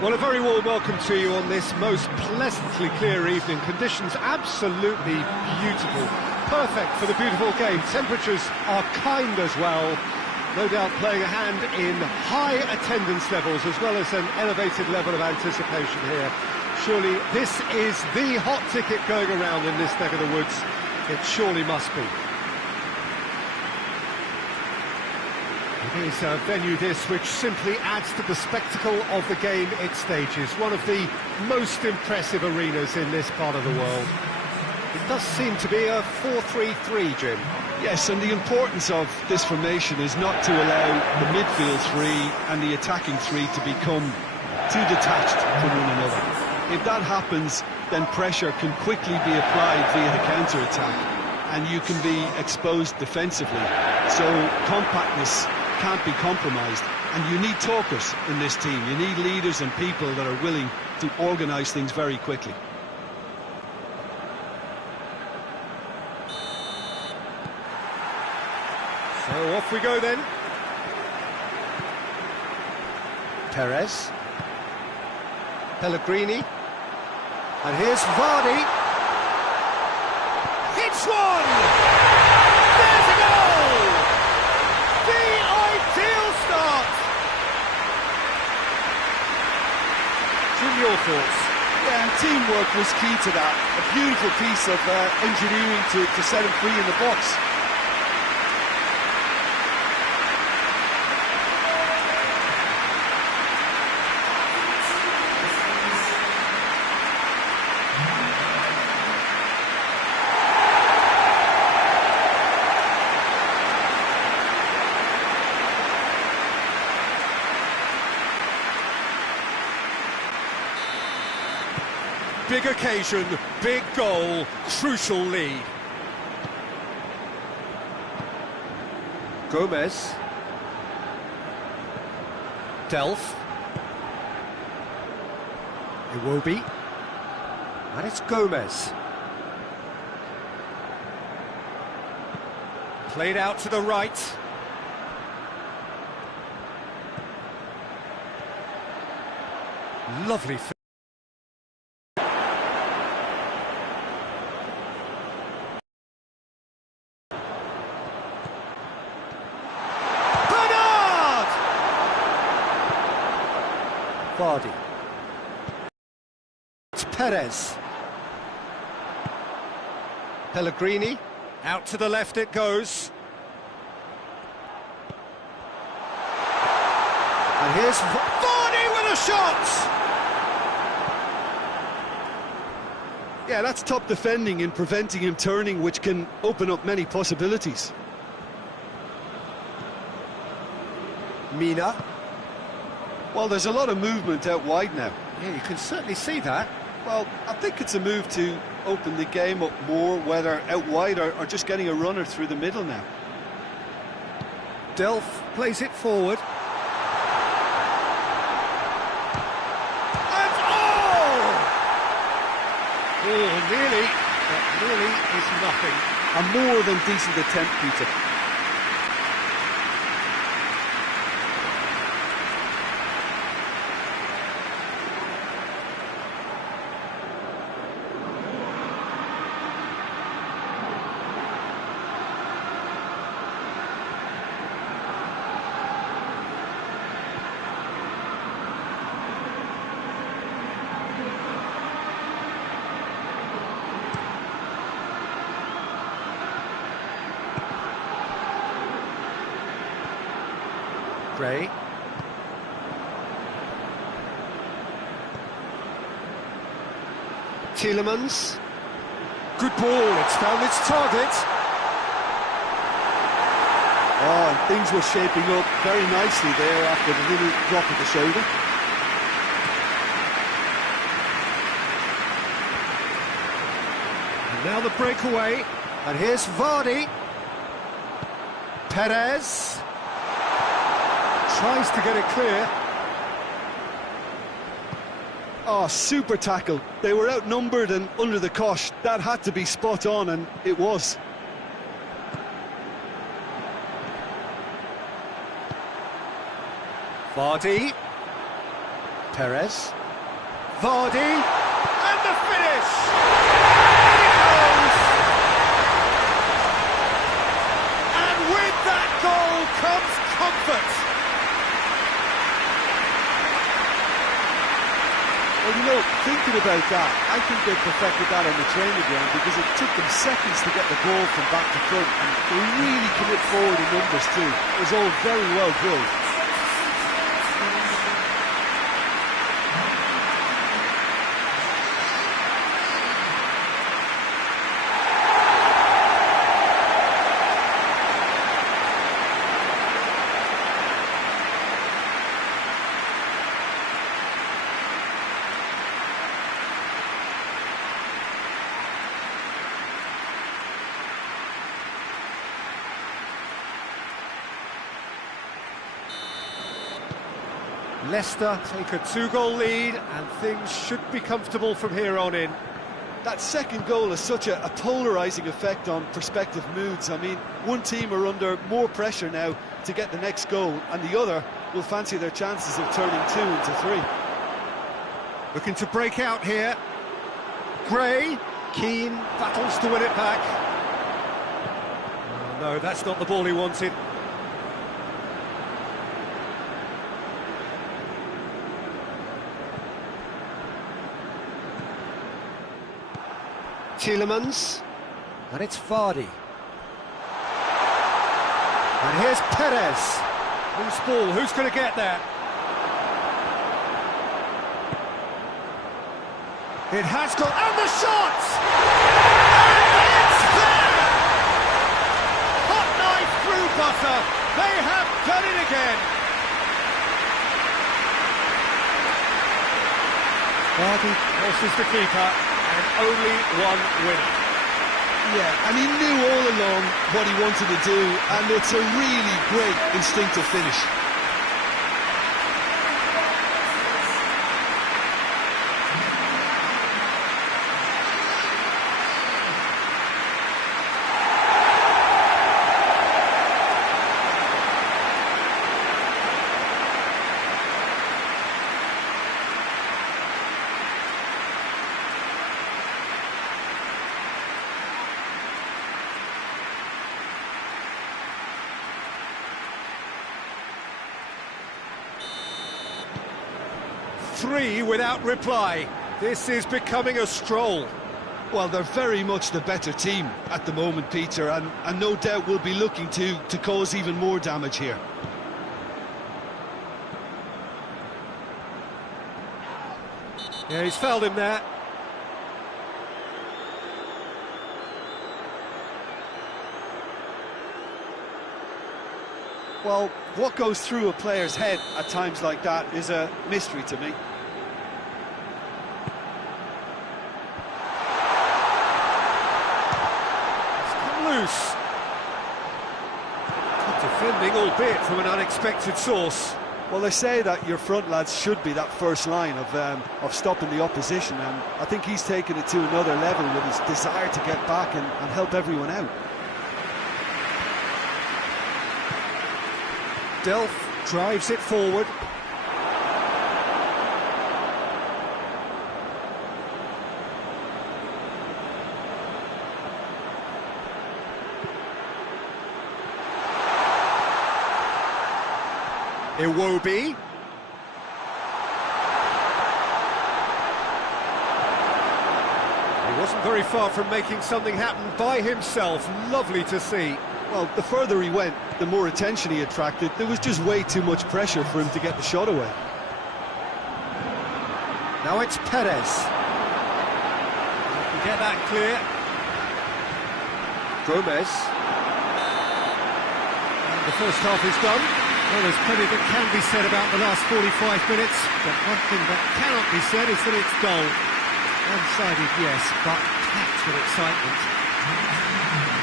Well, a very warm welcome to you on this most pleasantly clear evening. Conditions absolutely beautiful. Perfect for the beautiful game. Temperatures are kind as well. No doubt playing a hand in high attendance levels as well as an elevated level of anticipation here. Surely this is the hot ticket going around in this neck of the woods. It surely must be. It is a venue this which simply adds to the spectacle of the game it stages. One of the most impressive arenas in this part of the world. It does seem to be a 4-3-3, Jim. Yes, and the importance of this formation is not to allow the midfield three and the attacking three to become too detached from one another. If that happens, then pressure can quickly be applied via the counter-attack, and you can be exposed defensively. So compactness can't be compromised, and you need talkers in this team. You need leaders and people that are willing to organise things very quickly. So off we go then. Perez. Pellegrini. And here's Vardy. Hits one! There's a goal! The ideal start! Jim, your thoughts? Yeah, and teamwork was key to that. A beautiful piece of engineering to set him free in the box. Big occasion, big goal, crucial lead. Gomez. Delph. Iwobi. And it's Gomez. Played out to the right. Lovely. Vardy. It's Perez. Pellegrini. Out to the left it goes. And here's Vardy with a shot! Yeah, that's top defending in preventing him turning, which can open up many possibilities. Mina. Well, there's a lot of movement out wide now. Yeah, you can certainly see that. Well, I think it's a move to open the game up more, whether out wide or just getting a runner through the middle now. Delph plays it forward. And nearly, but nearly is nothing. A more than decent attempt, Peter. Gray. Tielemans. Good ball, it's found its target. Oh, and things were shaping up very nicely there after the little drop of the shoulder. And now the breakaway. And here's Vardy. Perez. Tries to get it clear. Oh, super tackle. They were outnumbered and under the cosh. That had to be spot on, and it was. Vardy. Perez. Vardy, and the finish! In it goes! And with that goal comes comfort! Well, you know, thinking about that, I think they perfected that on the training ground because it took them seconds to get the ball from back to front, and they really commit forward in numbers too. It was all very well drilled. Leicester take a 2-goal lead, and things should be comfortable from here on in. That second goal has such a polarising effect on prospective moods. I mean, one team are under more pressure now to get the next goal, and the other will fancy their chances of turning 2 into 3. Looking to break out here. Gray, Keane battles to win it back. Oh, no, that's not the ball he wanted. Tielemans, and it's Vardy. And here's Perez. Loose ball, who's going to get there? It has got, and the shot! And it's there! Hot knife through butter, they have done it again! Vardy forces the keeper. And only one winner. Yeah, and he knew all along what he wanted to do, and it's a really great instinctive finish. Three without reply. This is becoming a stroll. Well, they're very much the better team at the moment, Peter, and no doubt will be looking to cause even more damage here. Yeah, he's fouled him there. Well, what goes through a player's head at times like that is a mystery to me. It's come loose. Good defending, albeit from an unexpected source. Well, they say that your front lads should be that first line of stopping the opposition, and I think he's taken it to another level with his desire to get back and help everyone out. Delph drives it forward. Iwobi. He wasn't very far from making something happen by himself. Lovely to see. Well, the further he went, the more attention he attracted. There was just way too much pressure for him to get the shot away. Now it's Perez. Get that clear. Gomez. And the first half is done. Well, there's plenty that can be said about the last 45 minutes, but one thing that cannot be said is that it's dull. One-sided, yes, but packed with excitement.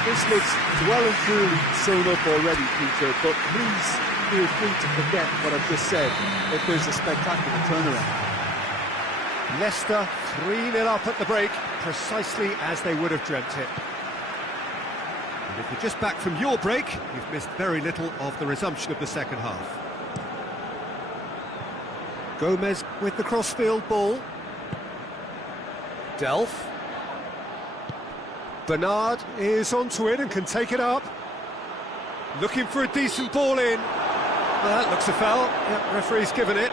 This looks well and truly sewn up already, Peter, but please feel free to forget what I've just said if there's a spectacular turnaround. Leicester 3-0 up at the break, precisely as they would have dreamt it. And if you're just back from your break, you've missed very little of the resumption of the second half. Gomez with the crossfield ball. Delph. Bernard is onto it and can take it up. Looking for a decent ball in. Well, that looks a foul. Yep, referee's given it.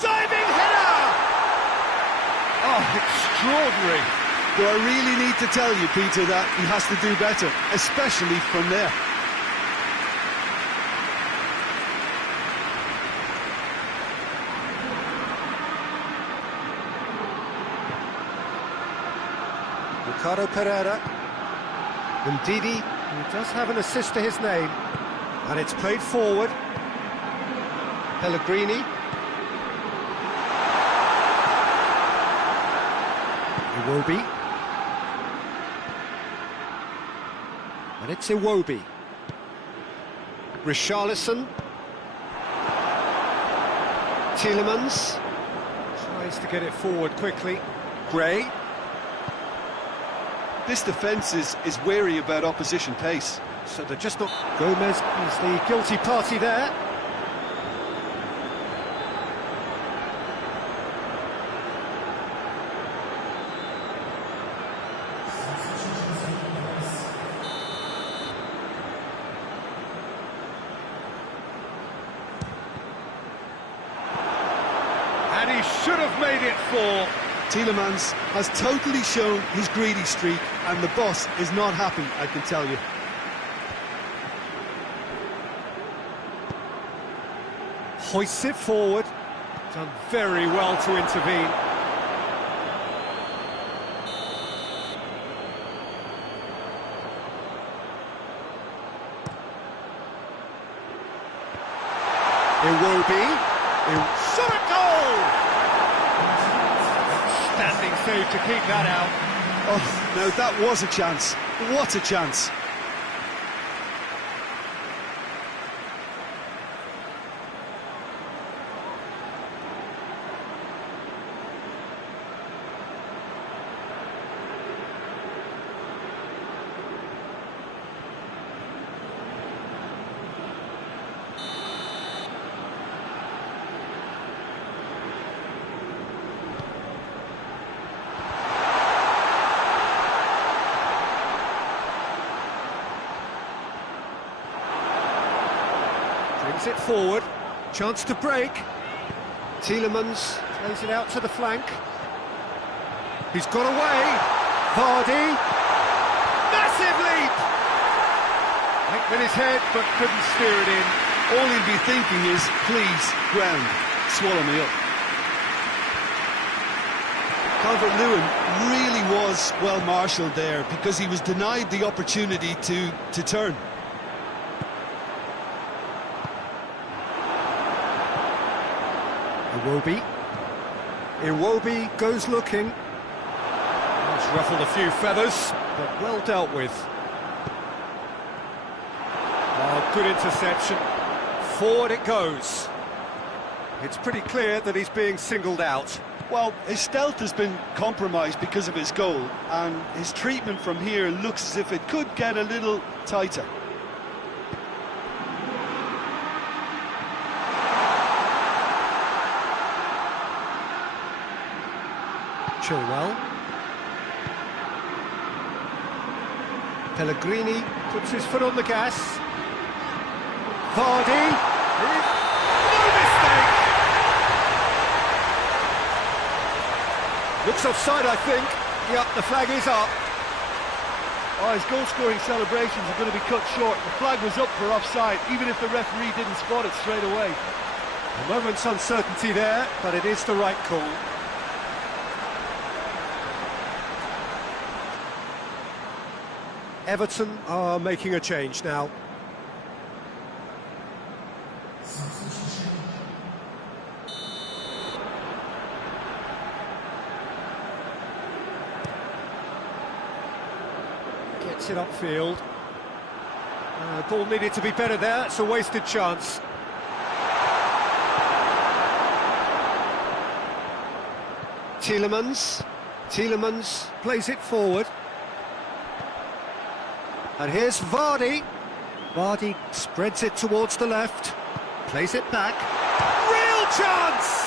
Diving header! Oh, extraordinary. Do I really need to tell you, Peter, that he has to do better, especially from there? Ricardo Pereira. Ndidi, who does have an assist to his name. And it's played forward. Pellegrini. Iwobi. And it's Iwobi. Richarlison. Tielemans. Tries to get it forward quickly. Gray. This defence is wary about opposition pace. So they're just not... Gomez is the guilty party there. And he should have made it 4. Tielemans has totally shown his greedy streak, and the boss is not happy, I can tell you. Hoists it forward. Done very well to intervene. Iwobi. Shot at goal! Standing save to keep that out. Oh, no, that was a chance. What a chance. Brings it forward, chance to break. Tielemans plays it out to the flank. He's got away. Vardy. Massive leap! Went with his head, but couldn't steer it in. All he'll be thinking is, please, ground, swallow me up. Calvert-Lewin really was well marshalled there because he was denied the opportunity to turn. Iwobi goes looking. He's ruffled a few feathers, but well dealt with. Oh, good interception. Forward it goes. It's pretty clear that he's being singled out. Well, his stealth has been compromised because of his goal, and his treatment from here looks as if it could get a little tighter. Chilwell. Pellegrini puts his foot on the gas. Vardy. No mistake! Looks offside, I think. Yep, the flag is up. Oh, his goal-scoring celebrations are going to be cut short. The flag was up for offside, even if the referee didn't spot it straight away. A moment's uncertainty there, but it is the right call. Everton are making a change now. Gets it upfield. Ball needed to be better there, it's a wasted chance. Tielemans plays it forward. And here's Vardy. Vardy spreads it towards the left. Plays it back. Real chance!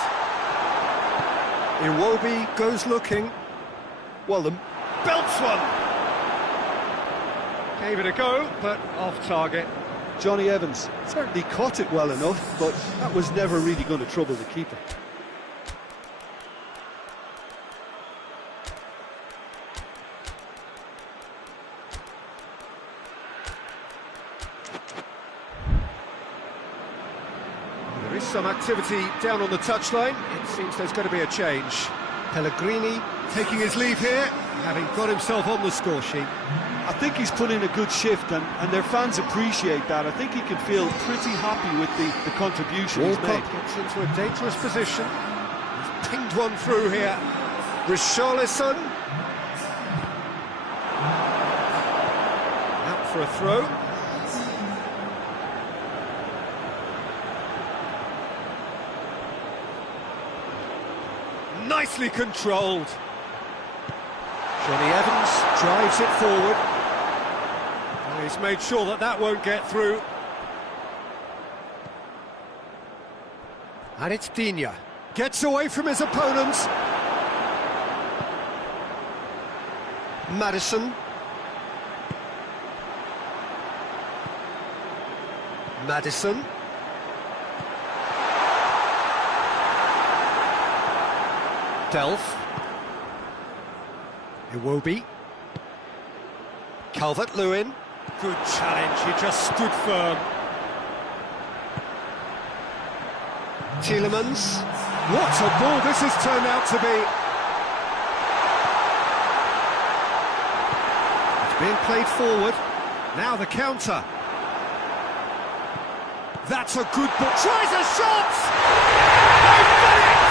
Iwobi goes looking. Well, the Belts one! Gave it a go, but off target. Johnny Evans certainly caught it well enough, but that was never really going to trouble the keeper. There is some activity down on the touchline. It seems there's going to be a change. Pellegrini taking his leave here, having got himself on the score sheet. I think he's put in a good shift, and their fans appreciate that. I think he can feel pretty happy with the contribution he's made. Walcott gets into a dangerous position. He's pinged one through here. Richarlison. Out for a throw. Nicely controlled. Johnny Evans drives it forward. And he's made sure that that won't get through. And it's Digne. Gets away from his opponents. Maddison. Maddison. Delph. Iwobi. Calvert-Lewin. Good challenge, he just stood firm. Tielemans. What a ball this has turned out to be. It's being played forward. Now the counter. That's a good ball. Tries a shot! They've done it!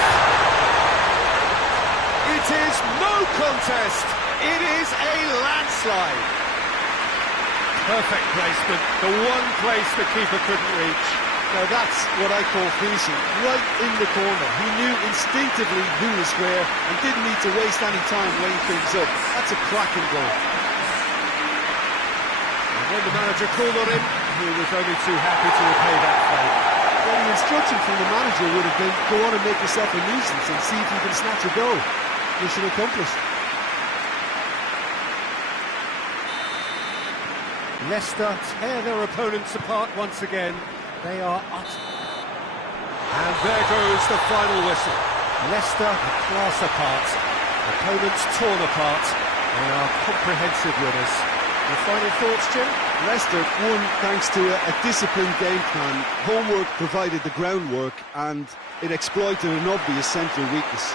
It is no contest. It is a landslide. Perfect placement. The one place the keeper couldn't reach. Now that's what I call freezing, right in the corner. He knew instinctively who was where and didn't need to waste any time weighing things up. That's a cracking goal. And when the manager called on him, he was only too happy to repay that favour. Well, the instruction from the manager would have been, go on and make yourself a nuisance and see if you can snatch a goal. Mission accomplished. Leicester tear their opponents apart once again. They are utter. And there goes the final whistle. Leicester a class apart. Opponents torn apart. They are comprehensive winners. Your final thoughts, Jim? Leicester won thanks to a disciplined game plan. Homework provided the groundwork and it exploited an obvious central weakness.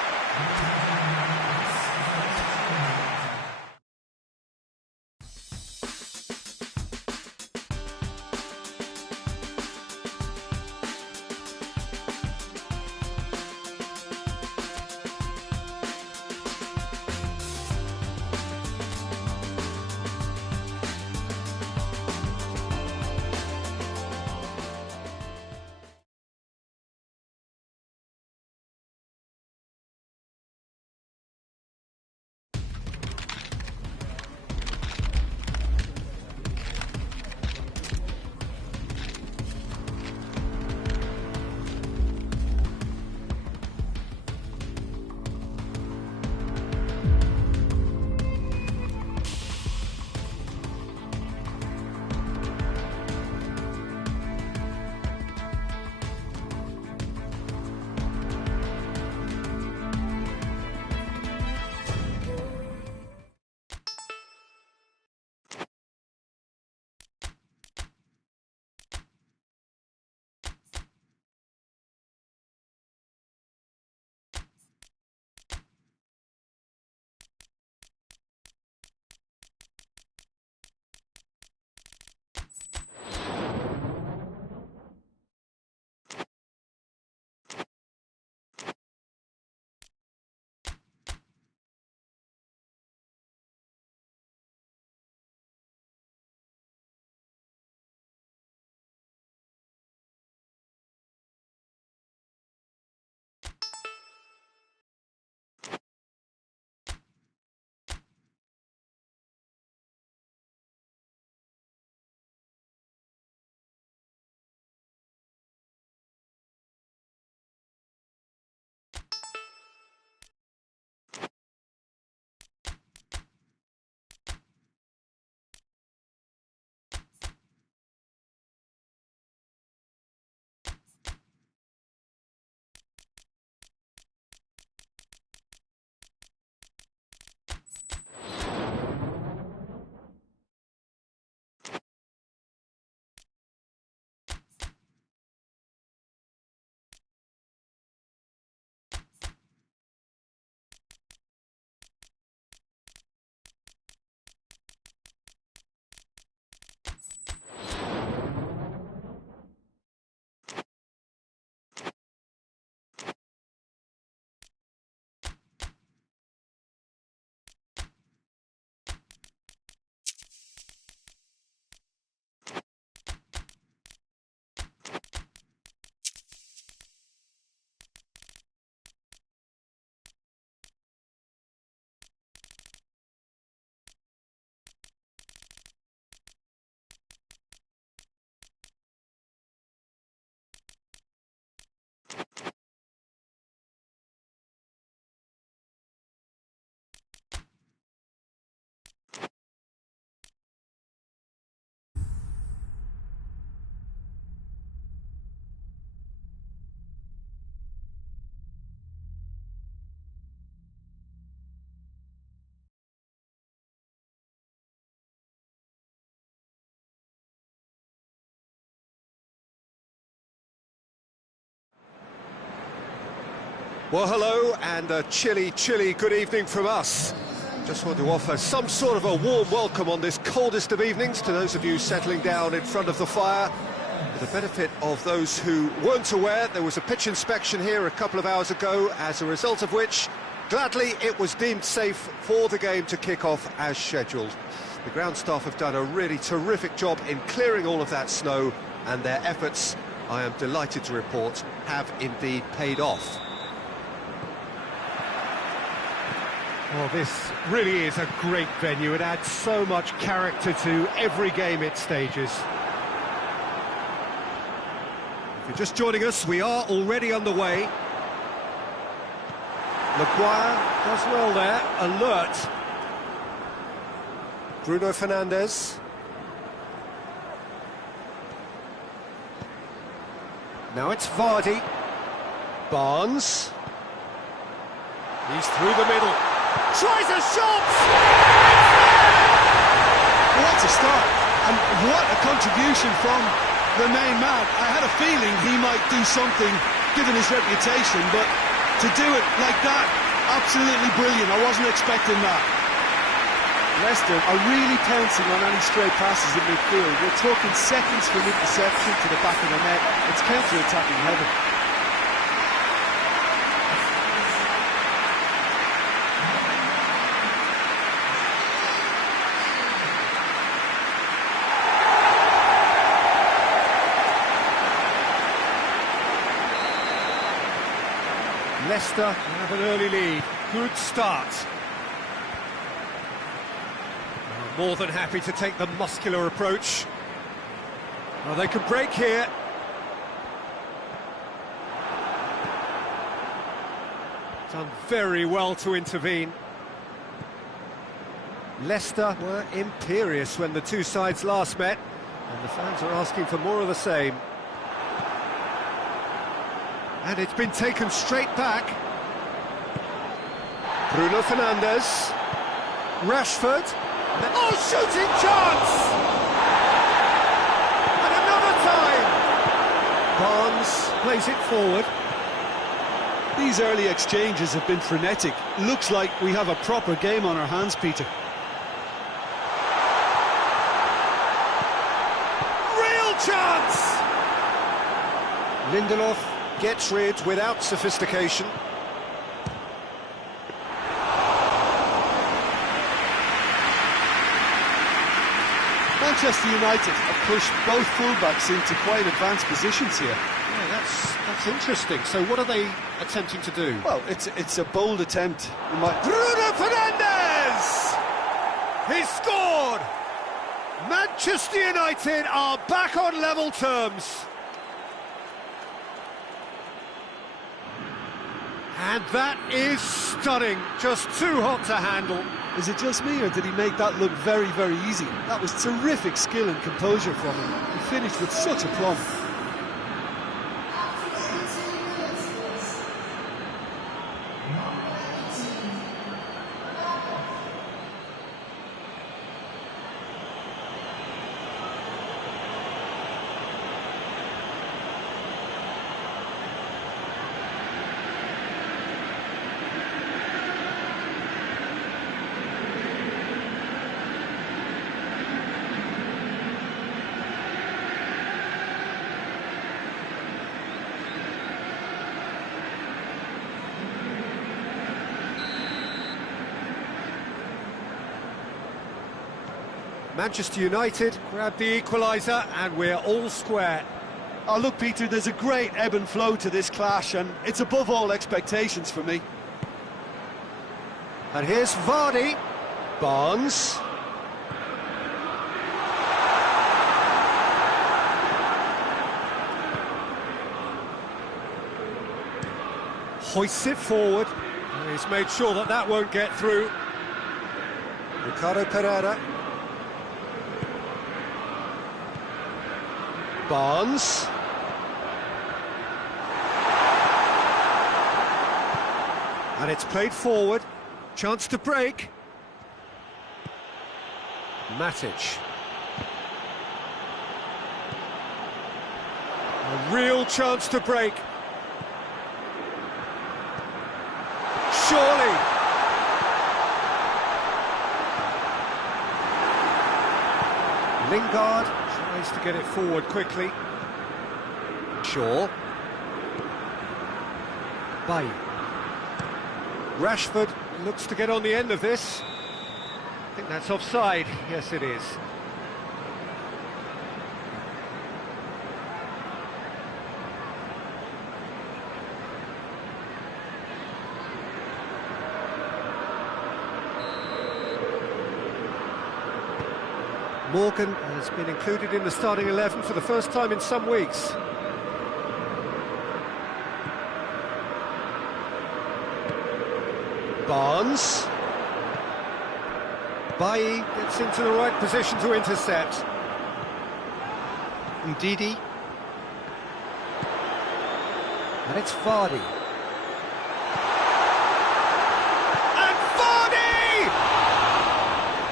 Well, hello, and a chilly good evening from us. Just want to offer some sort of a warm welcome on this coldest of evenings to those of you settling down in front of the fire. For the benefit of those who weren't aware, there was a pitch inspection here a couple of hours ago, as a result of which, gladly, it was deemed safe for the game to kick off as scheduled. The ground staff have done a really terrific job in clearing all of that snow, and their efforts, I am delighted to report, have indeed paid off. Well, this really is a great venue. It adds so much character to every game it stages. If you're just joining us, we are already underway. Maguire does well there, alert. Bruno Fernandes. Now it's Vardy. Barnes. He's through the middle. Tries a shot! What a start, and what a contribution from the main man. I had a feeling he might do something, given his reputation, but to do it like that, absolutely brilliant. I wasn't expecting that. Leicester are really pouncing on any stray passes in midfield. We're talking seconds from interception to the back of the net. It's counter-attacking heaven. Leicester have an early lead. Good start. More than happy to take the muscular approach. Well, they can break here. Done very well to intervene. Leicester were imperious when the two sides last met, and the fans are asking for more of the same. And it's been taken straight back. Bruno Fernandes. Rashford. Oh, shooting chance! And another time! Barnes plays it forward. These early exchanges have been frenetic. Looks like we have a proper game on our hands, Peter. Real chance! Lindelof gets rid without sophistication. Manchester United have pushed both fullbacks into quite advanced positions here. Yeah, that's interesting. So what are they attempting to do? Well, it's a bold attempt. Bruno Fernandes! He scored! Manchester United are back on level terms. And that is stunning, just too hot to handle. Is it just me, or did he make that look very, very easy? That was terrific skill and composure from him. He finished with such aplomb. Manchester United grab the equaliser, and we're all square. Oh, look, Peter, there's a great ebb and flow to this clash, and it's above all expectations for me. And here's Vardy. Barnes. Hoists it forward. He's made sure that that won't get through. Ricardo Pereira. Barnes. And it's played forward. Chance to break. Matic. A real chance to break. surely. Lingard tries to get it forward quickly. Shaw. Bay. Rashford looks to get on the end of this. I think that's offside. Yes, it is. Morgan has been included in the starting 11 for the first time in some weeks. Barnes. Bailly gets into the right position to intercept. Ndidi. And it's Vardy. And Vardy!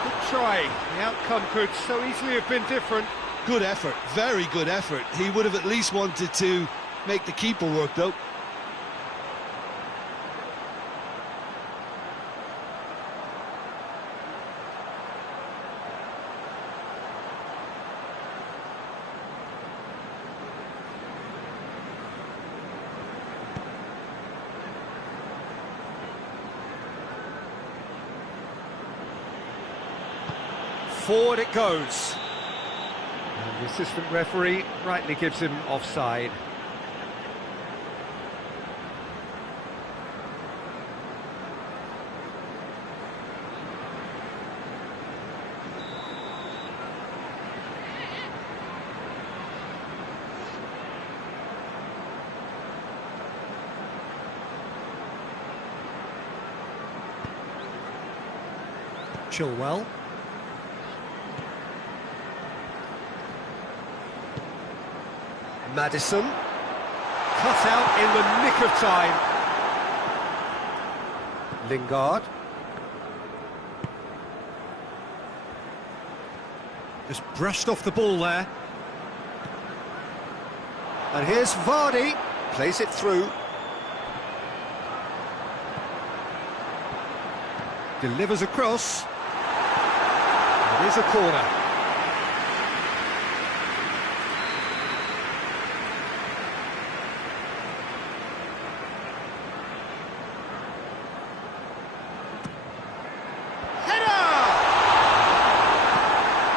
Good try. The outcome could so easily have been different. Good effort, very good effort. He would have at least wanted to make the keeper work, though. Forward it goes. And the assistant referee rightly gives him offside. Chilwell. Maddison, cut out in the nick of time. Lingard. Just brushed off the ball there. And here's Vardy, plays it through. Delivers across. It is a corner.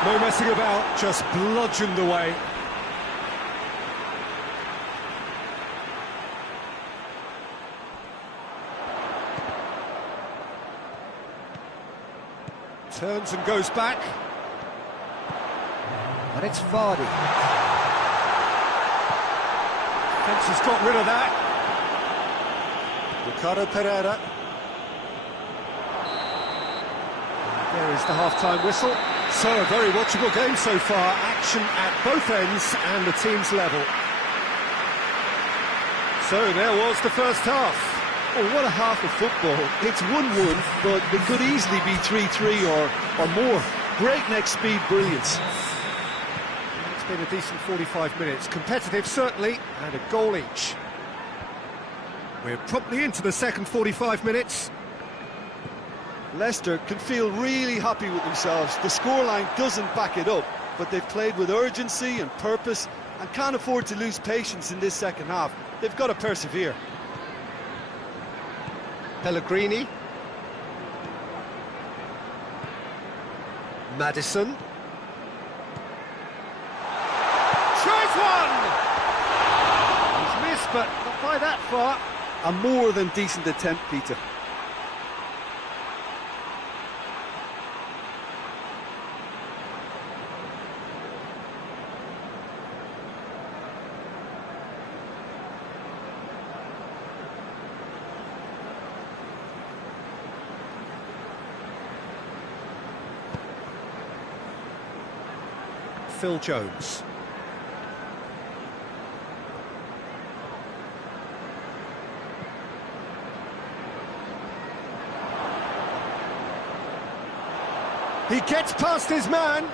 No messing about, just bludgeoned away. Turns and goes back. And it's Vardy. Fence has got rid of that. Ricardo Pereira. There is the half-time whistle. So, a very watchable game so far. Action at both ends and the team's level. So, there was the first half. Oh, what a half of football. It's 1-1, but it could easily be 3-3 or more. Breakneck speed brilliance. It's been a decent 45 minutes. Competitive, certainly, and a goal each. We're promptly into the second 45 minutes. Leicester can feel really happy with themselves. The scoreline doesn't back it up, but they've played with urgency and purpose and can't afford to lose patience in this second half. They've got to persevere. Pellegrini. Maddison. Tries one! He's missed, but not by that far. A more than decent attempt, Peter. Phil Jones. He gets past his man.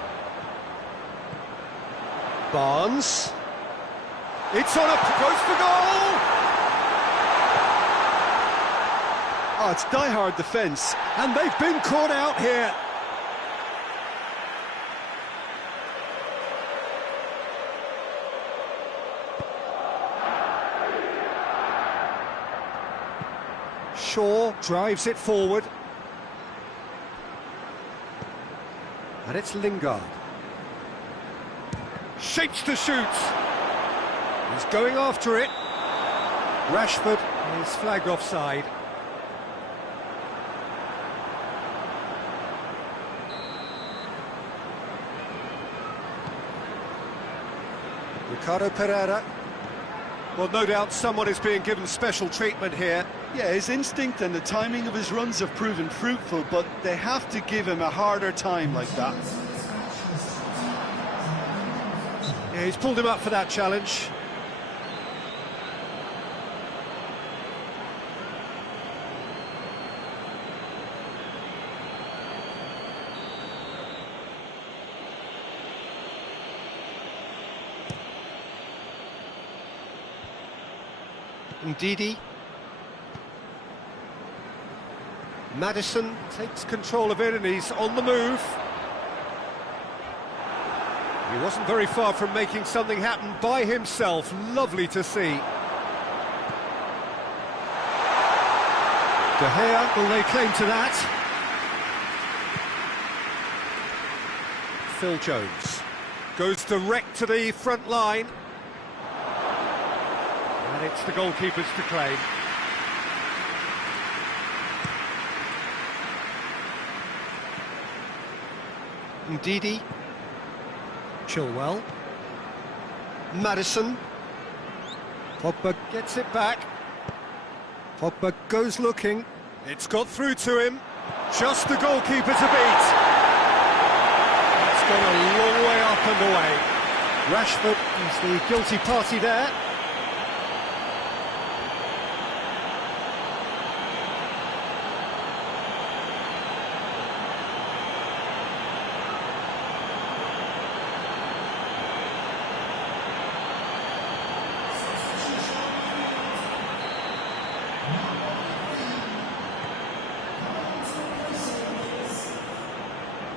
Barnes. It's on a... goes for goal! Oh, it's die-hard defence. And they've been caught out here. Shaw drives it forward. And it's Lingard. Shapes to shoot. He's going after it. Rashford is flagged offside. Ricardo Pereira. Well, no doubt someone is being given special treatment here. Yeah, his instinct and the timing of his runs have proven fruitful, but they have to give him a harder time like that. Yeah, he's pulled him up for that challenge. Ndidi. Maddison takes control of it and he's on the move. He wasn't very far from making something happen by himself. Lovely to see. De Gea will lay claim to that. Phil Jones goes direct to the front line. And it's the goalkeepers to claim. Ndidi. Chilwell. Maddison. Pogba gets it back. Pogba goes looking. It's got through to him. Just the goalkeeper to beat. It's gone a long way up and away. Rashford is the guilty party there.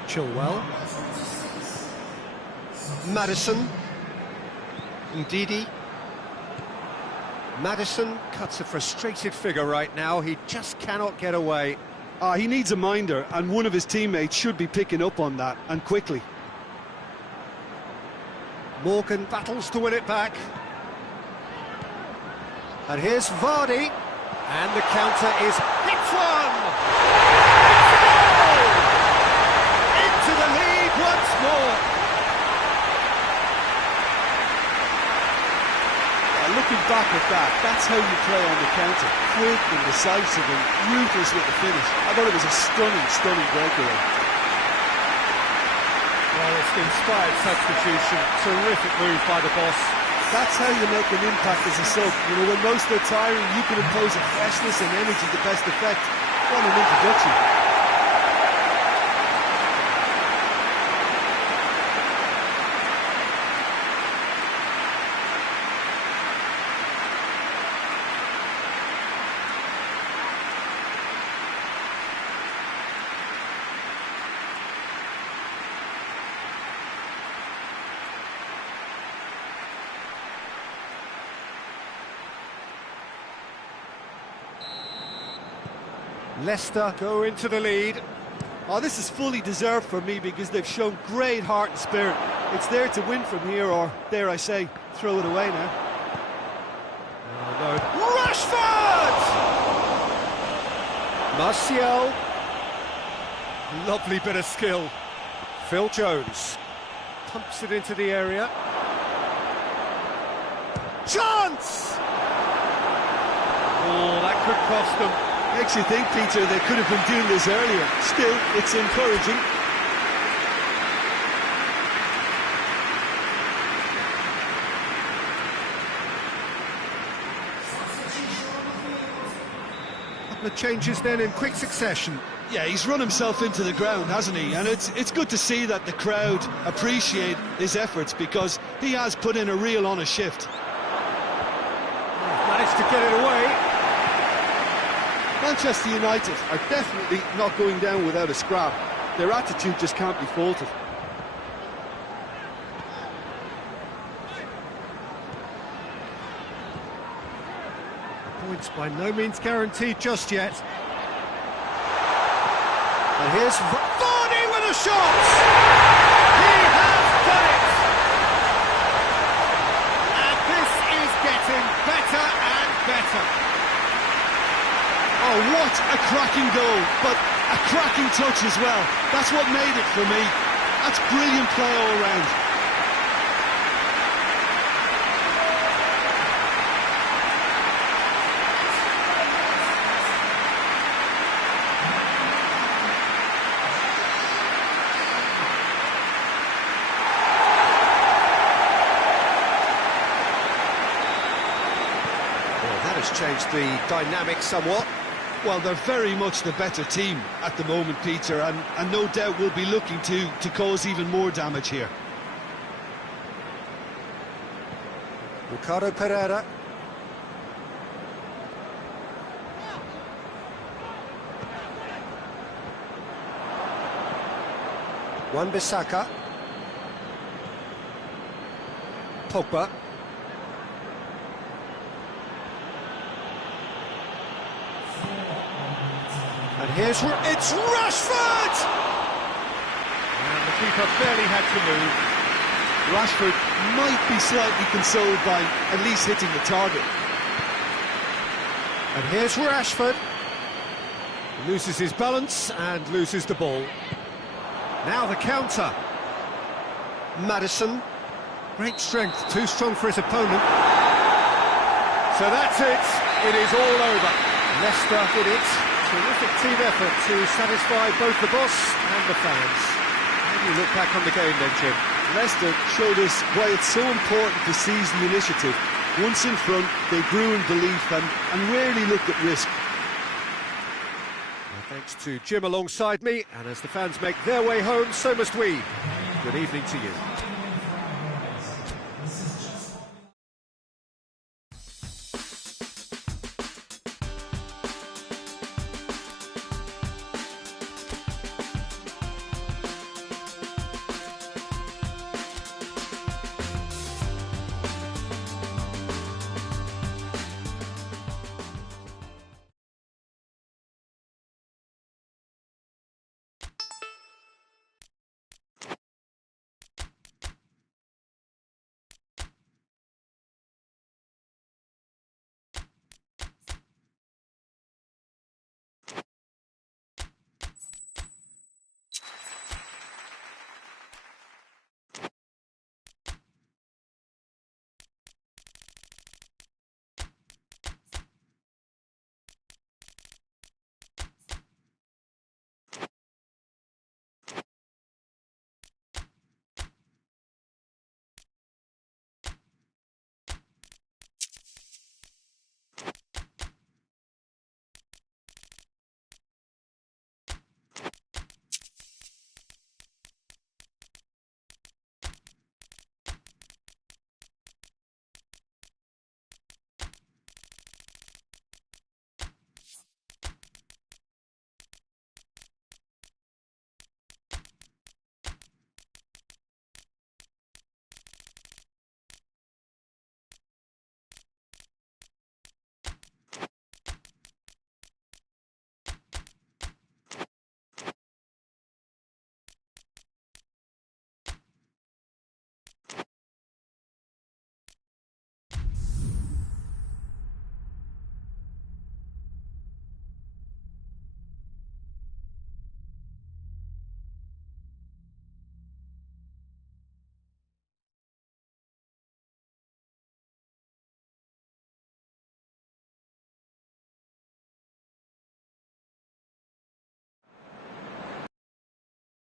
Chilwell. Maddison. Ndidi. Maddison cuts a frustrated figure right now. He just cannot get away. He needs a minder, and one of his teammates should be picking up on that, and quickly. Morgan battles to win it back. And here's Vardy. And the counter is hits one! To the lead once more. Looking back at that, that's how you play on the counter. Quick and decisive and ruthless with the finish. I thought it was a stunning breakaway. Well, it's an inspired substitution. Terrific move by the boss. That's how you make an impact as a sub. You know, when most are tiring, you can impose a freshness and energy to best effect. What an introduction. Leicester go into the lead. Oh, this is fully deserved for me because they've shown great heart and spirit. It's there to win from here, or, dare I say, throw it away now. Oh, no. Rashford! Martial. Lovely bit of skill. Phil Jones pumps it into the area. Chance! Oh, that could cost them. Makes you think, Peter, they could have been doing this earlier. Still, it's encouraging. The changes then in quick succession. Yeah, he's run himself into the ground, hasn't he? And it's good to see that the crowd appreciate his efforts because he has put in a real honest shift. Managed to get it away. Manchester United are definitely not going down without a scrap. Their attitude just can't be faulted. Points by no means guaranteed just yet. And here's Vardy with a shot! He has done it! And this is getting better and better. Oh, what a cracking goal, but a cracking touch as well. That's what made it for me. That's brilliant play all round. Changed the dynamic somewhat. Well, they're very much the better team at the moment, Peter, and no doubt will be looking to cause even more damage here. Ricardo Pereira. Wan-Bissaka. Pogba. And it's Rashford! And the keeper barely had to move. Rashford might be slightly consoled by at least hitting the target. And here's Rashford. Loses his balance and loses the ball. Now the counter. Maddison. Great strength, too strong for his opponent. So that's it. It is all over. Leicester did it. Terrific team effort to satisfy both the boss and the fans. How do you look back on the game then, Jim? Leicester showed us why it's so important to seize the initiative. Once in front, they grew in belief and rarely looked at risk. Well, thanks to Jim alongside me, and as the fans make their way home, so must we. Good evening to you.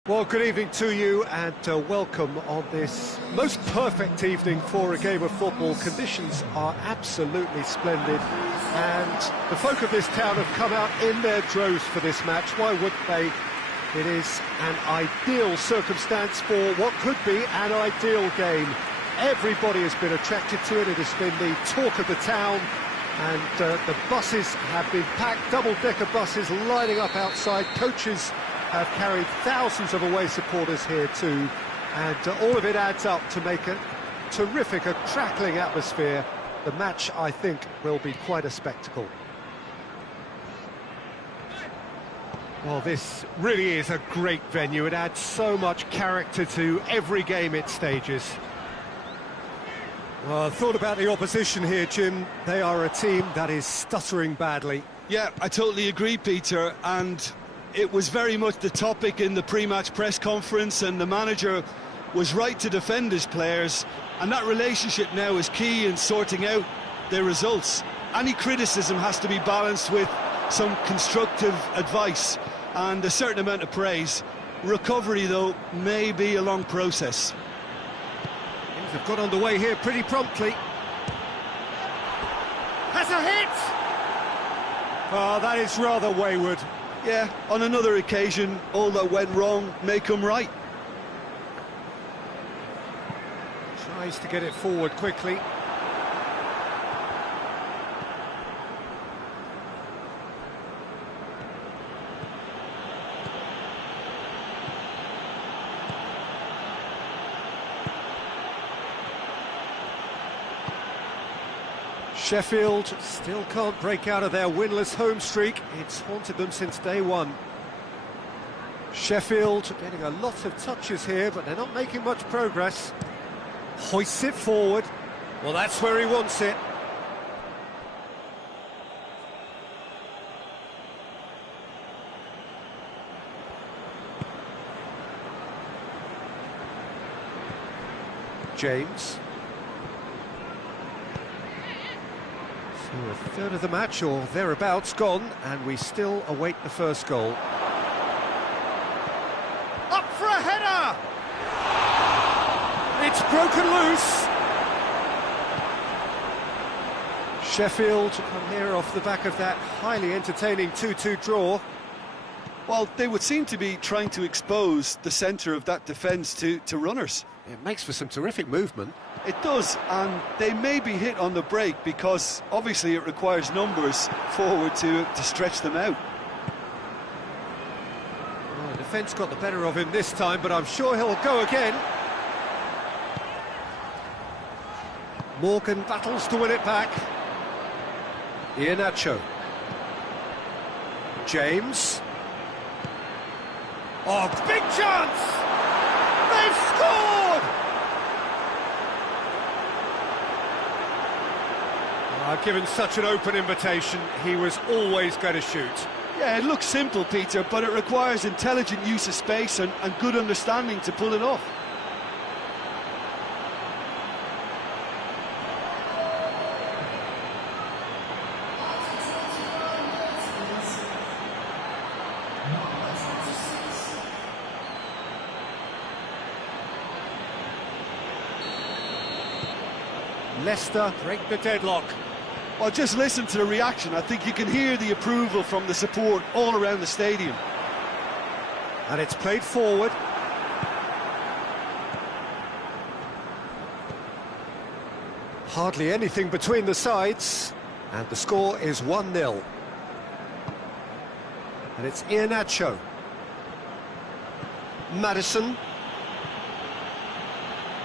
Well, good evening to you and welcome on this most perfect evening for a game of football. Conditions are absolutely splendid and the folk of this town have come out in their droves for this match. Why wouldn't they? It is an ideal circumstance for what could be an ideal game. Everybody has been attracted to it. It has been the talk of the town. And the buses have been packed, double-decker buses lining up outside. Coaches have carried thousands of away supporters here too, and all of it adds up to make a terrific, a crackling atmosphere. The match, I think, will be quite a spectacle. Well, this really is a great venue. It adds so much character to every game it stages. Well, I thought about the opposition here, Jim. They are a team that is stuttering badly. Yeah, I totally agree, Peter, and it was very much the topic in the pre-match press conference, and the manager was right to defend his players, and that relationship now is key in sorting out their results. Any criticism has to be balanced with some constructive advice and a certain amount of praise. Recovery, though, may be a long process. Things have got underway here pretty promptly. Has a hit! Oh, that is rather wayward. Yeah, on another occasion, all that went wrong may come right. Tries to get it forward quickly. Sheffield still can't break out of their winless home streak. It's haunted them since day one. Sheffield getting a lot of touches here, but they're not making much progress. Hoists it forward. Well, that's where he wants it. James. So a third of the match, or thereabouts, gone, and we still await the first goal. Up for a header! It's broken loose! Sheffield come here off the back of that highly entertaining 2-2 draw. Well, they would seem to be trying to expose the centre of that defence to runners. It makes for some terrific movement. It does, and they may be hit on the break because obviously it requires numbers forward to stretch them out. Well, the defence got the better of him this time, but I'm sure he'll go again. Morgan battles to win it back. Iheanacho. James. Oh, big chance! They've scored! Given such an open invitation, he was always going to shoot. Yeah, it looks simple, Peter, but it requires intelligent use of space and good understanding to pull it off. Leicester break the deadlock. Well, just listen to the reaction. I think you can hear the approval from the support all around the stadium. And it's played forward. Hardly anything between the sides. And the score is 1-0. And it's Iheanacho. Maddison.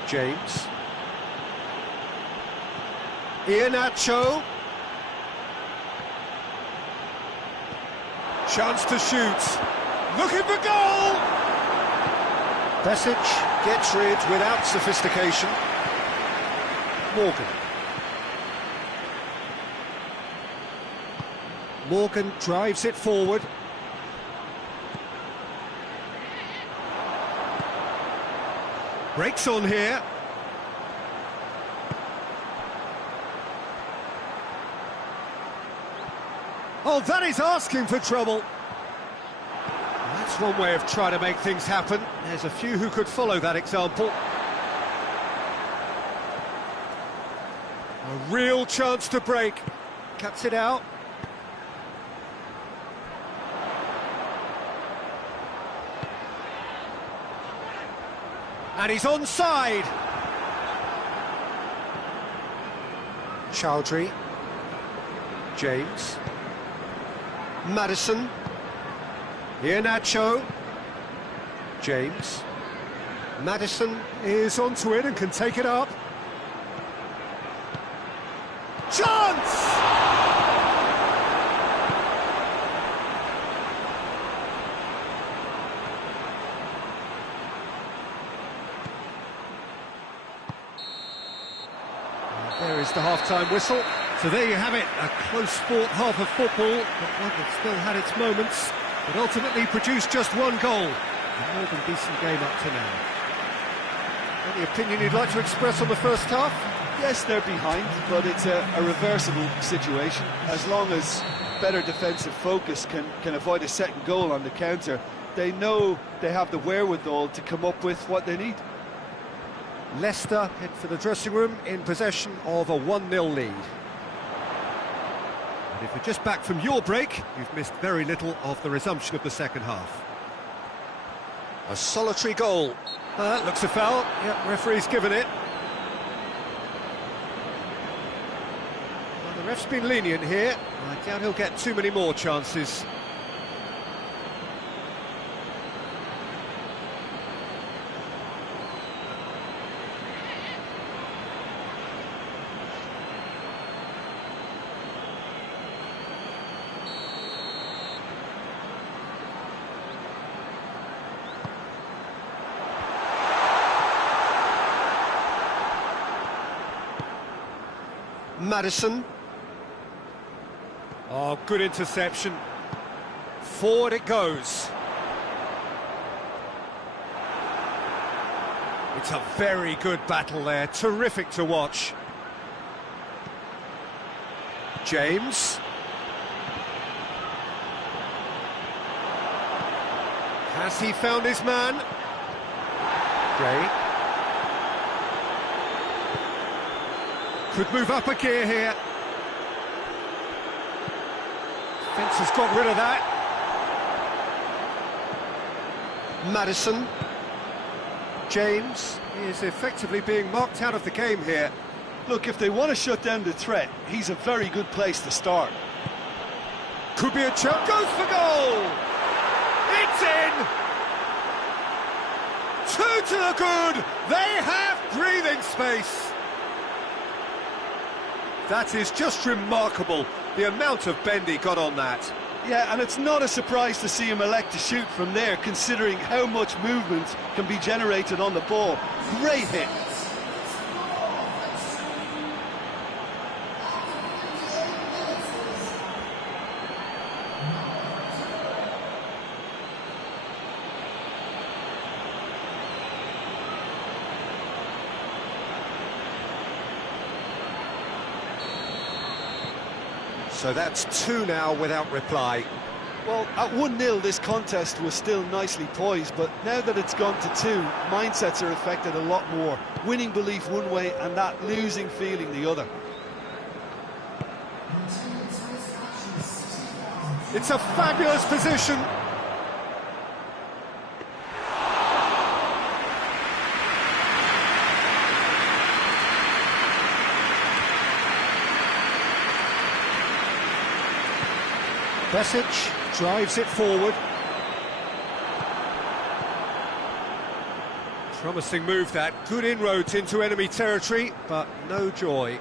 James. Iheanacho. Chance to shoot. Looking for goal! Besic gets rid without sophistication. Morgan. Morgan drives it forward. Breaks on here. Oh, that is asking for trouble. That's one way of trying to make things happen. There's a few who could follow that example. A real chance to break. Cuts it out. And he's onside. Chowdhury. James. Maddison. Iheanacho. James. Maddison is onto it and can take it up. Chance! There is the half-time whistle. So there you have it, a close-fought half of football, but one that still had its moments, but ultimately produced just one goal. A more than decent game up to now. Any opinion you'd like to express on the first half? Yes, they're behind, but it's a reversible situation. As long as better defensive focus can avoid a second goal on the counter, they know they have the wherewithal to come up with what they need. Leicester head for the dressing room in possession of a 1-0 lead. And if you're just back from your break, you've missed very little of the resumption of the second half. A solitary goal. That looks a foul. Yep, referee's given it. Well, the ref's been lenient here. I doubt he'll get too many more chances. Maddison. Oh, good interception. Forward it goes. It's a very good battle there. Terrific to watch. James. Has he found his man? Gray. Could move up a gear here. Fence has got rid of that. Maddison. James is effectively being marked out of the game here. Look, if they want to shut down the threat, he's a very good place to start. Could be a chance. Goes for goal! It's in! 2 to the good! They have breathing space! That is just remarkable, the amount of bend he got on that. Yeah, and it's not a surprise to see him elect to shoot from there, considering how much movement can be generated on the ball. Great hit. So that's 2 now without reply. Well, at 1-0 this contest was still nicely poised, but now that it's gone to 2, mindsets are affected a lot more. Winning belief one way and that losing feeling the other. It's a fabulous position. Besic drives it forward. Promising move that. Good inroads into enemy territory, but no joy.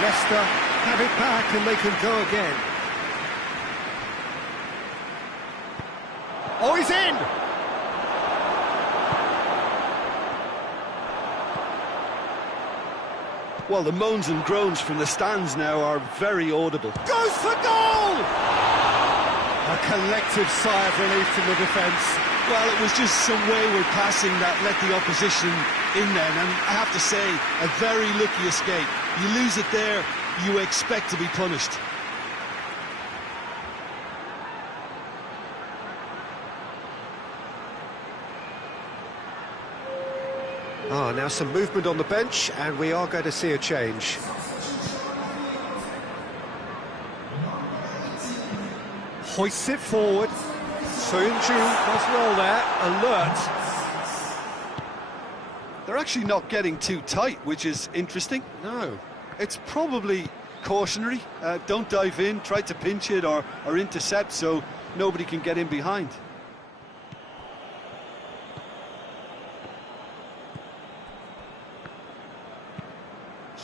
Leicester have it back and they can go again. Oh, he's in! Well, the moans and groans from the stands now are very audible. Goes for goal! A collective sigh of relief from the defence. Well, it was just some wayward passing that let the opposition in then, and I have to say, a very lucky escape. You lose it there, you expect to be punished. Now some movement on the bench, and we are going to see a change. hoists it forward. Soyuncu does well there, alert. They're actually not getting too tight, which is interesting. No. It's probably cautionary. Don't dive in, try to pinch it or intercept so nobody can get in behind.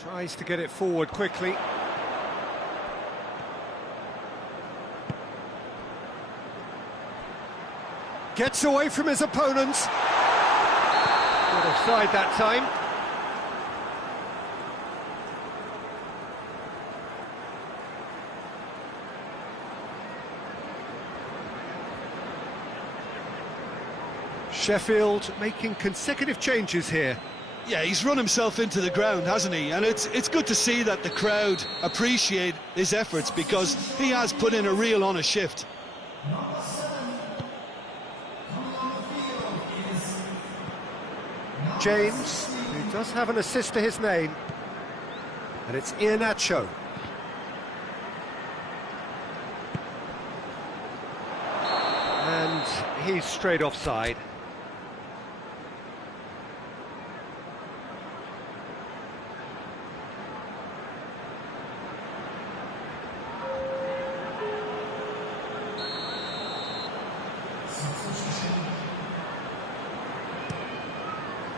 Tries to get it forward quickly. Gets away from his opponents. Not offside that time. Sheffield making consecutive changes here. Yeah, he's run himself into the ground, hasn't he? And it's good to see that the crowd appreciate his efforts because he has put in a real honest shift. James, who does have an assist to his name, and it's Iheanacho. And he's straight offside.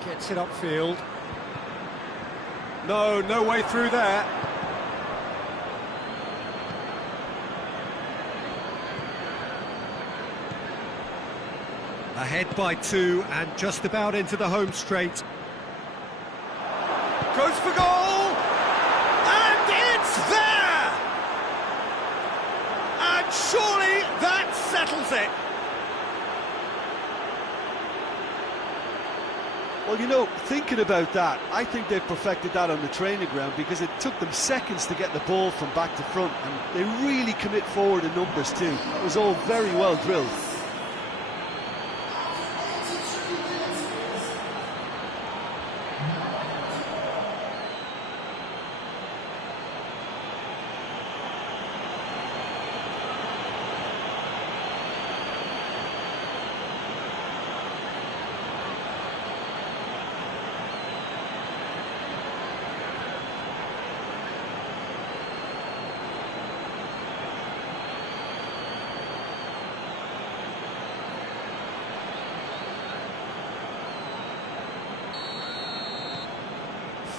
Gets it upfield. No way through there. Ahead by 2 and just about into the home straight. Goes for goal! And it's there! And surely that settles it. Well, you know, thinking about that, I think they've perfected that on the training ground because it took them seconds to get the ball from back to front, and they really commit forward in numbers too. It was all very well drilled.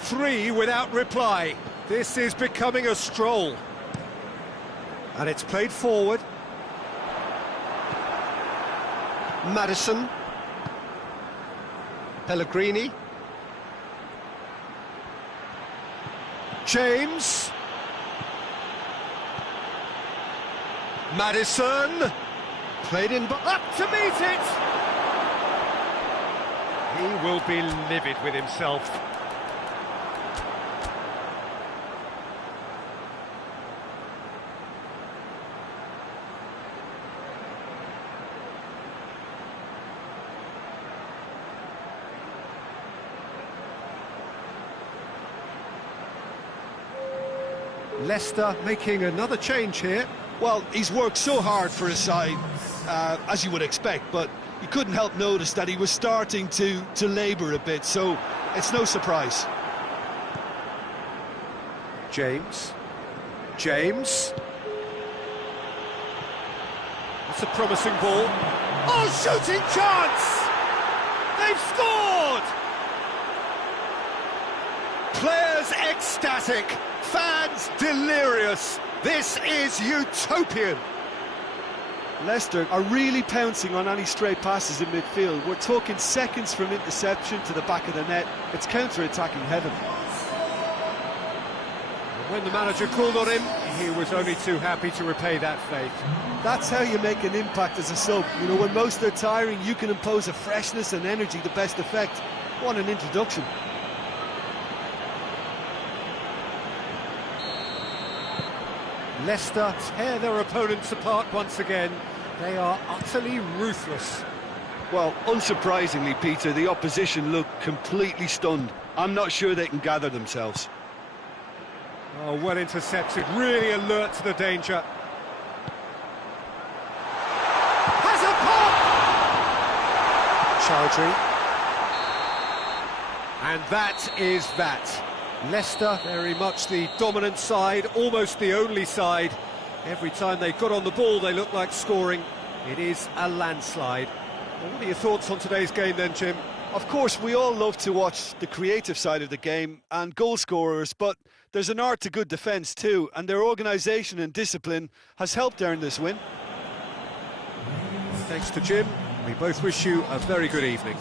Three without reply. This is becoming a stroll. And it's played forward. Maddison. Pellegrini. James. Maddison. Played in, up to meet it. He will be livid with himself. Leicester making another change here. Well, he's worked so hard for his side, as you would expect, but you couldn't help notice that he was starting to labour a bit, so it's no surprise. James. That's a promising ball. Oh, shooting chance! They've scored! Players ecstatic, fans delirious. This is utopian. Leicester are really pouncing on any stray passes in midfield. We're talking seconds from interception to the back of the net. It's counter-attacking heaven. When the manager called on him, he was only too happy to repay that faith. That's how you make an impact as a sub. You know, when most are tiring, you can impose a freshness and energy to best effect. What an introduction. Leicester tear their opponents apart once again. They are utterly ruthless. Well, unsurprisingly, Peter, the opposition look completely stunned. I'm not sure they can gather themselves. Oh, well intercepted, really alert to the danger. Chowdhury. And that is that. Leicester, very much the dominant side, almost the only side. Every time they got on the ball, they looked like scoring. It is a landslide. Well, what are your thoughts on today's game then, Jim? Of course, we all love to watch the creative side of the game and goal scorers, but there's an art to good defence too, and their organisation and discipline has helped earn this win. Thanks to Jim. We both wish you a very good evening.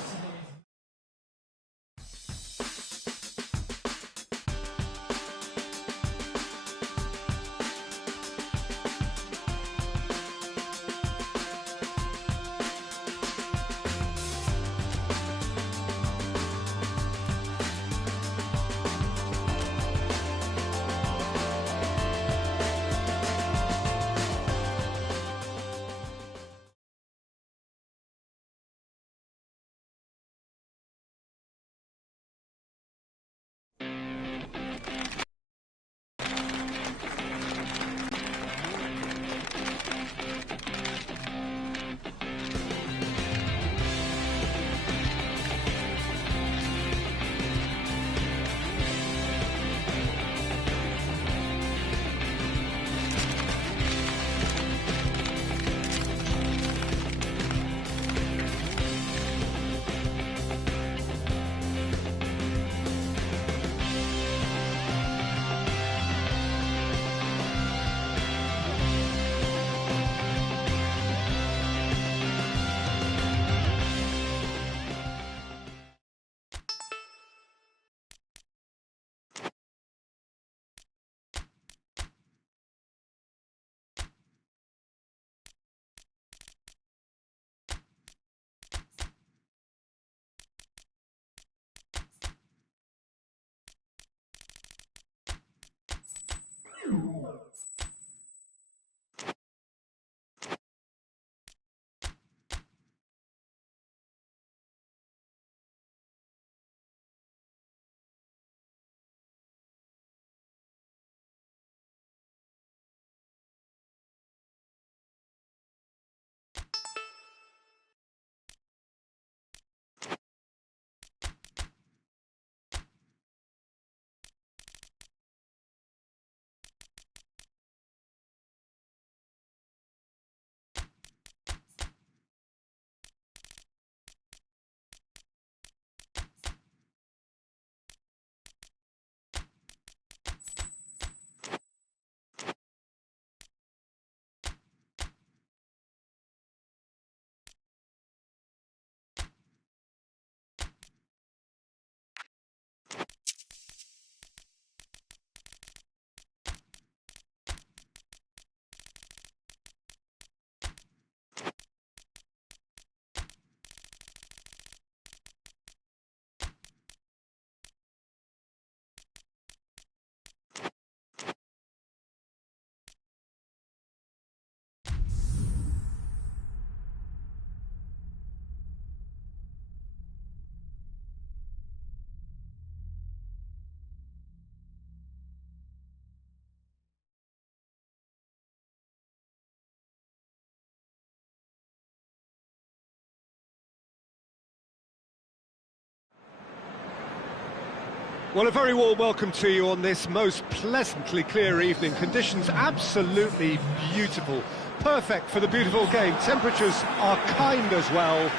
Well, a very warm welcome to you on this most pleasantly clear evening. Conditions absolutely beautiful. Perfect for the beautiful game. Temperatures are kind as well.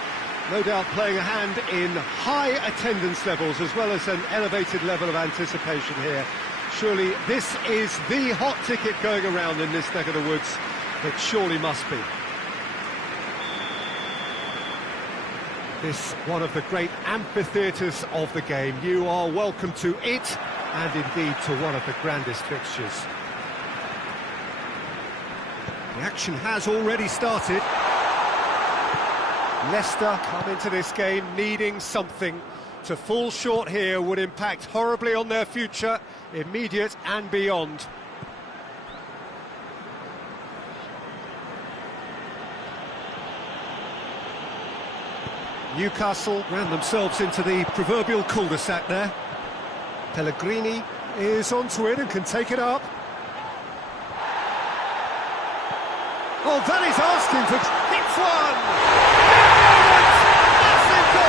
No doubt playing a hand in high attendance levels as well as an elevated level of anticipation here. Surely this is the hot ticket going around in this neck of the woods. It surely must be. This one of the great amphitheatres of the game. You are welcome to it, and indeed to one of the grandest fixtures. The action has already started. Leicester come into this game needing something. To fall short here would impact horribly on their future, immediate and beyond. Newcastle ran themselves into the proverbial cul-de-sac there. Pellegrini is onto it and can take it up. Oh, that is asking for... Hits one! Massive goal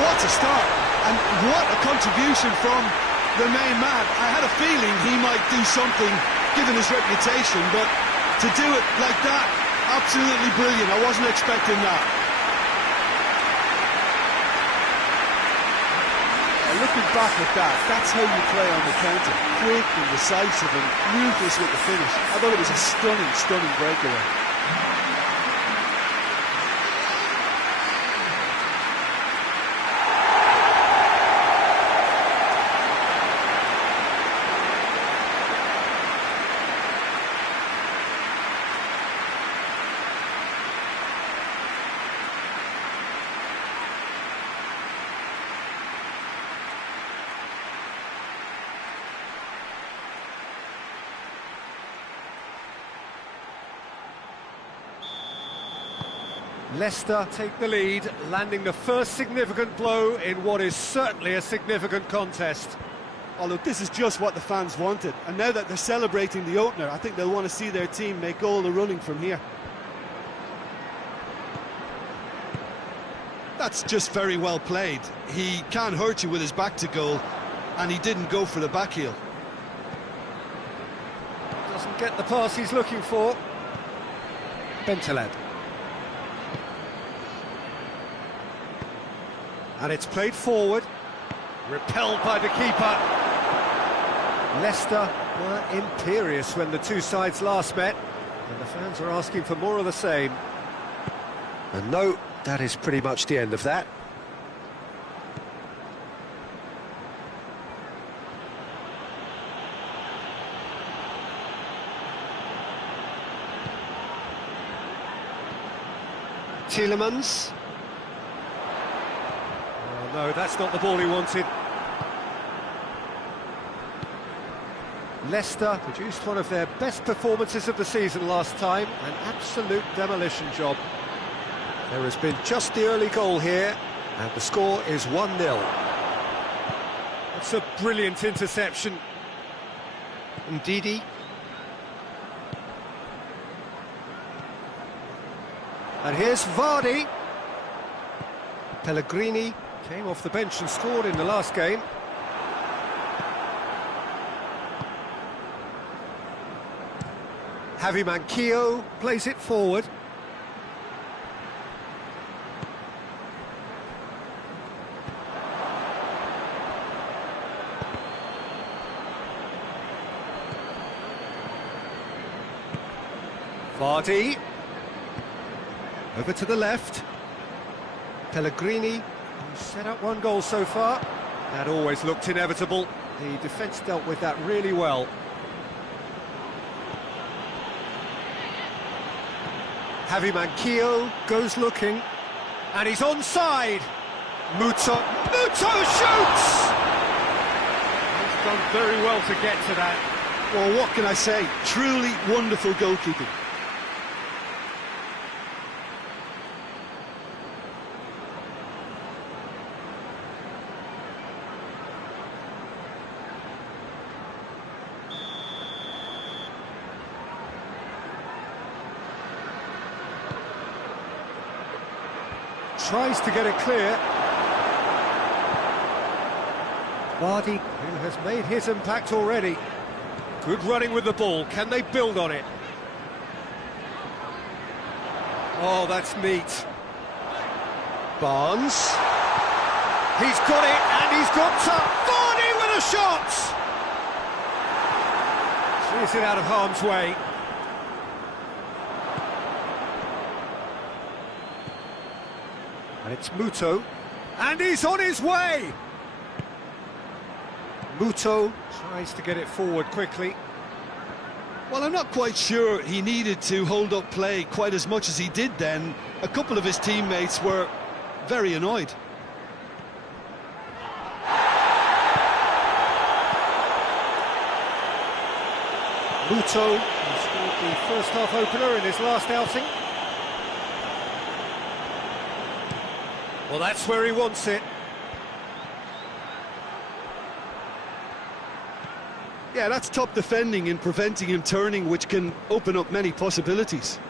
What a start, and what a contribution from the main man. I had a feeling he might do something, given his reputation, but to do it like that, absolutely brilliant. I wasn't expecting that. Looking back at that, that's how you play on the counter. Quick and decisive and ruthless with the finish. I thought it was a stunning, stunning breakaway. Leicester take the lead, landing the first significant blow in what is certainly a significant contest. Oh look, this is just what the fans wanted, and now that they're celebrating the opener, I think they'll want to see their team make all the running from here. That's just very well played. He can't hurt you with his back to goal, and he didn't go for the back heel. Doesn't get the pass he's looking for. Bentaleb. And it's played forward, repelled by the keeper. Leicester were imperious when the two sides last met, and the fans are asking for more of the same. And no, that is pretty much the end of that. Tielemans. No, that's not the ball he wanted. Leicester produced one of their best performances of the season last time, an absolute demolition job. There has been just the early goal here, and the score is 1-0. It's a brilliant interception. Ndidi. And here's Vardy. Pellegrini came off the bench and scored in the last game. Javi Manquillo plays it forward. Vardy. Over to the left. Pellegrini, who's set up one goal so far. That always looked inevitable. The defence dealt with that really well. Javi Manquillo goes looking, and he's onside. Muto shoots! He's done very well to get to that. Well, what can I say? Truly wonderful goalkeeping. Tries to get it clear. Vardy, who has made his impact already. Good running with the ball. Can they build on it? Oh, that's neat. Barnes. He's got it, and he's got Vardy with a shot! Clears it out of harm's way. And it's Muto, and he's on his way! Muto tries to get it forward quickly. Well, I'm not quite sure he needed to hold up play quite as much as he did then. A couple of his teammates were very annoyed. Muto, who scored the first half opener in his last outing. Well, that's where he wants it. Yeah, that's top defending and preventing him turning, which can open up many possibilities.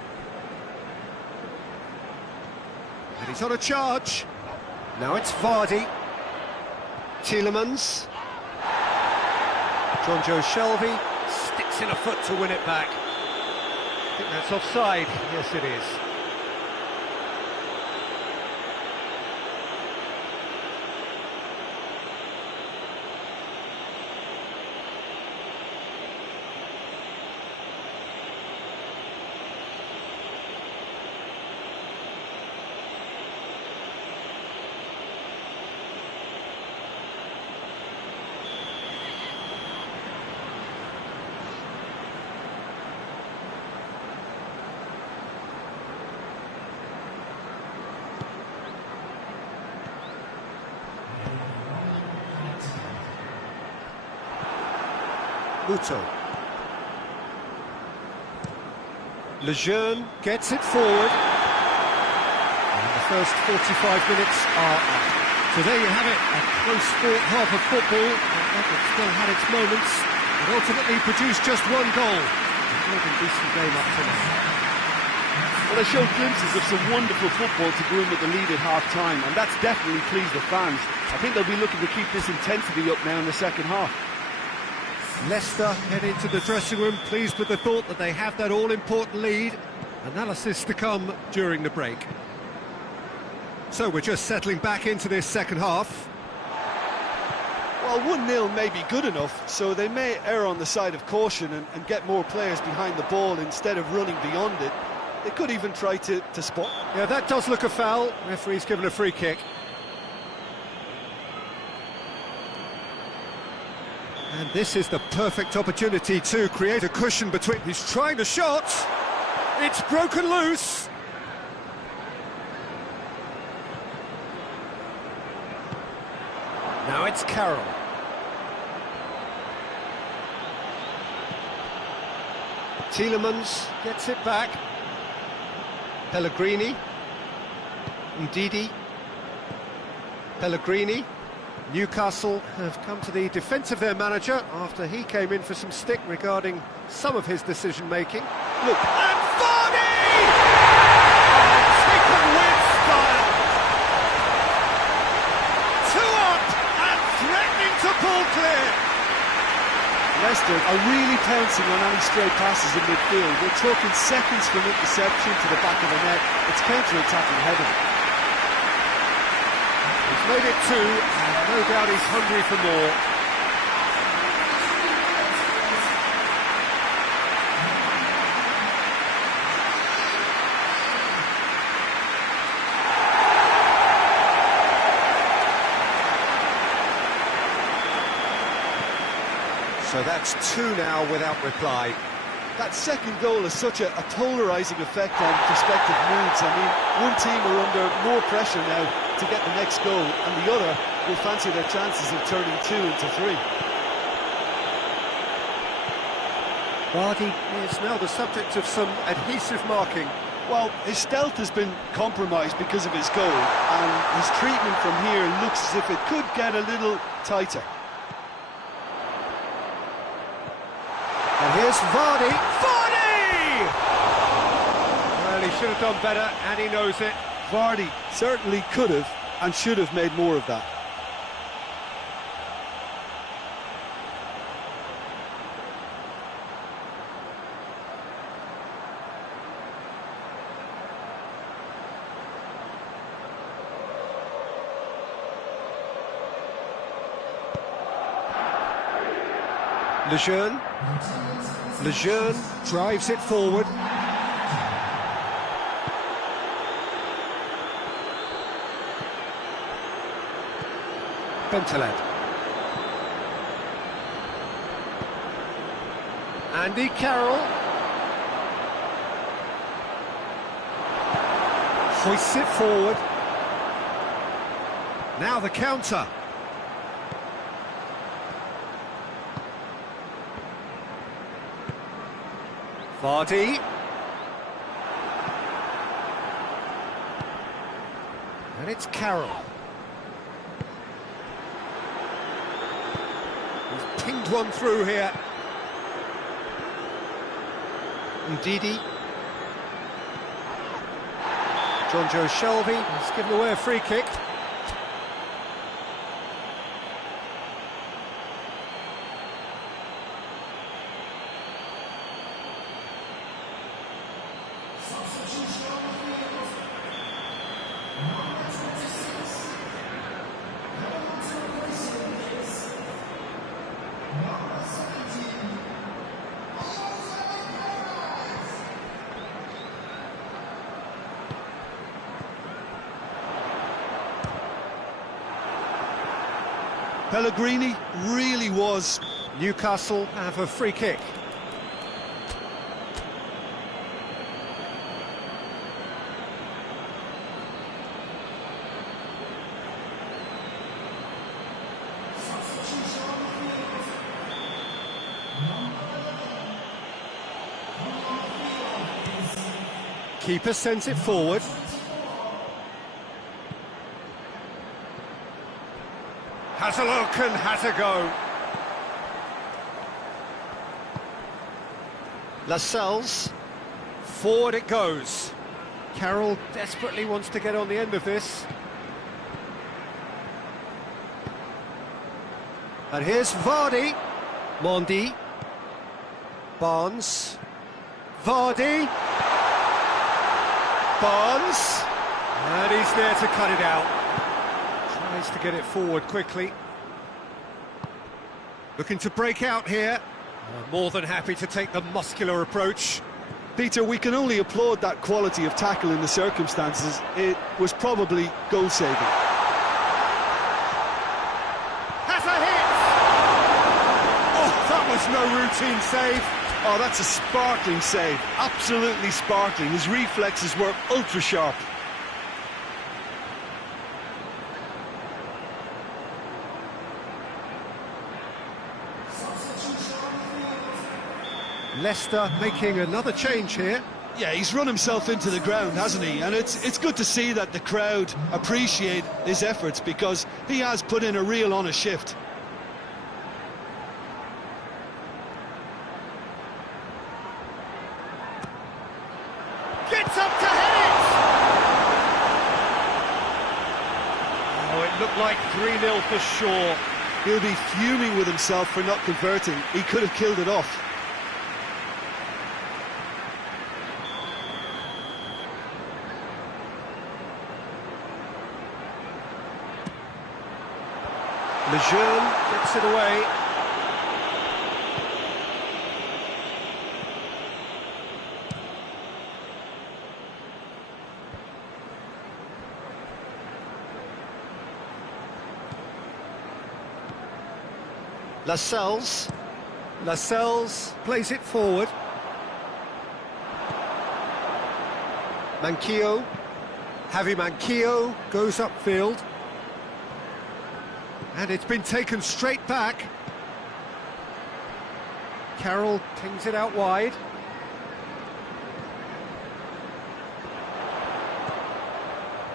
And he's on a charge. Now it's Vardy. Tielemans. Jonjo Shelvey sticks in a foot to win it back. I think that's offside. Yes, it is. Muto. Lejeune gets it forward. And the first 45 minutes are up. So there you have it, a close-fought half of football. It still had its moments, but ultimately produced just one goal. A decent game up to now. Well, they showed glimpses of some wonderful football to go in with the lead at half-time, and that's definitely pleased the fans. I think they'll be looking to keep this intensity up now in the second half. Leicester head into the dressing room pleased with the thought that they have that all-important lead. Analysis to come during the break. So we're just settling back into this second half. Well, 1-0 may be good enough, so they may err on the side of caution and get more players behind the ball instead of running beyond it. They could even try to spot. Yeah, that does look a foul. Referee's given a free kick. And this is the perfect opportunity to create a cushion between... He's trying the shot! It's broken loose! Now it's Carroll. Tielemans gets it back. Pellegrini. Ndidi. Pellegrini. Newcastle have come to the defence of their manager after he came in for some stick regarding some of his decision-making. Look, and Vardy! Taken with style! 2 up and threatening to pull clear! Leicester are really pouncing on any stray passes in midfield. We're talking seconds from interception to the back of the net. It's counter-attacking heaven. He's made it 2, and no doubt he's hungry for more. So that's 2 now without reply. That second goal has such a polarising effect on prospective moods. I mean, one team are under more pressure now to get the next goal, and the other will fancy their chances of turning 2 into 3. Vardy is now the subject of some adhesive marking. Well, his stealth has been compromised because of his goal, and his treatment from here looks as if it could get a little tighter. And here's Vardy. Vardy! Well, he should have done better, and he knows it. Vardy certainly could have and should have made more of that. Lejeune drives it forward. Bentaleb. Andy Carroll. Hoists it forward. Now the counter. Vardy. And it's Carroll. He's pinged one through here. Ndidi. Jonjo Shelvey has given away a free kick. Pellegrini really was. Newcastle have a free kick. Keeper sends it forward. Has a look and has a go. Lascelles. Forward it goes. Carroll desperately wants to get on the end of this. And here's Vardy. Mondi. Barnes. Vardy. Barnes. And he's there to cut it out. Tries to get it forward quickly. Looking to break out here. More than happy to take the muscular approach. Peter, we can only applaud that quality of tackle in the circumstances. It was probably goal-saving. Has a hit! Oh, that was no routine save. Oh, that's a sparkling save. Absolutely sparkling. His reflexes were ultra-sharp. Leicester making another change here. Yeah, he's run himself into the ground, hasn't he? And it's good to see that the crowd appreciate his efforts, because he has put in a real honest shift. Gets up to head it! Oh, it looked like 3-0 for sure. He'll be fuming with himself for not converting. He could have killed it off. Lejeune gets it away. Lascelles. Lascelles plays it forward. Manquillo. Javi Manquillo goes upfield. And it's been taken straight back. Carroll pings it out wide.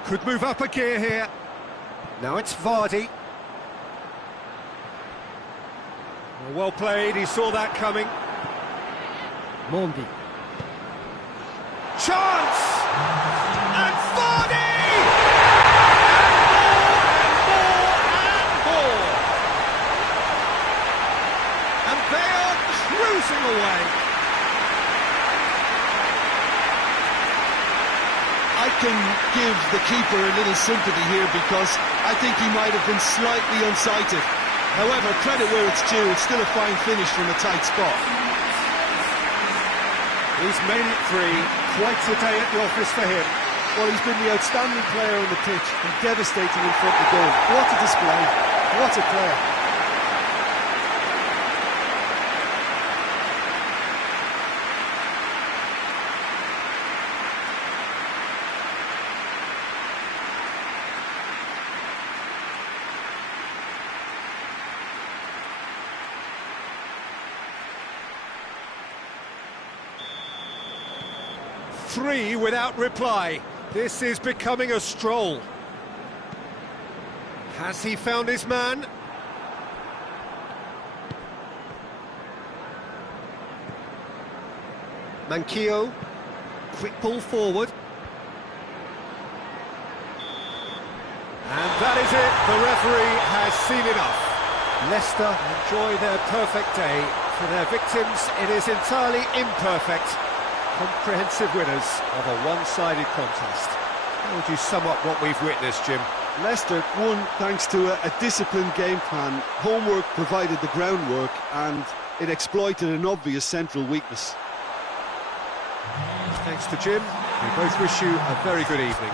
Could move up a gear here. Now it's Vardy. Well played, he saw that coming. Mondi. Chance! And Vardy! And they are cruising away. I can give the keeper a little sympathy here, because I think he might have been slightly unsighted. However, credit where it's due, it's still a fine finish from a tight spot. He's made it three. Quite a day at the office for him. Well, he's been the outstanding player on the pitch and devastating in front of goal. What a display. What a player. Three without reply. This is becoming a stroll. Has he found his man? Manquillo. Quick ball forward. And that is it. The referee has seen enough. Leicester enjoy their perfect day. For their victims, it is entirely imperfect. comprehensive winners of a one-sided contest. How would you sum up what we've witnessed, Jim? Leicester won thanks to a disciplined game plan. Homework provided the groundwork and it exploited an obvious central weakness. Thanks to Jim. We both wish you a very good evening.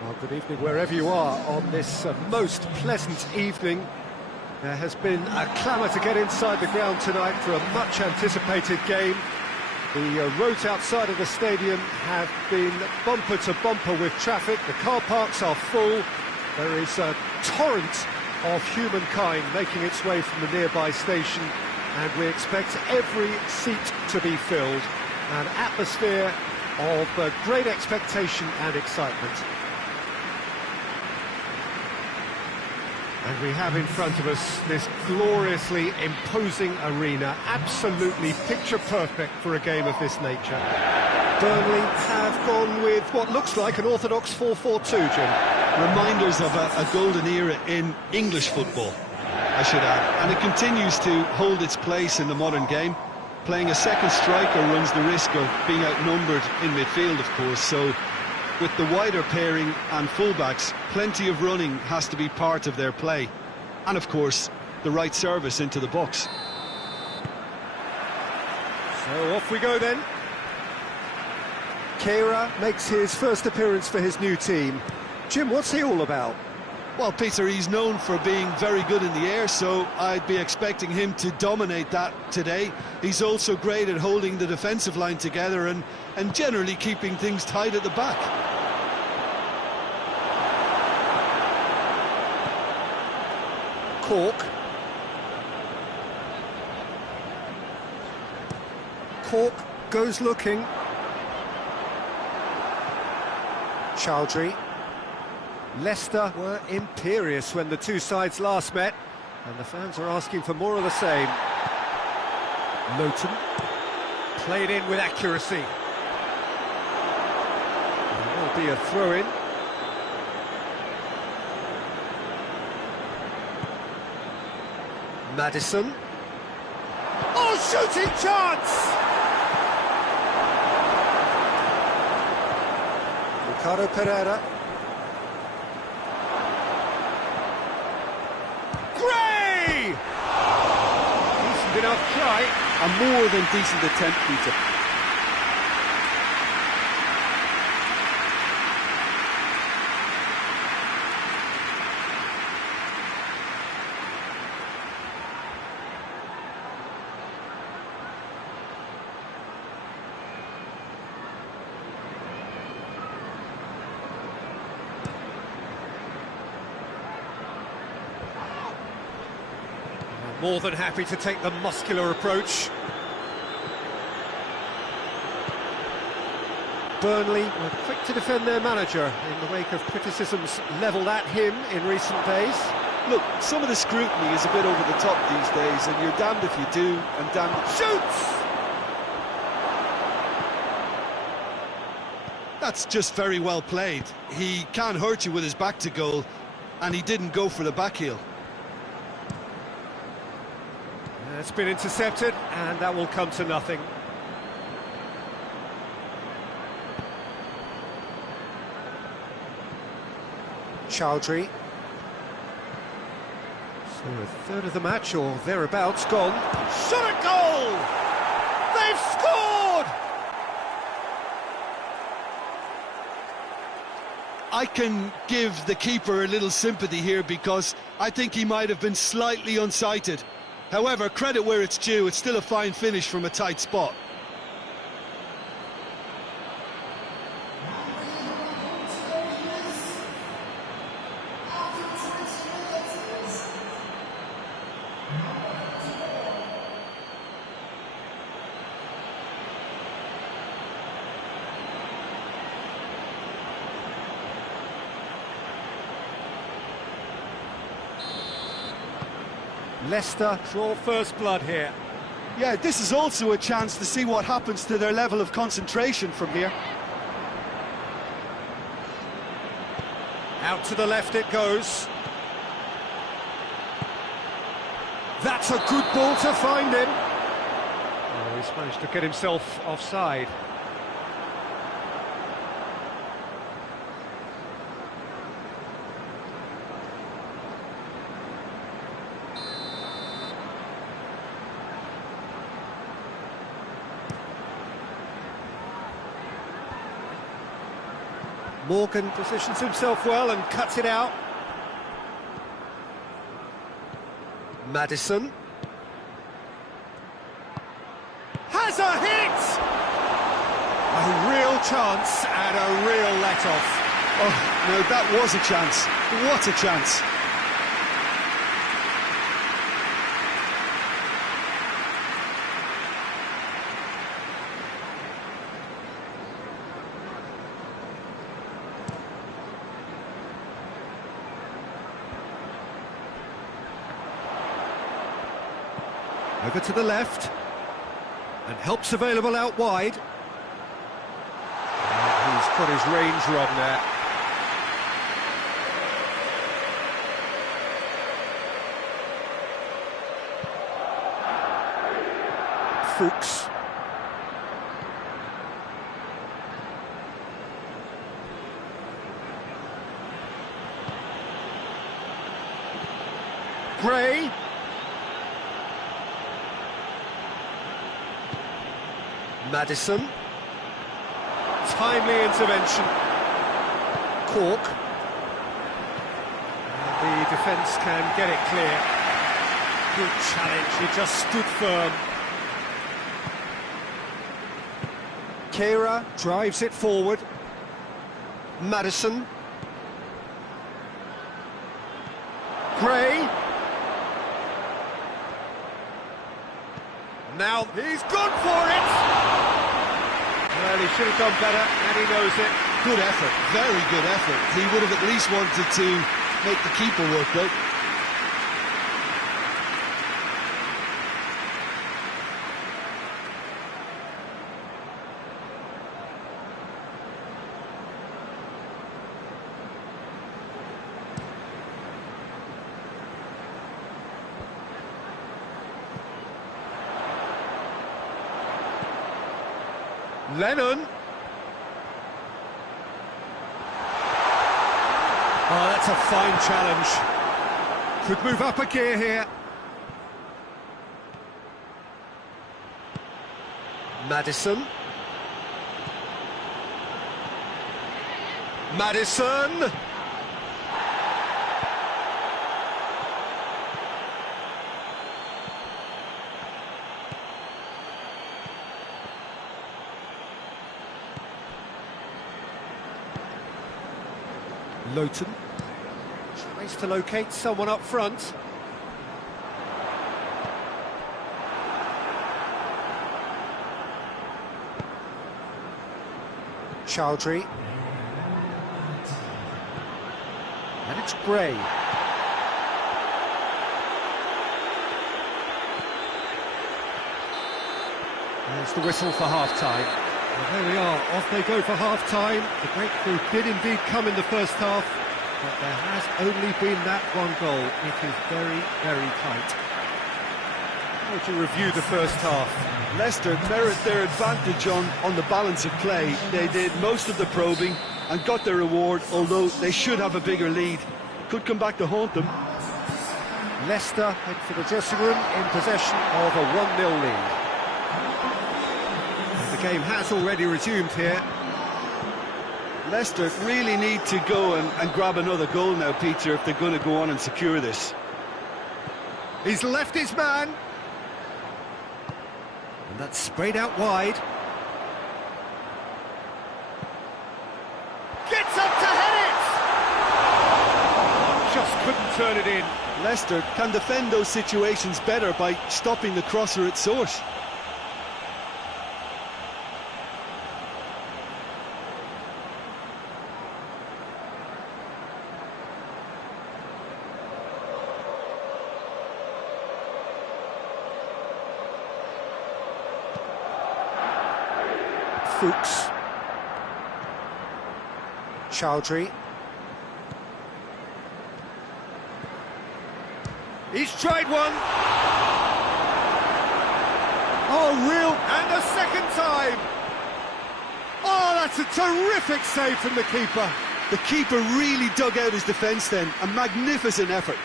Well, good evening wherever you are on this most pleasant evening. There has been a clamour to get inside the ground tonight for a much-anticipated game. The roads outside of the stadium have been bumper to bumper with traffic. The car parks are full. There is a torrent of humankind making its way from the nearby station, and we expect every seat to be filled. An atmosphere of great expectation and excitement. And we have in front of us this gloriously imposing arena, absolutely picture-perfect for a game of this nature. Burnley have gone with what looks like an orthodox 4-4-2, Jim. Reminders of a golden era in English football, I should add. And it continues to hold its place in the modern game. Playing a second striker runs the risk of being outnumbered in midfield, of course, so with the wider pairing and fullbacks, plenty of running has to be part of their play. And of course, the right service into the box. So off we go then. Keira makes his first appearance for his new team. Jim, what's he all about? Well, Peter, he's known for being very good in the air, so I'd be expecting him to dominate that today. He's also great at holding the defensive line together and generally keeping things tight at the back. Cork. Cork goes looking. Chowdhury. Leicester were imperious when the two sides last met, and the fans are asking for more of the same. Lowton. Played in with accuracy. There will be a throw-in. Maddison. Oh, shooting chance! Ricardo Pereira. Gray! Decent enough try. A more than decent attempt, Peter. More than happy to take the muscular approach. Burnley were quick to defend their manager in the wake of criticisms levelled at him in recent days. Look, some of the scrutiny is a bit over the top these days, and you're damned if you do, and damned if... Shoots! That's just very well played. He can't hurt you with his back to goal, and he didn't go for the back heel. It's been intercepted, and that will come to nothing. Chowdhury. So a third of the match, or thereabouts, gone. Shot a goal! They've scored! I can give the keeper a little sympathy here because I think he might have been slightly unsighted. However, credit where it's due, it's still a fine finish from a tight spot. Leicester draw first blood here. Yeah, this is also a chance to see what happens to their level of concentration from here. Out to the left it goes. That's a good ball to find him. Oh, he's managed to get himself offside. Morgan positions himself well and cuts it out. Maddison. Has a hit! A real chance and a real let-off. Oh, no, that was a chance. What a chance. Over to the left, and help's available out wide. And he's put his range wrong there. Fuchs. Gray. Maddison. Timely intervention. Cork. And the defence can get it clear. Good challenge, he just stood firm. Kehra drives it forward. Maddison. Gray. Now he's gone for it! Well, he should have done better, and he knows it. Good effort, very good effort. He would have at least wanted to make the keeper work, though. Lennon. Oh, that's a fine challenge. Could move up a gear here. Maddison. Maddison. Lowton tries to locate someone up front. Chowdhury. And it's Gray. There's the whistle for half-time. Well, there we are, off they go for half-time. The breakthrough did indeed come in the first half, but there has only been that one goal. It is very, very tight. How to review the first half? Leicester merit their advantage on the balance of play. They did most of the probing and got their reward, although they should have a bigger lead. Could come back to haunt them. Leicester head for the dressing room in possession of a 1-0 lead. The game has already resumed here. Leicester really need to go and grab another goal now, Peter, if they're going to go on and secure this. He's left his man. And that's sprayed out wide. Gets up to head it! Just couldn't turn it in. Leicester can defend those situations better by stopping the crosser at source. Fuchs. Chowdhury. He's tried one. Oh, real, and a second time. Oh, that's a terrific save from the keeper. The keeper really dug out his defence then. A magnificent effort.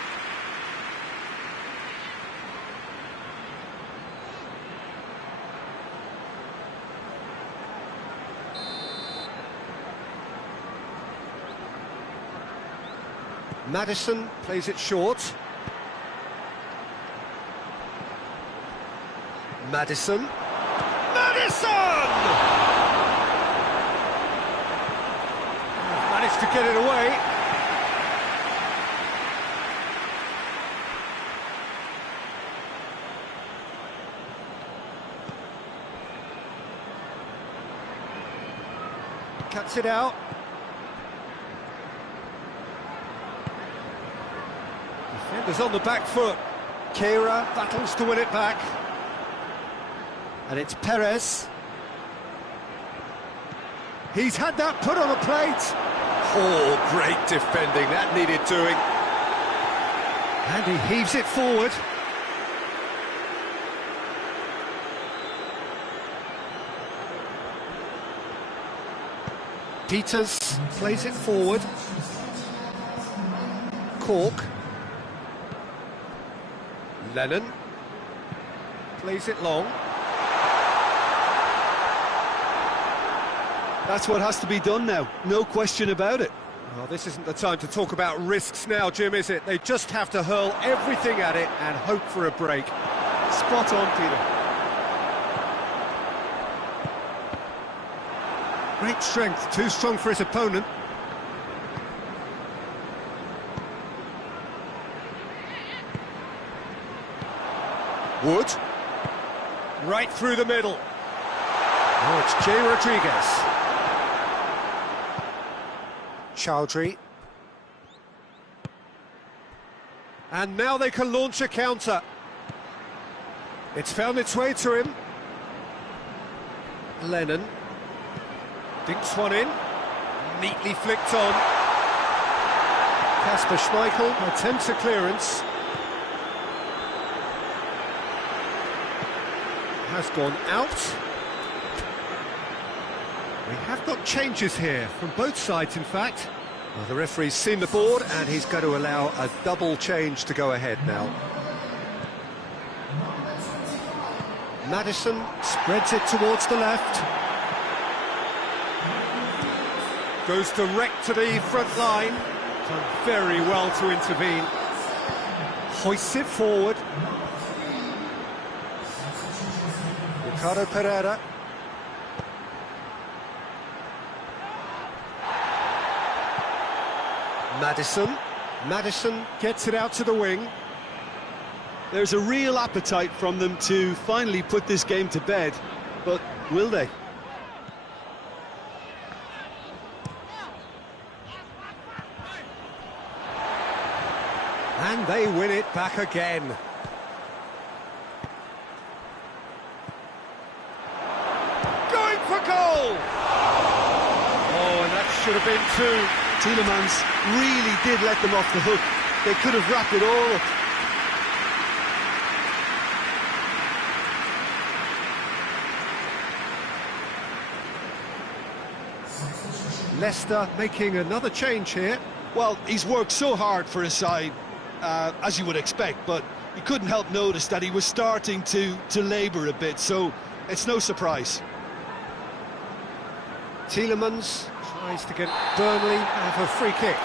Maddison plays it short. Maddison! Managed to get it away. Cuts it out. Defenders on the back foot. Keira battles to win it back. And it's Perez. He's had that put on a plate. Oh, great defending, that needed doing. And he heaves it forward. Peters plays it forward. Cork. Lennon plays it long. That's what has to be done now, no question about it. Well, this isn't the time to talk about risks now, Jim, is it? They just have to hurl everything at it and hope for a break. Spot on, Peter. Great strength, too strong for his opponent. Wood. Right through the middle. Oh, it's Jay Rodriguez. Chowdhury. And now they can launch a counter. It's found its way to him. Lennon. Dinks one in. Neatly flicked on. Kasper Schmeichel attempts a clearance. Has gone out. We have got changes here, from both sides in fact. Well, the referee's seen the board and he's going to allow a double change to go ahead now. Maddison spreads it towards the left. Goes direct to the front line. Done very well to intervene. Hoists it forward. Ricardo Pereira. Maddison gets it out to the wing. There's a real appetite from them to finally put this game to bed, but will they? And they win it back again. Going for goal! Oh, and that should have been two. Tielemans really did let them off the hook. They could have wrapped it all up. Leicester making another change here. Well, he's worked so hard for his side, as you would expect, but you couldn't help notice that he was starting to labour a bit, so it's no surprise. Tielemans tries to get Burnley out of a free kick.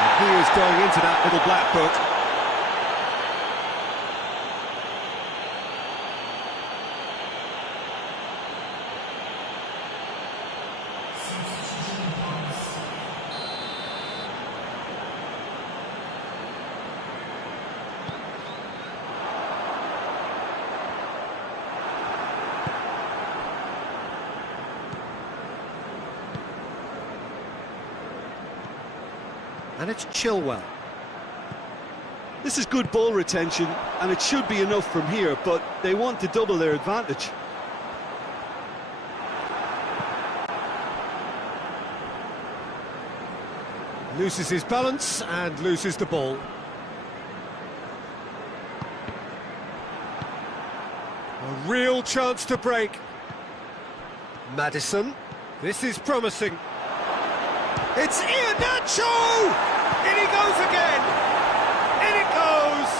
And he is going into that little black book. And it's Chilwell. This is good ball retention, and it should be enough from here, but they want to double their advantage. Loses his balance and loses the ball. A real chance to break. Maddison. This is promising. It's Iheanacho! In he goes again! In it goes!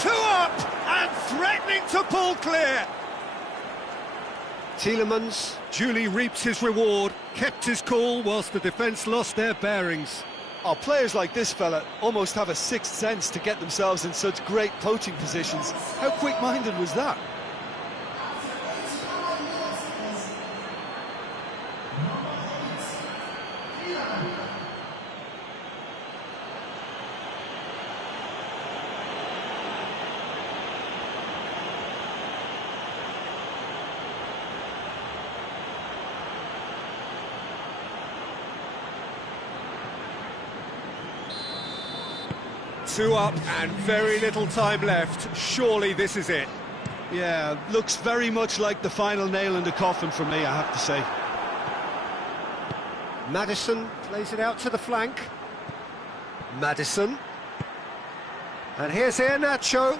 Two up and threatening to pull clear. Tielemans duly reaps his reward, kept his cool whilst the defence lost their bearings. Oh, players like this fella almost have a sixth sense to get themselves in such great poaching positions. How quick-minded was that? Two up and very little time left. Surely this is it. Yeah, looks very much like the final nail in the coffin for me, I have to say. Maddison plays it out to the flank. Maddison. And here's Iheanacho.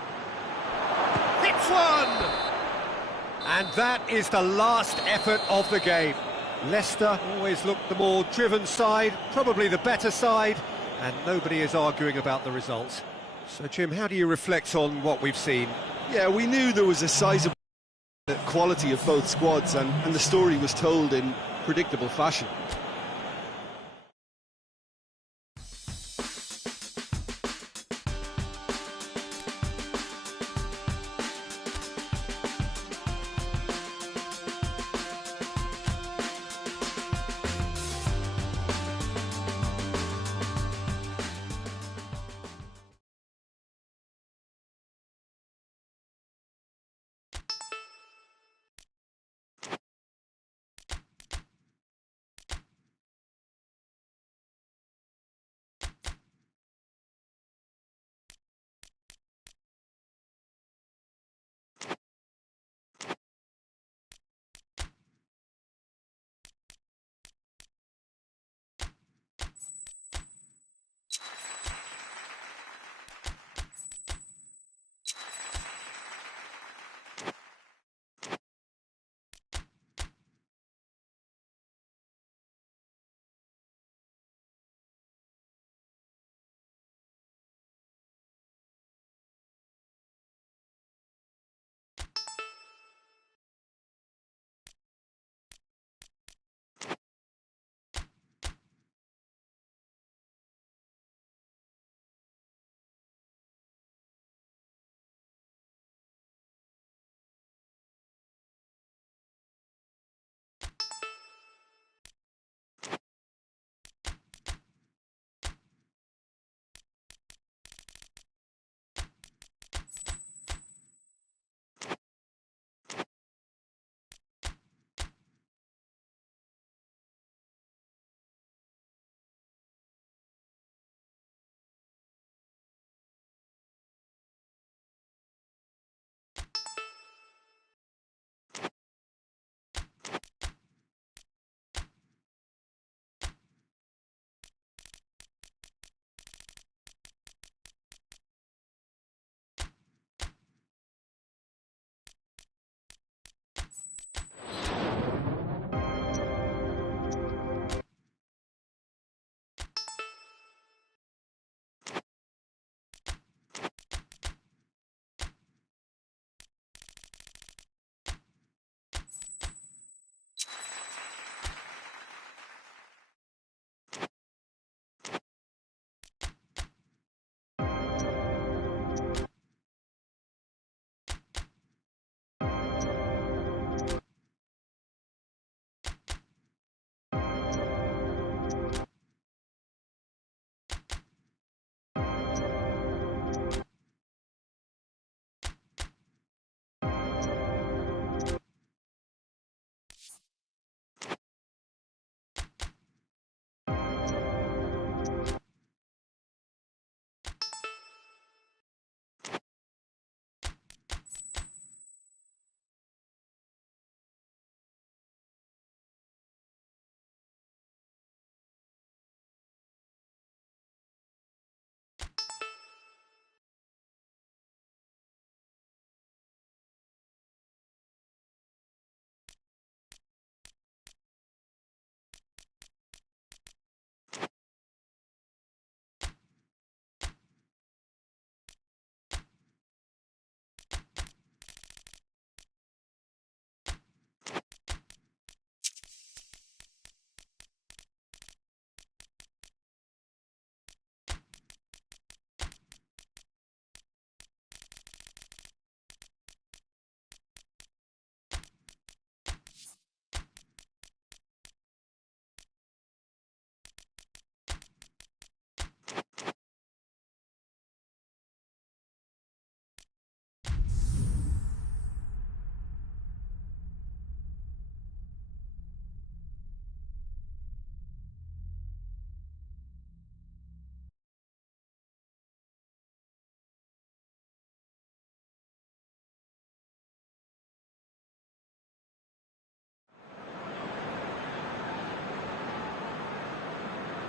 Hits one! And that is the last effort of the game. Leicester always looked the more driven side, probably the better side, and nobody is arguing about the results. So, Jim, how do you reflect on what we've seen? Yeah, we knew there was a sizable quality of both squads, and the story was told in predictable fashion.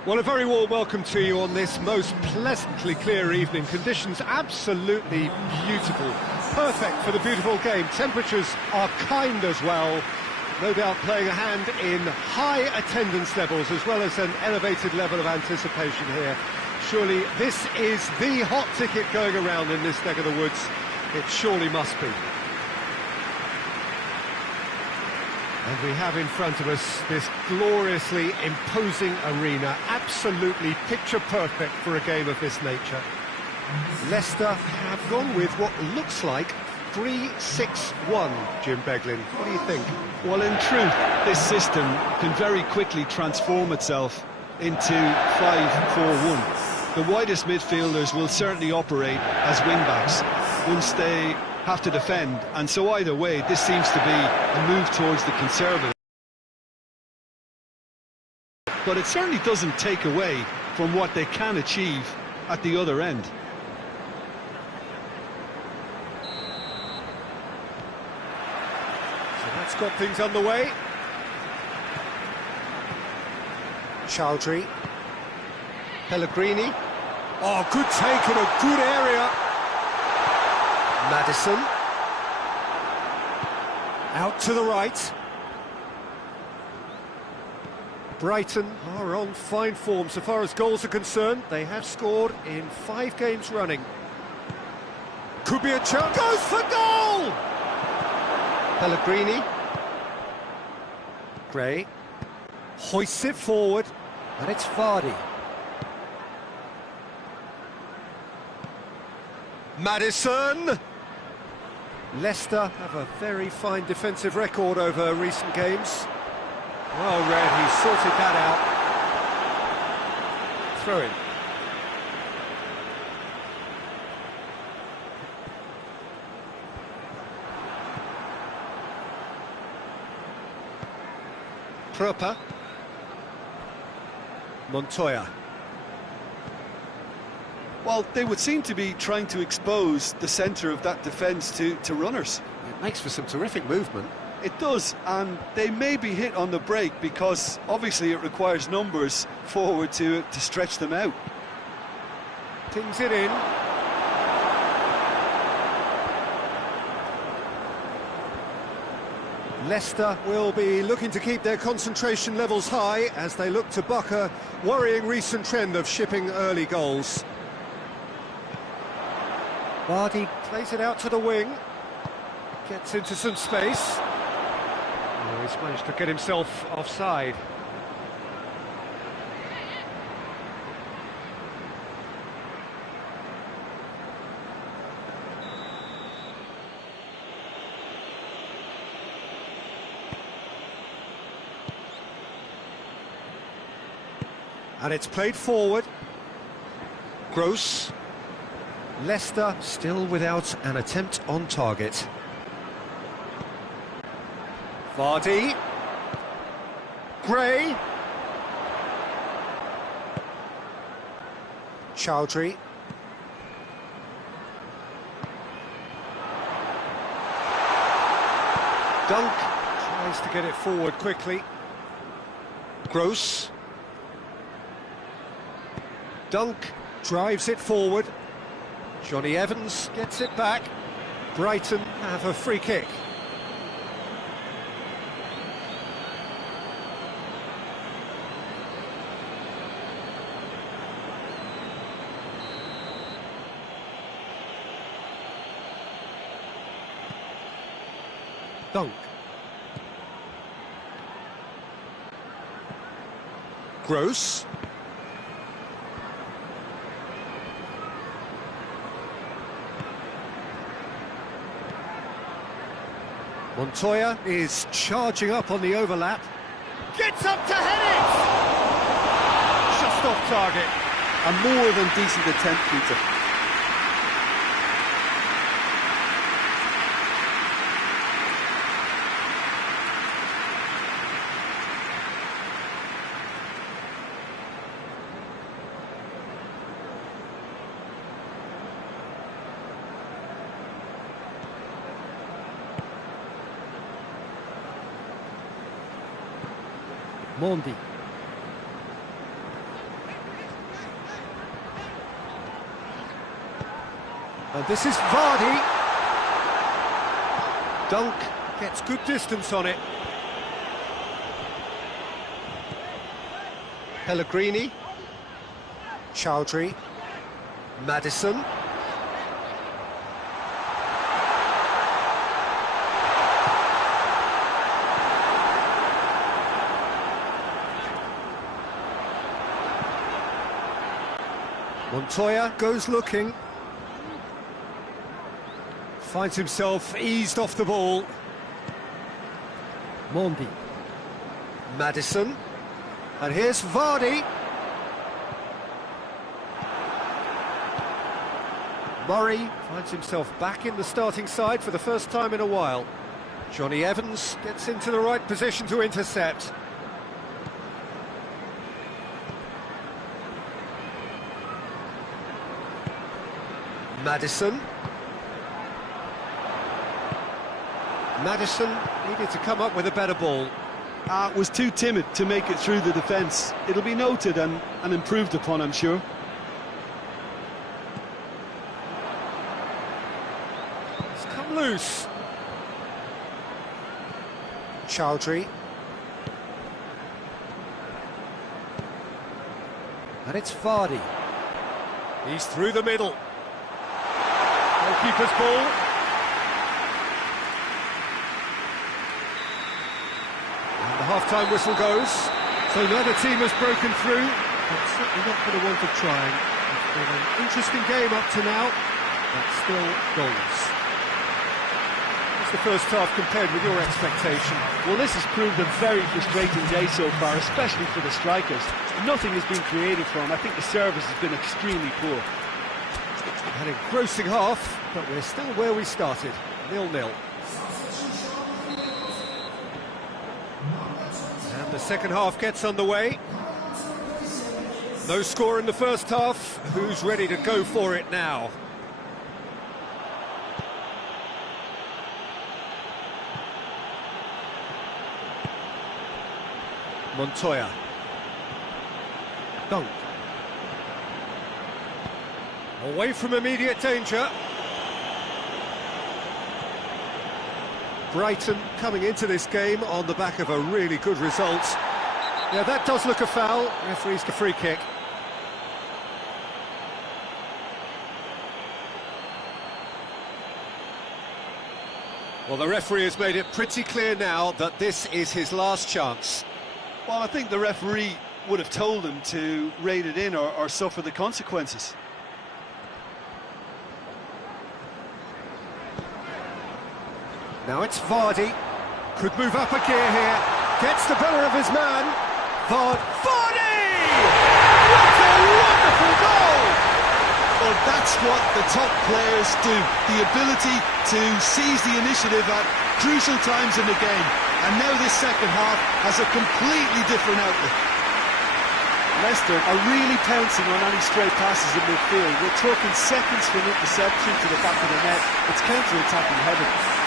Well, a very warm welcome to you on this most pleasantly clear evening. Conditions absolutely beautiful. Perfect for the beautiful game. Temperatures are kind as well. No doubt playing a hand in high attendance levels as well as an elevated level of anticipation here. Surely this is the hot ticket going around in this neck of the woods. It surely must be. And we have in front of us this gloriously imposing arena, absolutely picture perfect for a game of this nature. Leicester have gone with what looks like 3-6-1, Jim Beglin. What do you think? Well, in truth, this system can very quickly transform itself into 5-4-1. The widest midfielders will certainly operate as wing-backs once they have to defend, and so either way, this seems to be a move towards the conservative. But it certainly doesn't take away from what they can achieve at the other end. So that's got things underway. Chaldry. Pellegrini. Oh, good take in a good area. Maddison. Out to the right. Brighton are on fine form so far as goals are concerned. They have scored in 5 games running. Could be a chance. Goes for goal! Pellegrini. Gray. Hoists it forward. And it's Vardy. Maddison! Leicester have a very fine defensive record over recent games. Well read, he sorted that out. Throw in. Proper. Montoya. Well, they would seem to be trying to expose the centre of that defence to runners. It makes for some terrific movement. It does, and they may be hit on the break because obviously it requires numbers forward to stretch them out. Tings it in. Leicester will be looking to keep their concentration levels high as they look to buck a worrying recent trend of shipping early goals. Vardy plays it out to the wing, gets into some space. Oh, he's managed to get himself offside. And it's played forward. Gross. Leicester still without an attempt on target. Vardy. Gray. Chaldry. Dunk tries to get it forward quickly. Gross. Dunk drives it forward. Johnny Evans gets it back. Brighton have a free kick. Dunk. Gross. Montoya is charging up on the overlap. Gets up to head it! Just off target. A more than decent attempt, Peter. Mondi. And this is Vardy. Dunk gets good distance on it. Pellegrini. Chowdhury. Maddison. Montoya goes looking. Finds himself eased off the ball. Mondi. Maddison. And here's Vardy. Murray finds himself back in the starting side for the first time in a while. Johnny Evans gets into the right position to intercept. Maddison. Maddison needed to come up with a better ball. Was too timid to make it through the defence. It'll be noted and improved upon, I'm sure. It's come loose. Chowdhury. And it's Vardy. He's through the middle. Goalkeeper's ball. And the half-time whistle goes. So neither team has broken through, but certainly not for the want of trying. It's been an interesting game up to now, but still goals. What's the first half compared with your expectation? Well, this has proved a very frustrating day so far, especially for the strikers. Nothing has been created for them. I think the service has been extremely poor. An engrossing half, but we're still where we started, 0-0. And the second half gets underway. No score in the first half. Who's ready to go for it now? Montoya. Dunk. Away from immediate danger. Brighton coming into this game on the back of a really good result. Yeah, that does look a foul. Referee's the free kick. Well, the referee has made it pretty clear now that this is his last chance. Well, I think the referee would have told him to rate it in or suffer the consequences. Now it's Vardy. Could move up a gear here. Gets the better of his man. Vardy! What a wonderful goal! Well, that's what the top players do. The ability to seize the initiative at crucial times in the game. And now this second half has a completely different outlook. Leicester are really pouncing on any stray passes in midfield. We're talking seconds from interception to the back of the net. It's counter-attacking heaven.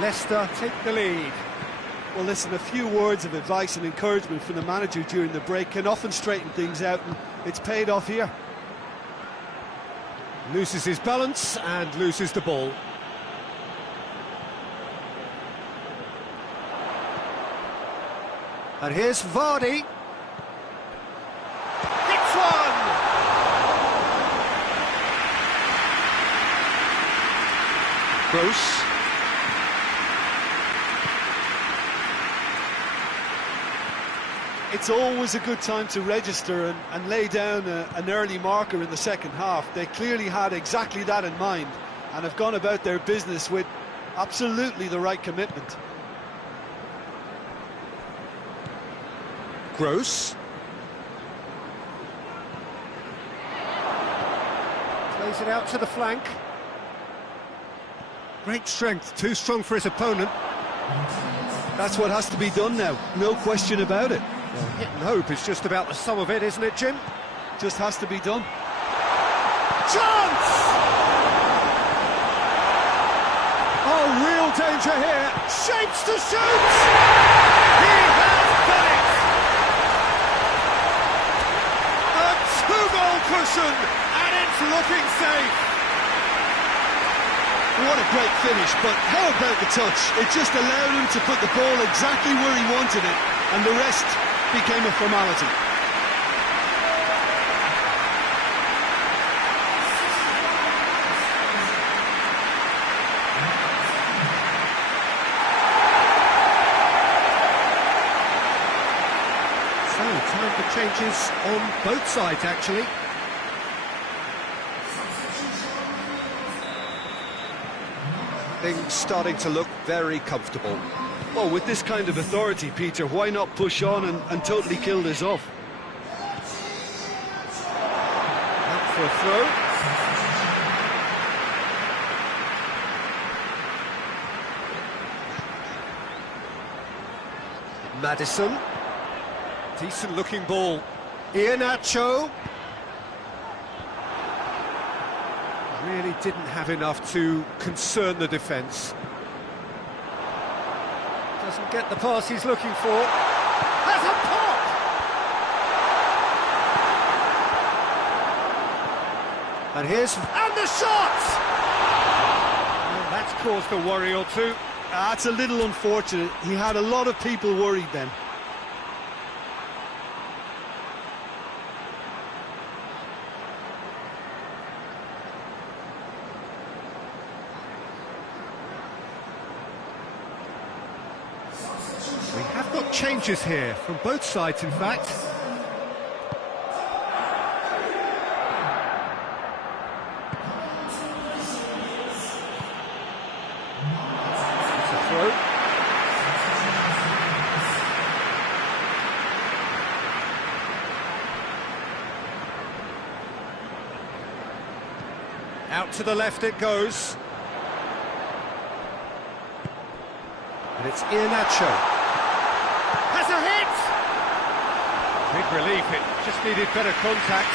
Leicester take the lead. Well, listen, a few words of advice and encouragement from the manager during the break can often straighten things out, and it's paid off here. Loses his balance and loses the ball. And here's Vardy. Hits one! Gross. It's always a good time to register and lay down an early marker in the second half. They clearly had exactly that in mind and have gone about their business with absolutely the right commitment. Gross. Plays it out to the flank. Great strength, too strong for his opponent. That's what has to be done now, no question about it. Well, hit and hope is just about the sum of it, isn't it, Jim? Just has to be done. Chance! Oh, real danger here. Shapes to shoot! He has done it! A two-goal cushion, and it's looking safe. What a great finish, but how about the touch? It just allowed him to put the ball exactly where he wanted it, and the rest became a formality. So, time for changes on both sides, actually. Things starting to look very comfortable. Well, with this kind of authority, Peter, why not push on and totally kill this off? Out for a throw. Maddison. Decent looking ball. Iheanacho. Really didn't have enough to concern the defence. Doesn't get the pass he's looking for. Has a pop! And the shot! Well, that's caused a worry or two. That's a little unfortunate. He had a lot of people worried then. We have got changes here, from both sides in fact. It's a throw. Out to the left it goes. And it's Iheanacho. Has a hit! Big relief, it just needed better contact.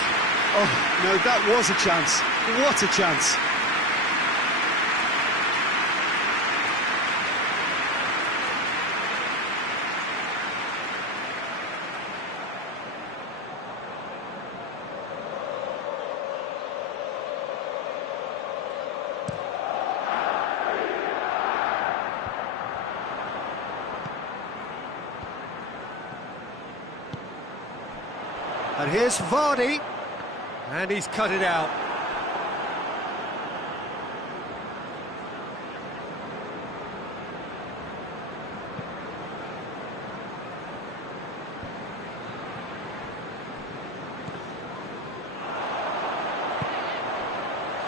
Oh, no, that was a chance. What a chance. And here's Vardy, and he's cut it out.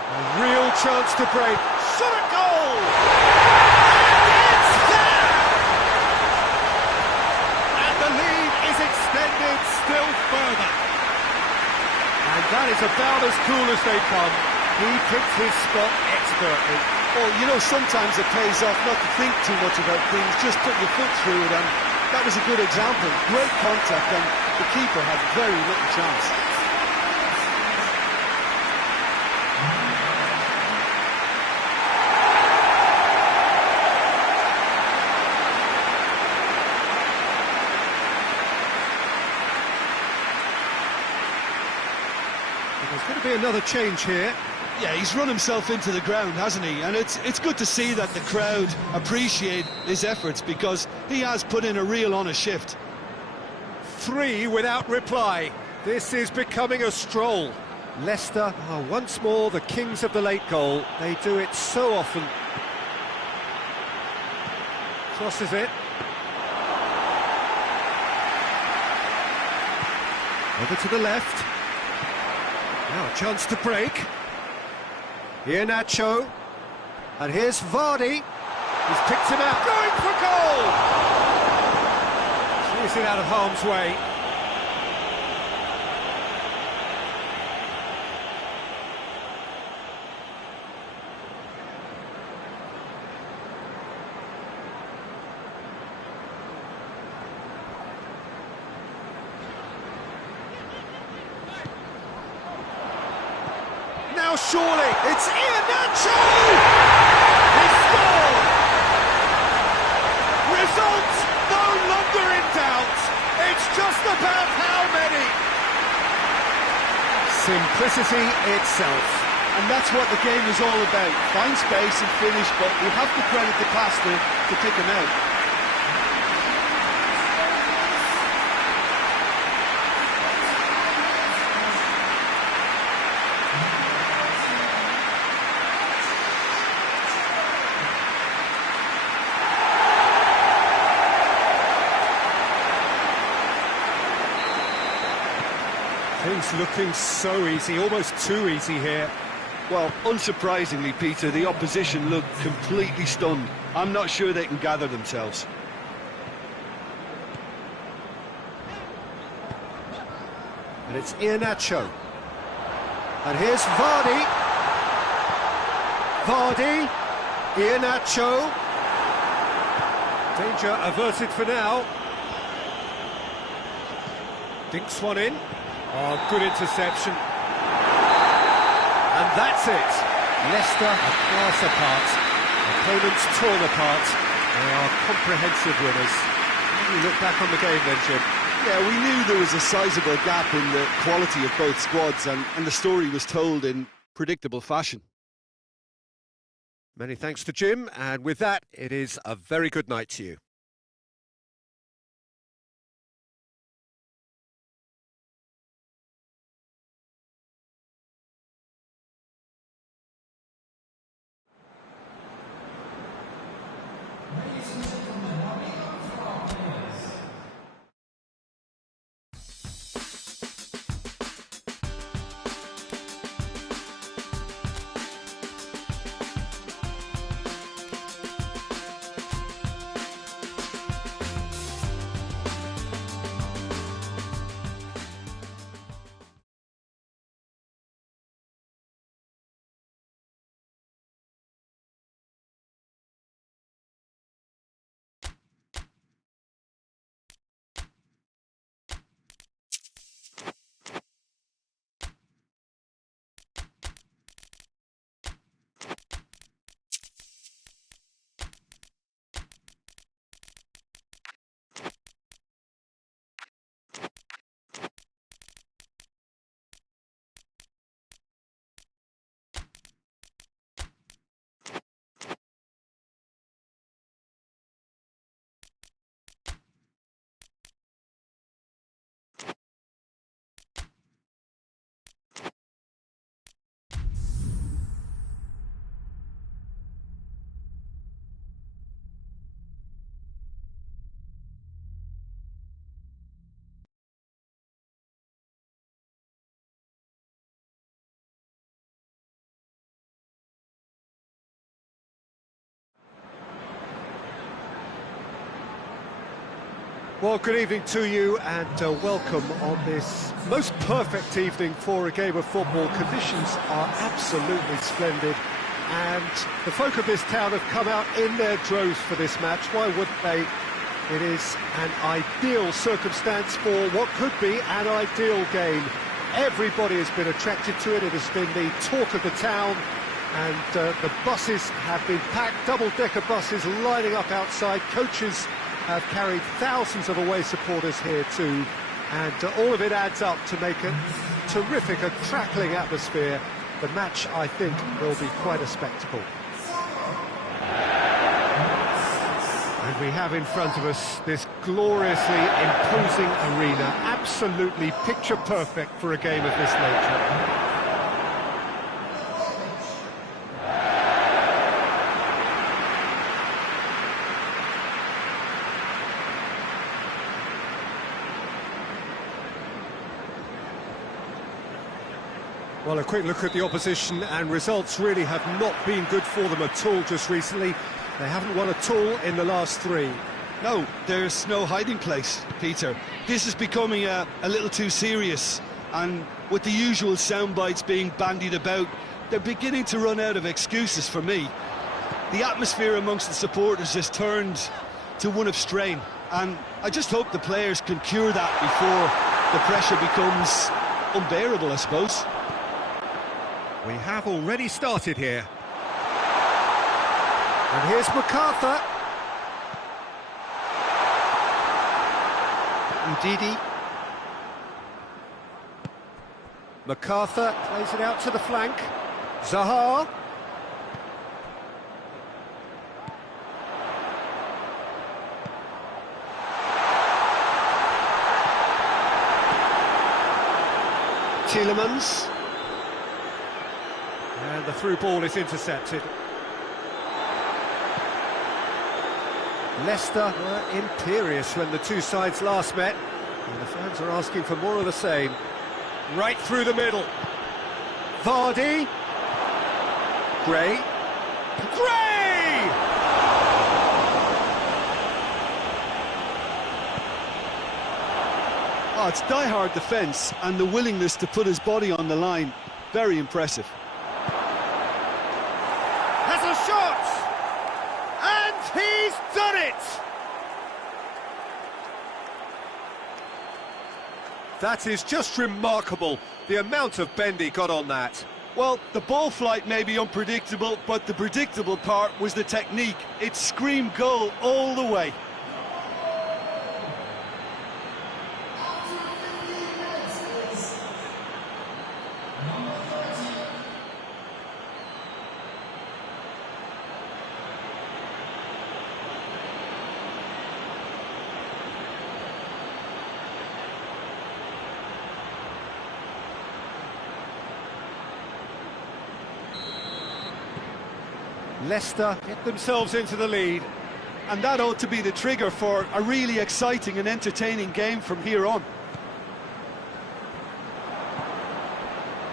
A real chance to break. Shot at goal! And it's there! And the lead is extended still further. And that is about as cool as they come. He picked his spot expertly. Well, you know, sometimes it pays off not to think too much about things, just put your foot through it, and that was a good example. Great contact, and the keeper had very little chance. There's going to be another change here. Yeah, he's run himself into the ground, hasn't he? And it's good to see that the crowd appreciate his efforts, because he has put in a real honest shift. 3 without reply. This is becoming a stroll. Leicester are once more the kings of the late goal. They do it so often. Crosses it. Over to the left. Now a chance to break. Iheanacho. And here's Vardy. He's picked him out. Going for goal! Clears it out of harm's way. surely. It's Iheanacho! He scored! Results no longer in doubt. It's just about how many. Simplicity itself. And that's what the game is all about. Find space and finish, but we have to credit the passer to pick him out. Things looking so easy, almost too easy here. Well, unsurprisingly, Peter, the opposition look completely stunned. I'm not sure they can gather themselves. And it's Iheanacho. And here's Vardy. Vardy. Iheanacho. Danger averted for now. Dinks one in. Oh, good interception. And that's it. Leicester are class apart. Opponents torn apart. They are comprehensive winners. How do you look back on the game then, Jim? Yeah, we knew there was a sizable gap in the quality of both squads, and the story was told in predictable fashion. Many thanks to Jim, and with that, it is a very good night to you. Well, good evening to you and welcome on this most perfect evening for a game of football. Conditions are absolutely splendid and the folk of this town have come out in their droves for this match. Why wouldn't they? It is an ideal circumstance for what could be an ideal game. Everybody has been attracted to it. It has been the talk of the town and the buses have been packed, double-decker buses lining up outside. Coaches have carried thousands of away supporters here too, and all of it adds up to make a terrific, a crackling atmosphere. The match, I think, will be quite a spectacle. And we have in front of us this gloriously imposing arena, absolutely picture perfect for a game of this nature. Well, a quick look at the opposition, and results really have not been good for them at all just recently. They haven't won at all in the last three. No, there's no hiding place, Peter. This is becoming a little too serious, and with the usual sound bites being bandied about, they're beginning to run out of excuses for me. The atmosphere amongst the supporters has turned to one of strain, and I just hope the players can cure that before the pressure becomes unbearable, I suppose. We have already started here. And here's MacArthur. Ndidi. MacArthur plays it out to the flank. Zaha. Tielemans. And the through ball is intercepted. Leicester were imperious when the two sides last met, and the fans are asking for more of the same. Right through the middle. Vardy. Gray. Gray! Oh, it's die-hard defence and the willingness to put his body on the line. Very impressive. Has a shot! And he's done it! That is just remarkable, the amount of bend he got on that. Well, the ball flight may be unpredictable, but the predictable part was the technique. It screamed goal all the way. Leicester get themselves into the lead. And that ought to be the trigger for a really exciting and entertaining game from here on.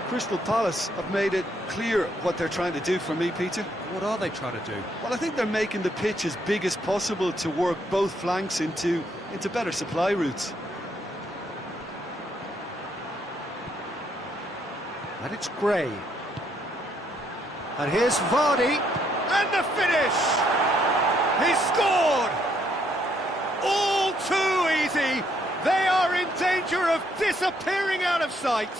Crystal Palace have made it clear what they're trying to do for me, Peter. What are they trying to do? Well, I think they're making the pitch as big as possible to work both flanks into better supply routes. And it's Gray. And here's Vardy. And the finish! He's scored! All too easy! They are in danger of disappearing out of sight!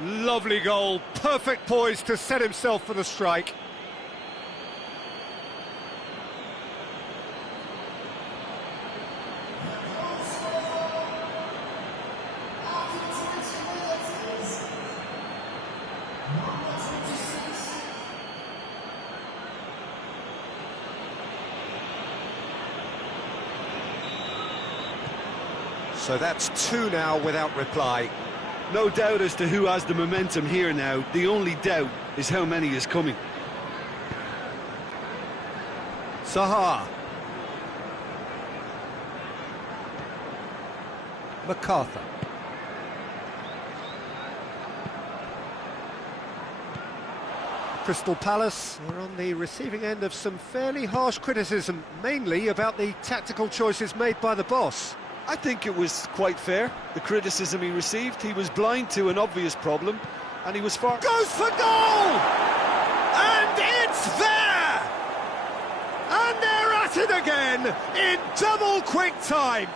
Lovely goal, perfect poise to set himself for the strike. So that's two now without reply. No doubt as to who has the momentum here now. The only doubt is how many is coming. Zaha. MacArthur. Crystal Palace are on the receiving end of some fairly harsh criticism, mainly about the tactical choices made by the boss. I think it was quite fair, the criticism he received. He was blind to an obvious problem, and he was far... Goes for goal! And it's there! And they're at it again, in double quick time!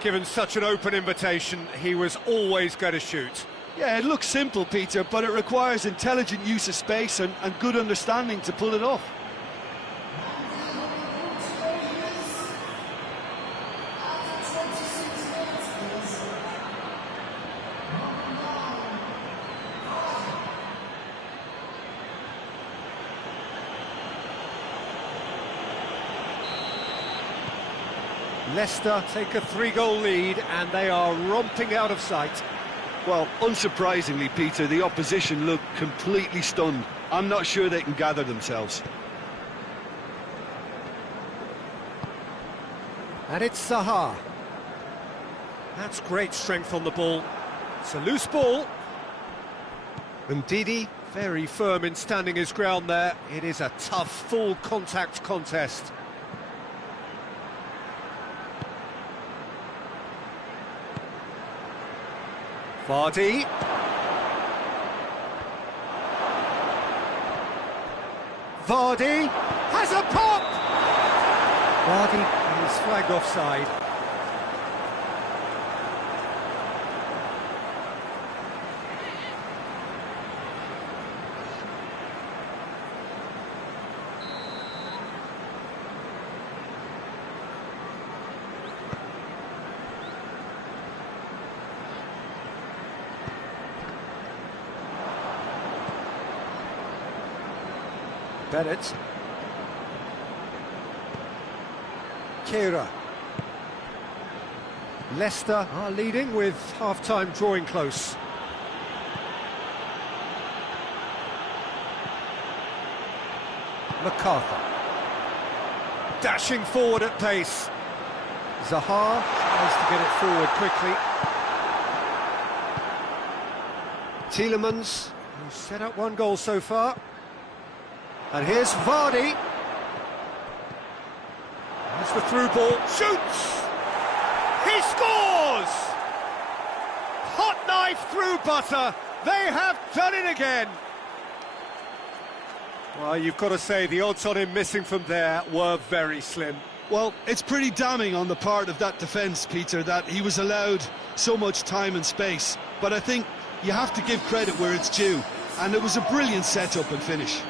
Given such an open invitation, he was always going to shoot. Yeah, it looks simple, Peter, but it requires intelligent use of space and good understanding to pull it off. Leicester take a 3-goal lead and they are romping out of sight. Well, unsurprisingly, Peter, the opposition look completely stunned. I'm not sure they can gather themselves. And it's Zaha. That's great strength on the ball. It's a loose ball. Ndidi, very firm in standing his ground there. It is a tough, full contact contest. Vardy. Vardy has a pop! Vardy is flagged offside. Bennett. Kira. Leicester are leading with half-time drawing close. MacArthur. Dashing forward at pace. Zaha tries to get it forward quickly. Tielemans, who's set up one goal so far. And here's Vardy. That's the through ball. Shoots! He scores! Hot knife through butter. They have done it again. Well, you've got to say the odds on him missing from there were very slim. Well, it's pretty damning on the part of that defence, Peter, that he was allowed so much time and space. But I think you have to give credit where it's due, and it was a brilliant setup and finish.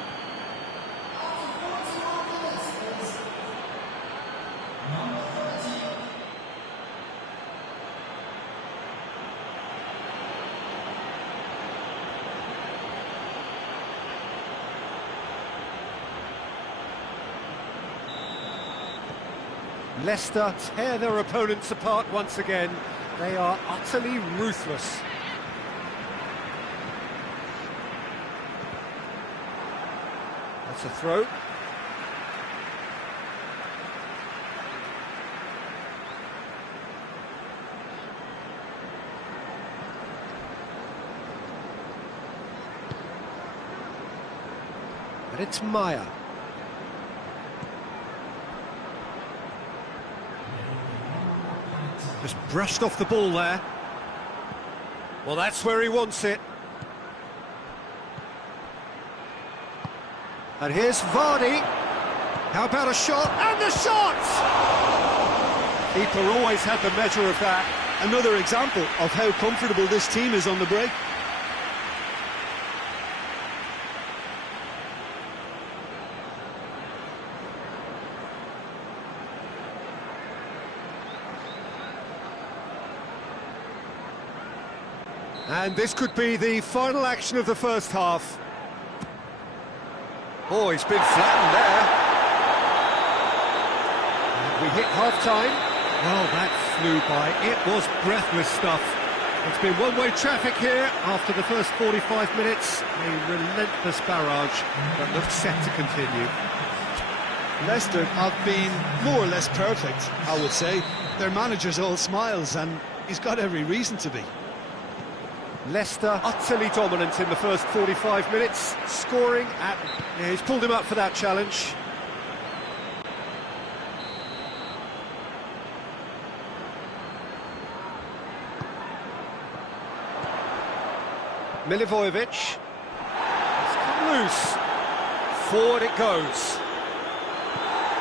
Leicester tear their opponents apart once again. They are utterly ruthless. That's a throw. And it's Maya. Just brushed off the ball there. Well, that's where he wants it. And here's Vardy. How about a shot? And the shot! Keeper always had the measure of that. Another example of how comfortable this team is on the break. And this could be the final action of the first half. Oh, he's been flattened there. And we hit half-time. Well, that flew by. It was breathless stuff. It's been one-way traffic here after the first 45 minutes. A relentless barrage that looks set to continue. Leicester have been more or less perfect, I would say. Their manager's all smiles, and he's got every reason to be. Leicester utterly dominant in the first 45 minutes, scoring at... Yeah, he's pulled him up for that challenge. Milivojevic. It's come loose. Forward it goes.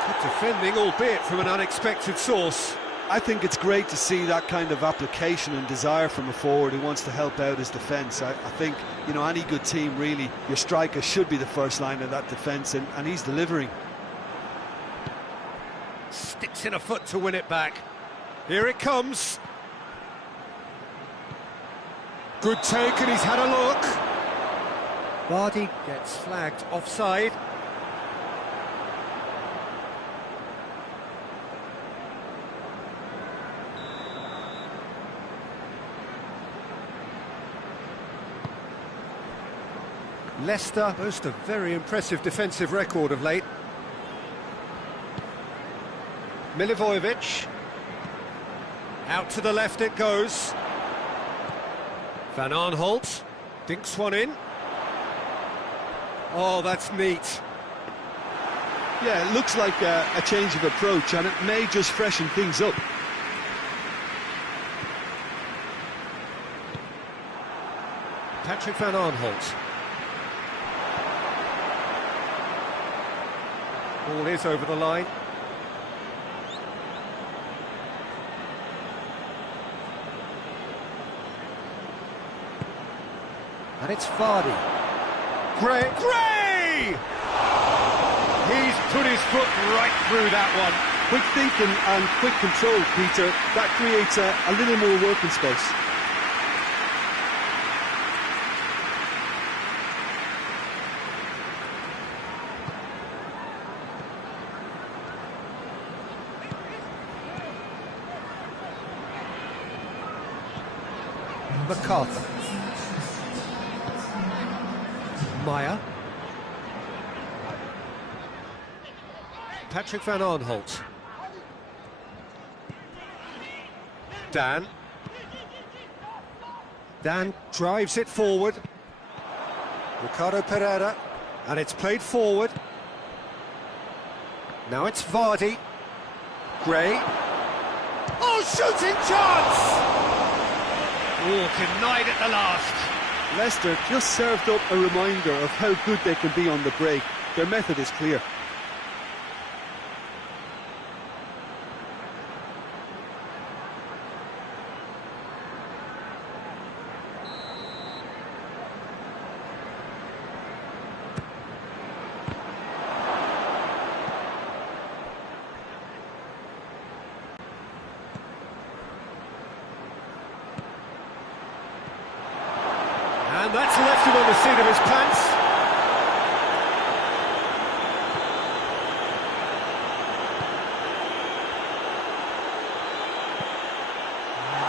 Good defending, albeit from an unexpected source. I think it's great to see that kind of application and desire from a forward who wants to help out his defence. I think, you know, any good team, really, your striker should be the first line of that defence, and he's delivering. Sticks in a foot to win it back. Here it comes. Good take, and he's had a look. Vardy gets flagged offside. Leicester boast a very impressive defensive record of late. Milivojevic. Out to the left it goes. Van Aanholt dinks one in. Oh, that's neat. Yeah, it looks like a change of approach, and it may just freshen things up. Patrick Van Aanholt. Ball is over the line. And it's Vardy. Gray! He's put his foot right through that one. Quick thinking and quick control, Peter. That creates a little more working space. MacArthur. Meyer. Patrick van Arnholt. Dan. Dan drives it forward. Ricardo Pereira. And it's played forward. Now it's Vardy. Gray. Oh, shooting chance! Oh, denied at the last. Leicester just served up a reminder of how good they can be on the break. Their method is clear. And that's left him on the seat of his pants.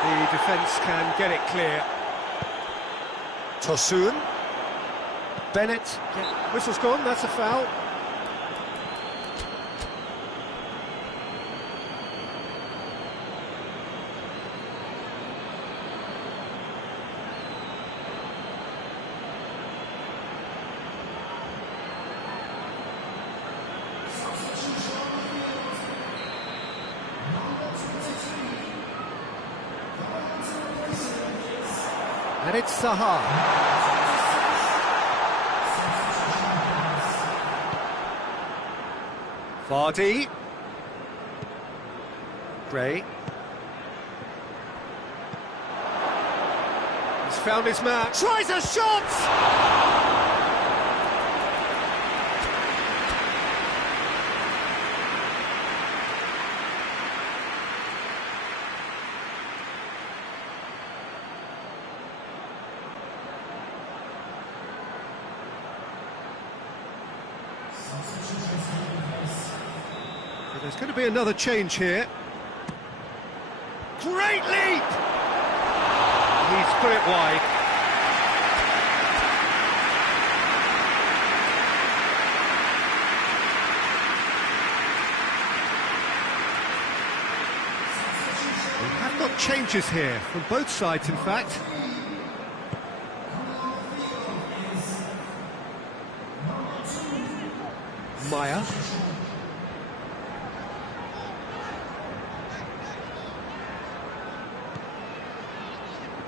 And the defence can get it clear. Tosun. Bennett. Whistle's gone, that's a foul. And it's Zaha. Vardy. Gray. He's found his man. Tries a shot! There's going to be another change here. Great leap! He's put it wide. We have got changes here, from both sides in fact. Meyer.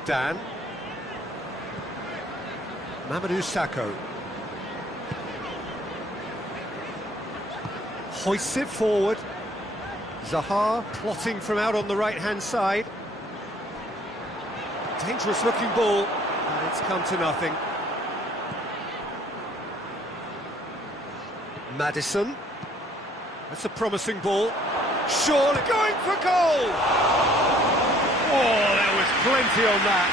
Dan. Mamadou Sakho. Hoists it forward. Zaha plotting from out on the right-hand side. Dangerous looking ball, and it's come to nothing. Maddison. That's a promising ball. Surely going for goal! Oh, there was plenty on that.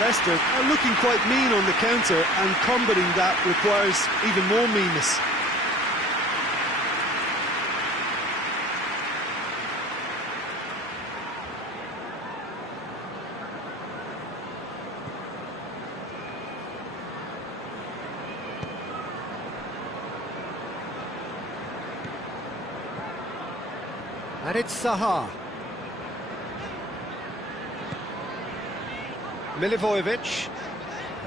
Leicester are looking quite mean on the counter, and combating that requires even more meanness. And it's Zaha. Milivojevic.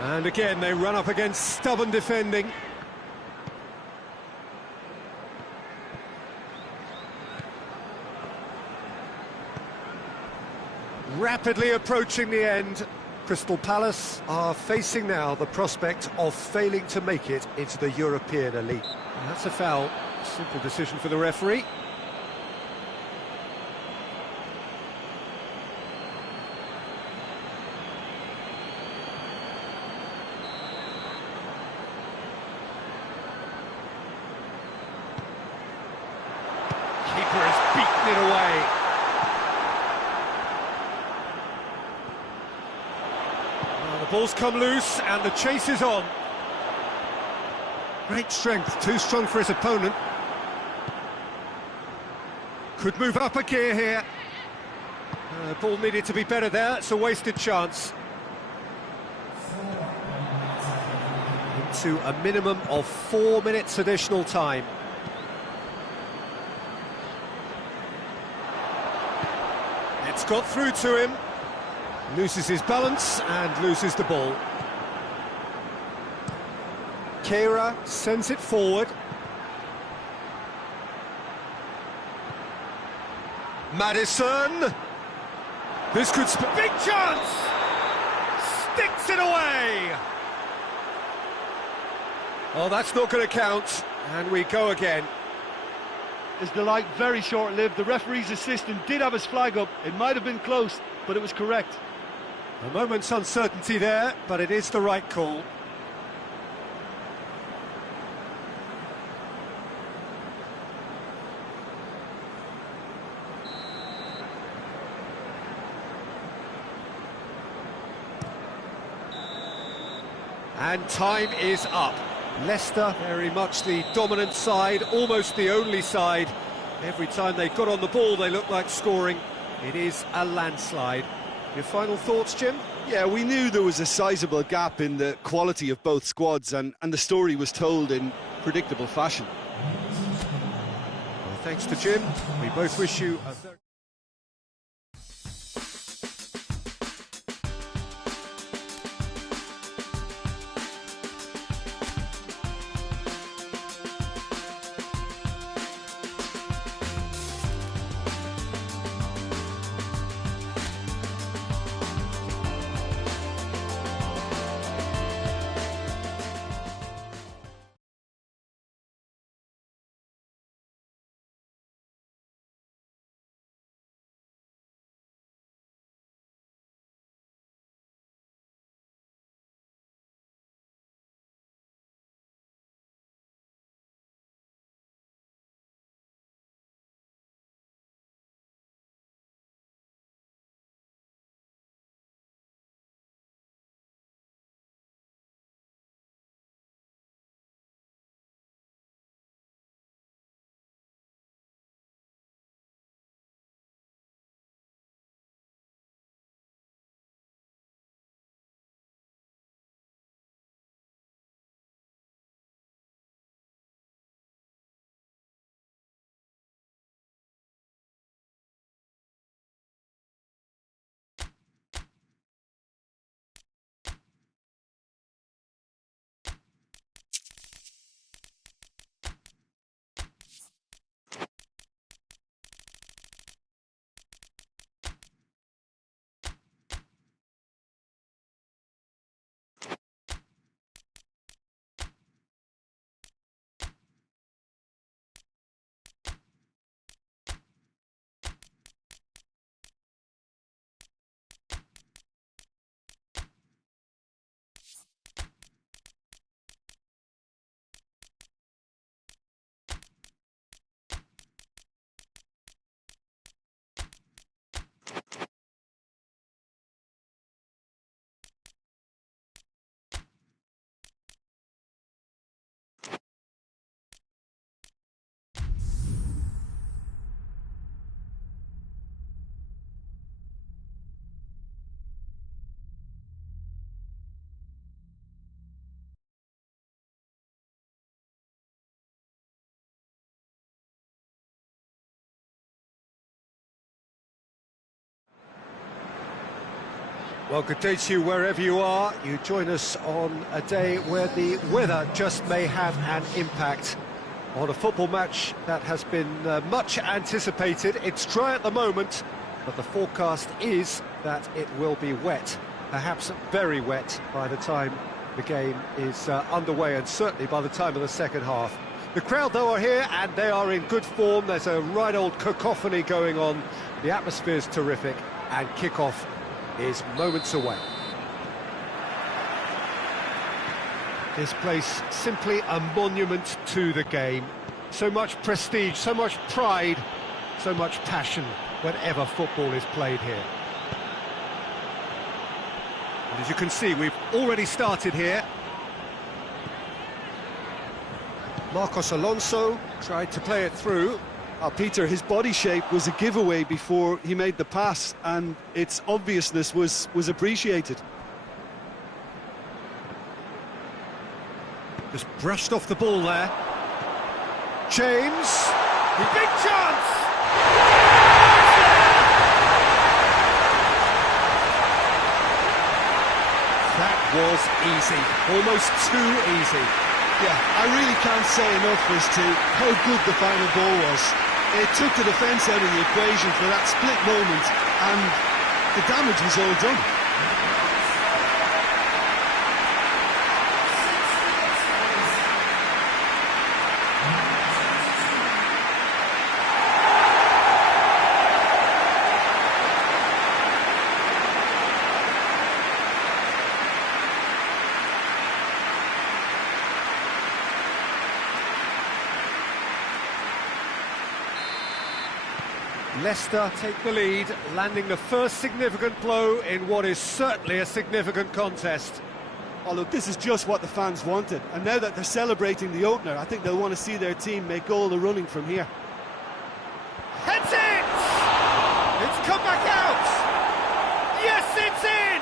And again, they run up against stubborn defending. Rapidly approaching the end. Crystal Palace are facing now the prospect of failing to make it into the European elite. And that's a foul. Simple decision for the referee. Keeper has beaten it away. Well, the ball's come loose and the chase is on. Great strength, too strong for his opponent. Could move up a gear here. Ball needed to be better there, it's a wasted chance. to a minimum of 4 minutes additional time. It's got through to him. Loses his balance and loses the ball. Kehrer sends it forward. Maddison. This could... Big chance! Sticks it away! Oh, that's not going to count. And we go again. His delight very short-lived. The referee's assistant did have his flag up. It might have been close, but it was correct. A moment's uncertainty there, but it is the right call. And time is up. Leicester, very much the dominant side, almost the only side. Every time they got on the ball, they looked like scoring. It is a landslide. Your final thoughts, Jim? Yeah, we knew there was a sizable gap in the quality of both squads, and the story was told in predictable fashion. Well, thanks to Jim. We both wish you a very... Well, good day to you wherever you are. You join us on a day where the weather just may have an impact on a football match that has been much anticipated. It's dry at the moment, but the forecast is that it will be wet, perhaps very wet by the time the game is underway, and certainly by the time of the second half. The crowd, though, are here, and they are in good form. There's a right old cacophony going on. The atmosphere's terrific, and kick-off is moments away. This place simply a monument to the game. So much prestige, so much pride, so much passion whenever football is played here. And as you can see, we've already started here. Marcos Alonso tried to play it through. Peter, his body shape was a giveaway before he made the pass, and its obviousness was appreciated. Just brushed off the ball there. James. Big chance! That was easy. Almost too easy. Yeah, I really can't say enough as to how good the final ball was. It took the defence out of the equation for that split moment, and the damage was all done. Leicester take the lead, landing the first significant blow in what is certainly a significant contest. Oh look, this is just what the fans wanted, and now that they're celebrating the opener, I think they'll want to see their team make all the running from here. Heads it! It's come back out! Yes, it's in!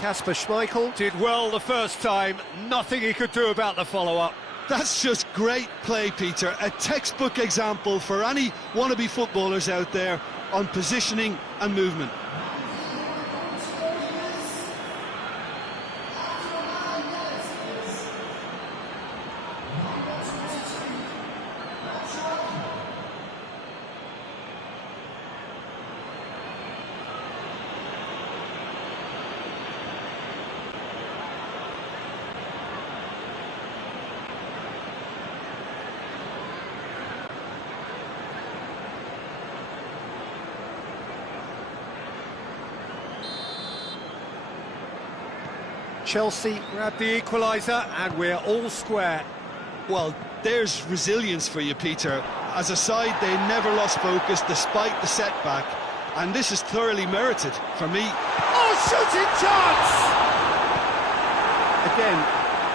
Kasper Schmeichel did well the first time, nothing he could do about the follow-up. That's just great play, Peter. A textbook example for any wannabe footballers out there on positioning and movement. Chelsea grab the equaliser and we're all square. Well, there's resilience for you, Peter. As a side, they never lost focus despite the setback, and this is thoroughly merited for me. Oh, shooting chance! Again,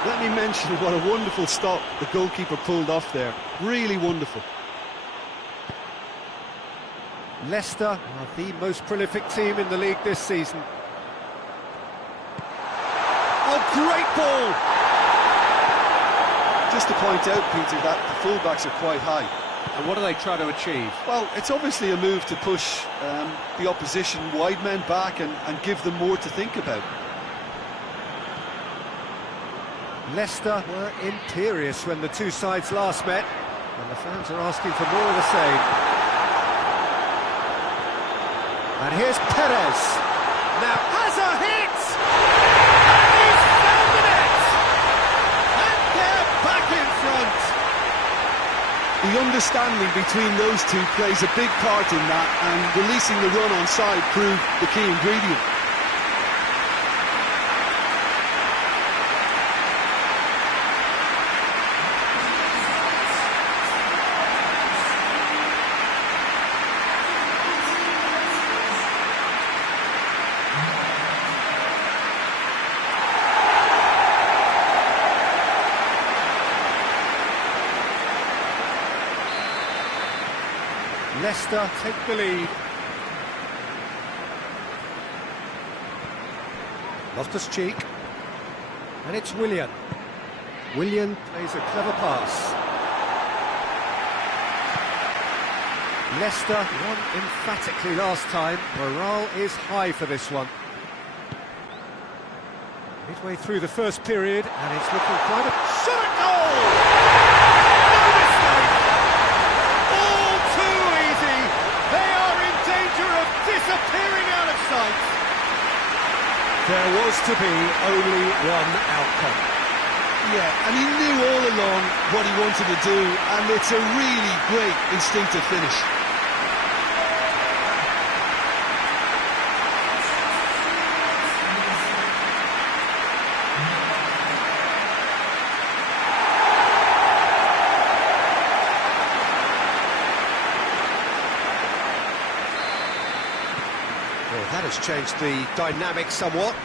let me mention what a wonderful stop the goalkeeper pulled off there. Really wonderful. Leicester are the most prolific team in the league this season. Oh, great ball! Just to point out, Peter, that the fullbacks are quite high. And what are they trying to achieve? Well, it's obviously a move to push the opposition wide men back and give them more to think about. Leicester were imperious when the two sides last met, and the fans are asking for more of the same. And here's Perez. Now has a hit! The understanding between those two plays a big part in that, and releasing the run on side proved the key ingredient. Leicester take the lead. Loftus-Cheek. And it's Willian. Willian plays a clever pass. Leicester won emphatically last time. Morale is high for this one. Midway through the first period, and it's looking quite a... Shot at goal! Disappearing out of sight. There was to be only one outcome. Yeah, and he knew all along what he wanted to do, and it's a really great instinctive finish. Well, that has changed the dynamic somewhat.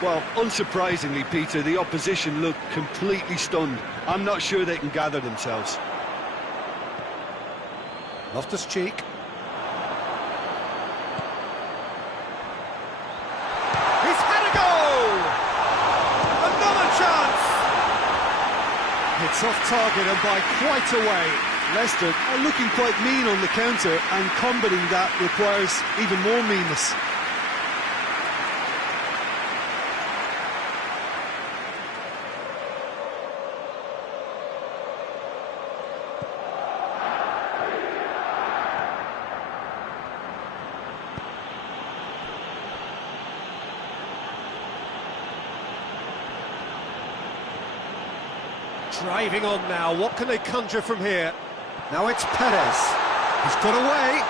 Well, unsurprisingly, Peter, the opposition looked completely stunned. I'm not sure they can gather themselves. Loftus-Cheek. He's had a go! It's off target and by quite a way. Leicester are looking quite mean on the counter, and combating that requires even more meanness. Driving on now, what can they conjure from here? Now it's Perez. He's got away.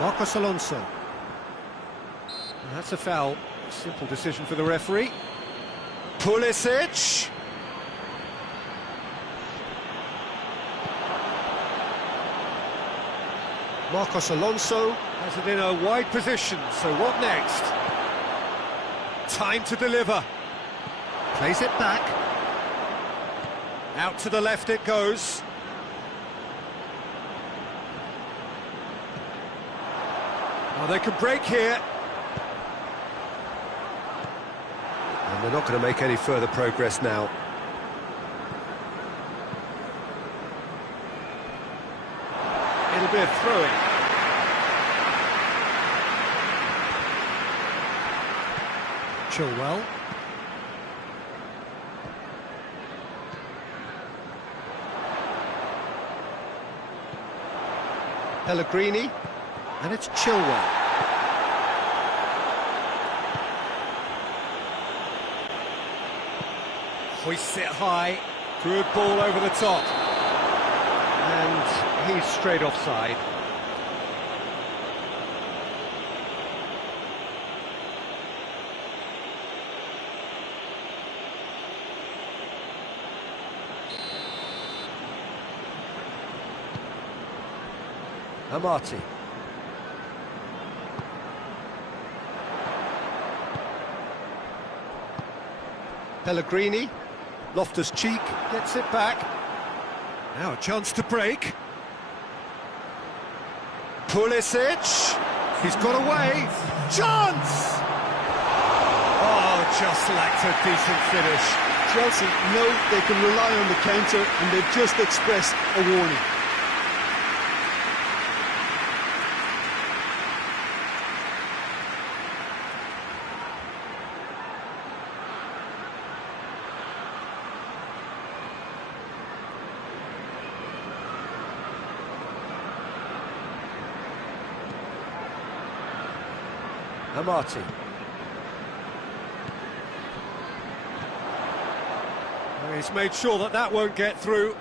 Marcos Alonso. And that's a foul. Simple decision for the referee. Pulisic. Marcos Alonso has it in a wide position, so what next? Time to deliver. Plays it back. Out to the left it goes. Oh, they could break here. And they're not going to make any further progress now. It'll be a throw-in. Chilwell. Pellegrini, and it's Chilwell. Hoists it high, good ball over the top. And he's straight offside. Amati. Pellegrini, Loftus-Cheek gets it back. Now a chance to break. Pulisic, he's got away. Chance! Oh, just lacked a decent finish. Chelsea know they can rely on the counter, and they've just expressed a warning. Amati. He's made sure that that won't get through.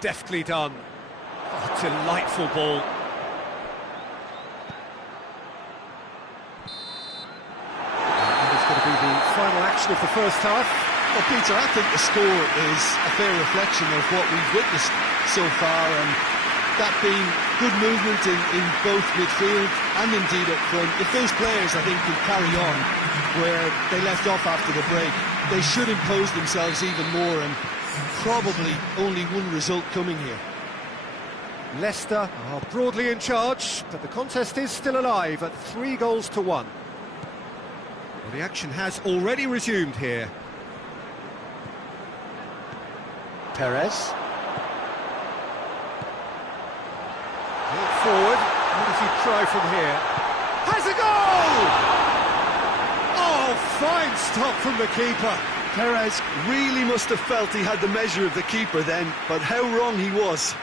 Deftly done. Oh, delightful ball. That is going to be the final action of the first half. Well, Peter, I think the score is a fair reflection of what we've witnessed so far, and that being good movement in both midfield and indeed up front. If those players, I think, can carry on where they left off after the break, they should impose themselves even more, and probably only one result coming here. Leicester are broadly in charge, but the contest is still alive at 3-1. Well, the action has already resumed here. Perez. Forward, what does he try from here? Has a goal! Oh, fine stop from the keeper. Perez really must have felt he had the measure of the keeper then, but how wrong he was.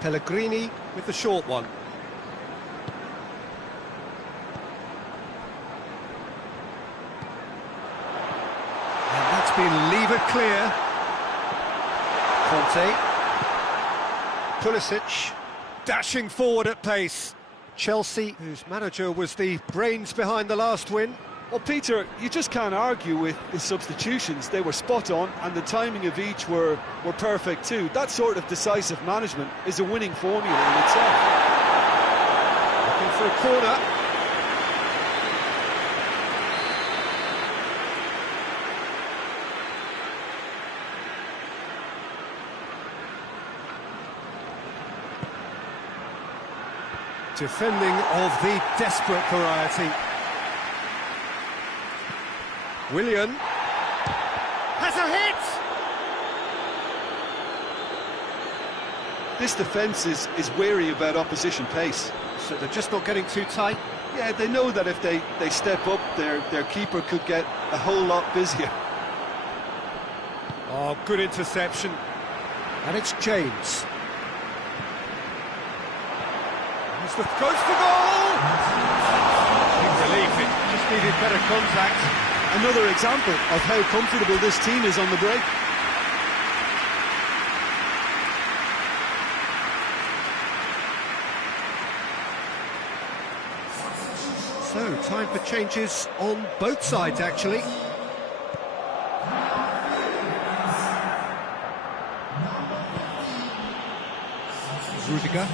Pellegrini with the short one. And that's been levered clear. Conte. Pulisic dashing forward at pace. Chelsea, whose manager was the brains behind the last win, Well, Peter, you just can't argue with the substitutions. They were spot on, and the timing of each were perfect too. That sort of decisive management is a winning formula in itself. Looking for a corner. Defending of the desperate variety. Willian has a hit! This defence is wary about opposition pace. So they're just not getting too tight? Yeah, they know that if they step up, their keeper could get a whole lot busier. Oh, good interception. And it's James. Goes for goal! Big relief, it just needed better contact. Another example of how comfortable this team is on the break. So, time for changes on both sides, actually. Rudiger.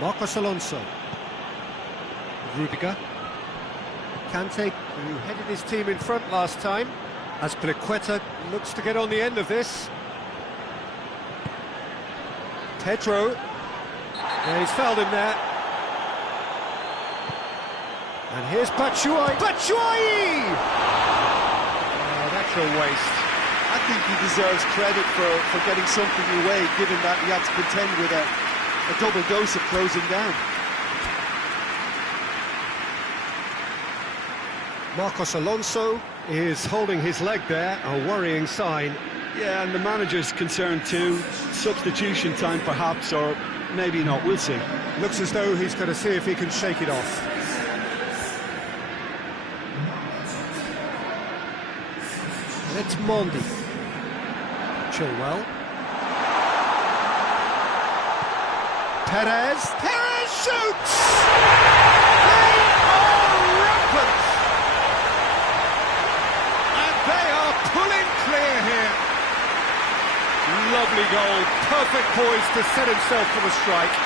Marcos Alonso. Rudiger. Kante, who headed his team in front last time. Azpilicueta looks to get on the end of this. Pedro. Yeah, he's fouled him there. And here's Batshuayi. Batshuayi! Oh, that's a waste. I think he deserves credit for getting something away, given that he had to contend with a double dose of closing down. Marcos Alonso is holding his leg there, a worrying sign. Yeah, and the manager's concerned too. Substitution time perhaps, or maybe not, we'll see. Looks as though he's going to see if he can shake it off. And it's Mondi. Chilwell. Perez shoots! They are rampant! And they are pulling clear here. Lovely goal, perfect poise to set himself for the strike.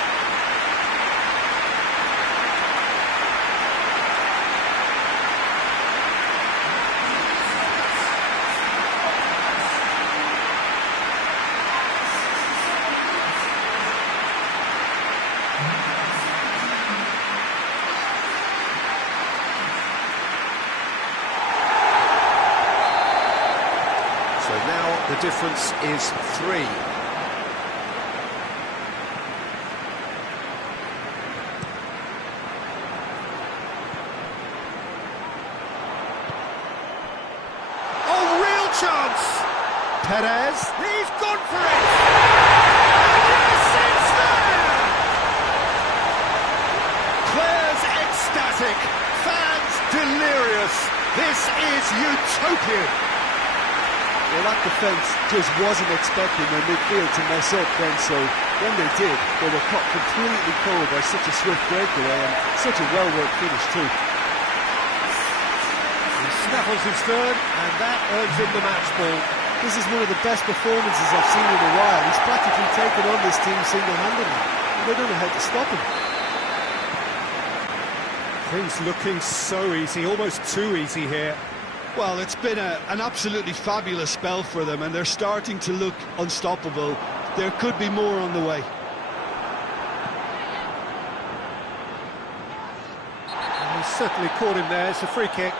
The difference is 3. Oh, real chance! Perez, he's gone for it! Yes, it's there! Players ecstatic, fans delirious. This is utopian. Well, that defence just wasn't expecting their midfield to mess up then, so when they did, they were caught completely cold by such a swift breakaway and such a well-worked finish too. He snaffles his third, and that earns him the match ball. This is one of the best performances I've seen in a while. He's practically taken on this team single-handedly. They don't know how to stop him. Things looking so easy, almost too easy here. Well, it's been an absolutely fabulous spell for them, and they're starting to look unstoppable. There could be more on the way. And he's certainly caught him there. It's a free kick.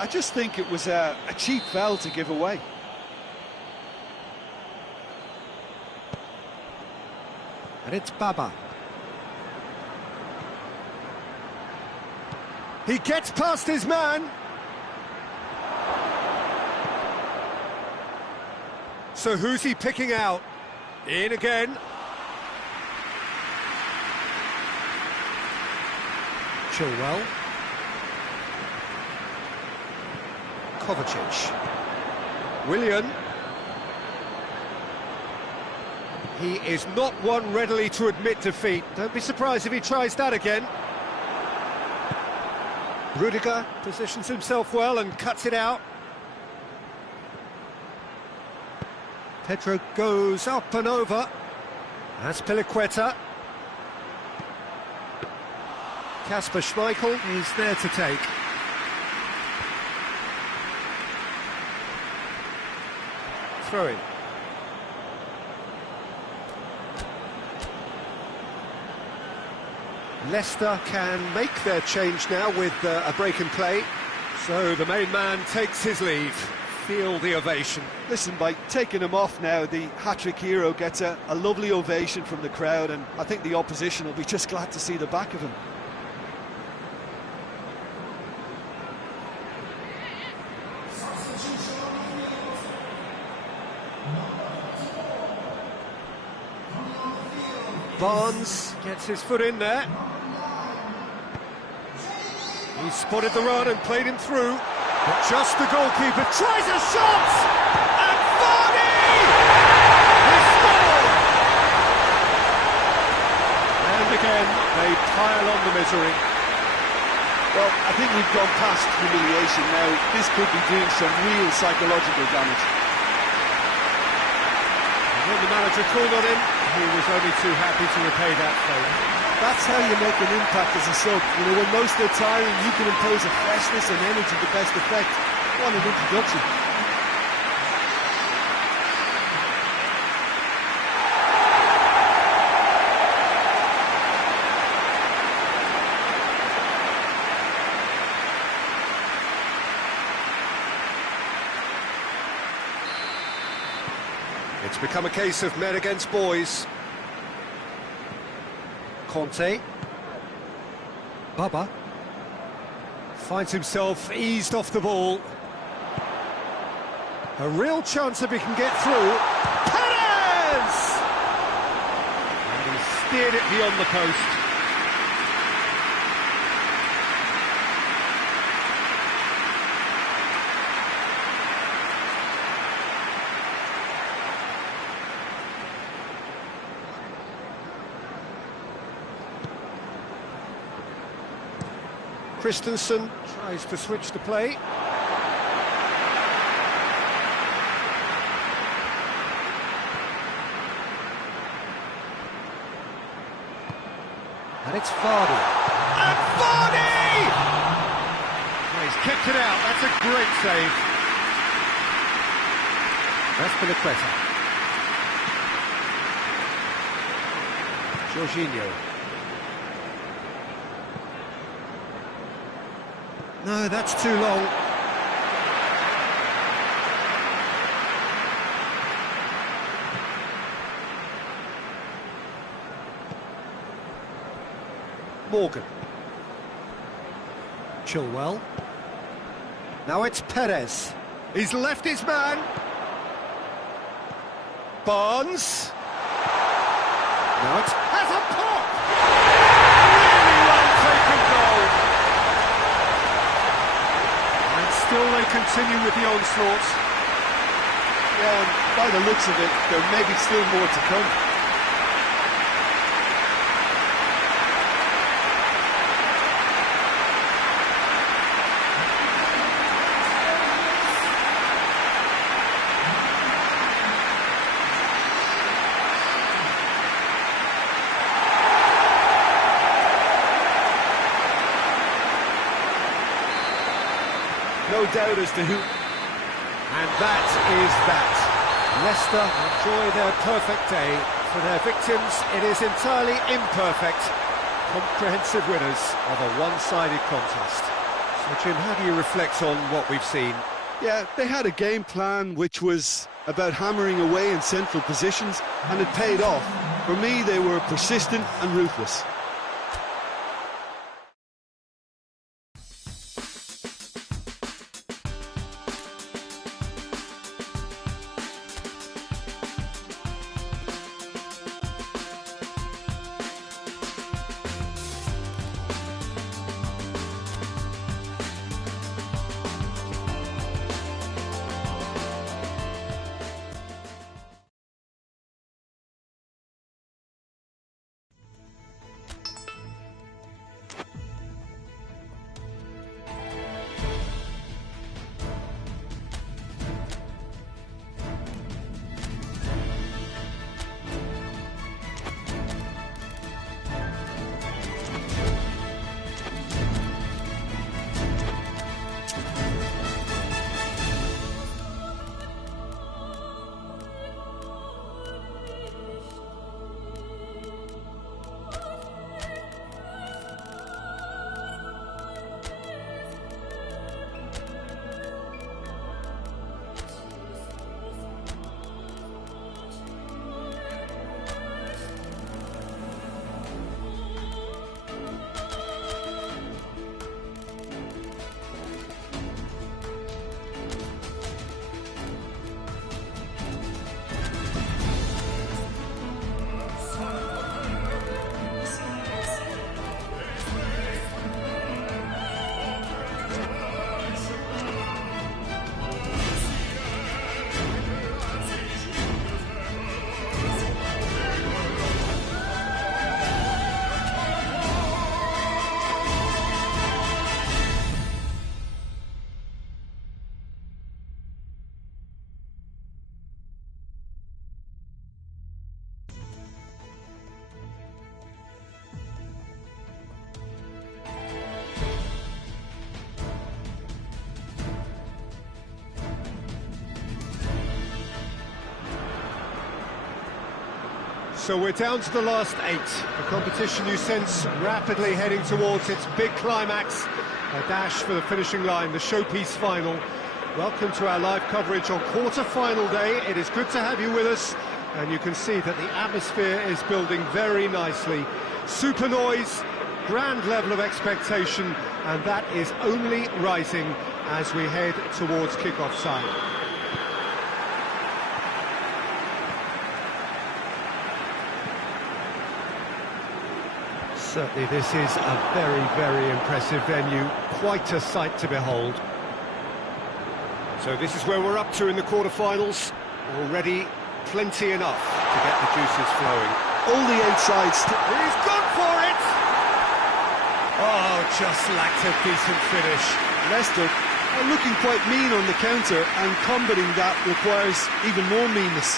I just think it was a cheap foul to give away. And it's Baba. He gets past his man. So who's he picking out? In again. Chilwell. Kovacic. Willian. He is not one readily to admit defeat. Don't be surprised if he tries that again. Rudiger positions himself well and cuts it out. Pedro goes up and over. That's Piliqueta. Kasper Schmeichel is there to take. Throw in. Leicester can make their change now with a break in play. So the main man takes his leave. Feel the ovation. Listen, by taking him off now, the hat-trick hero gets a lovely ovation from the crowd, and I think the opposition will be just glad to see the back of him. Barnes gets his foot in there. He spotted the run and played him through. But just the goalkeeper tries a shot! And Vardy! He scored! And again, they pile on the misery. Well, I think we've gone past humiliation now. This could be doing some real psychological damage. And when the manager called on him, he was only too happy to repay that favour. That's how you make an impact as a sub. You know, when most are tiring, you can impose a freshness and energy to best effect. What an introduction. It's become a case of men against boys. Conte. Baba finds himself eased off the ball. A real chance if he can get through. Perez! And he steered it beyond the post. Christensen tries to switch the play. And it's Vardy. And Vardy! Oh, he's kept it out. That's a great save. That's Piliqueta. Jorginho. No, that's too long. Morgan. Chilwell. Now it's Perez. He's left his man. Barnes. Now it's has a pop. Really well taken goal. And still they continue with the onslaught. Yeah, and by the looks of it, there may be still more to come. No doubt as to who. And that is that. Leicester enjoy their perfect day. For their victims, it is entirely imperfect. Comprehensive winners of a one-sided contest. So, Jim, how do you reflect on what we've seen? Yeah, they had a game plan which was about hammering away in central positions, and it paid off. For me, they were persistent and ruthless. So we're down to the last 8. The competition, you sense, rapidly heading towards its big climax. A dash for the finishing line, the showpiece final. Welcome to our live coverage on quarter-final day. It is good to have you with us, and you can see that the atmosphere is building very nicely. Super noise, grand level of expectation, and that is only rising as we head towards kick-off time. Certainly this is a very, very impressive venue, quite a sight to behold. So this is where we're up to in the quarter-finals. Already plenty enough to get the juices flowing. All the 8 sides... He's gone for it! Oh, just lacked a decent finish. Leicester are looking quite mean on the counter, and combating that requires even more meanness.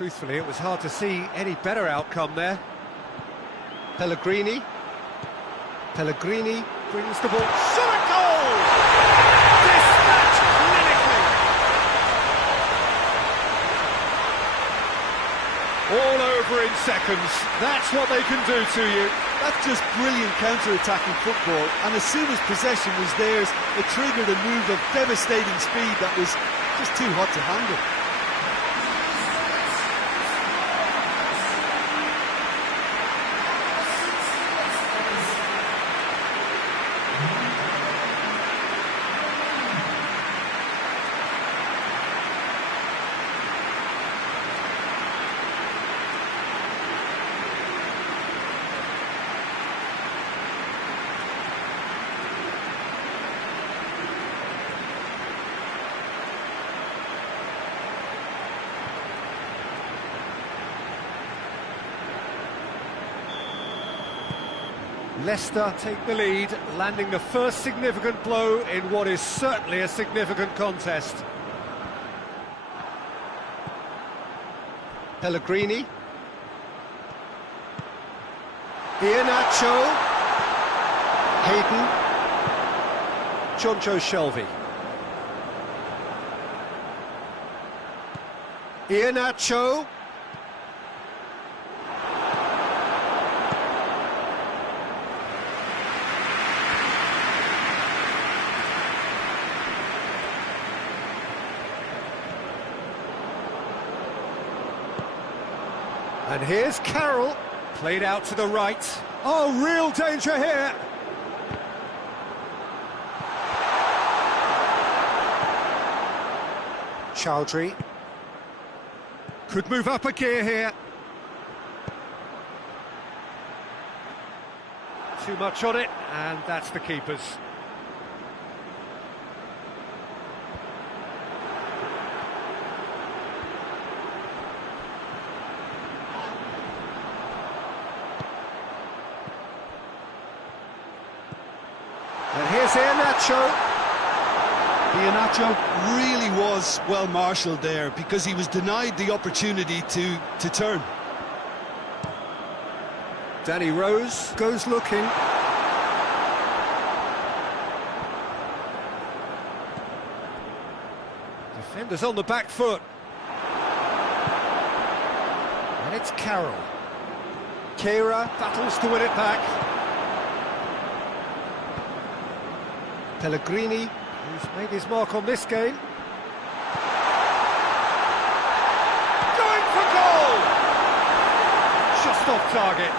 Truthfully, it was hard to see any better outcome there. Pellegrini brings the ball. Shot a goal! Dispatch clinically! All over in seconds. That's what they can do to you. That's just brilliant counter-attacking football, and as soon as possession was theirs, it triggered a move of devastating speed that was just too hot to handle. Leicester take the lead, landing the first significant blow in what is certainly a significant contest. Pellegrini. Iheanacho. Hayden. Jonjo Shelvey. Iheanacho. And here's Carroll, played out to the right. Oh, real danger here. Chowdhury. Could move up a gear here. Too much on it, and that's the keeper's. And here's Iheanacho. Iheanacho really was well marshalled there because he was denied the opportunity to turn. Danny Rose goes looking. Defenders on the back foot. And it's Carroll. Keira battles to win it back. Pellegrini, who's made his mark on this game. Going for goal! Just off target.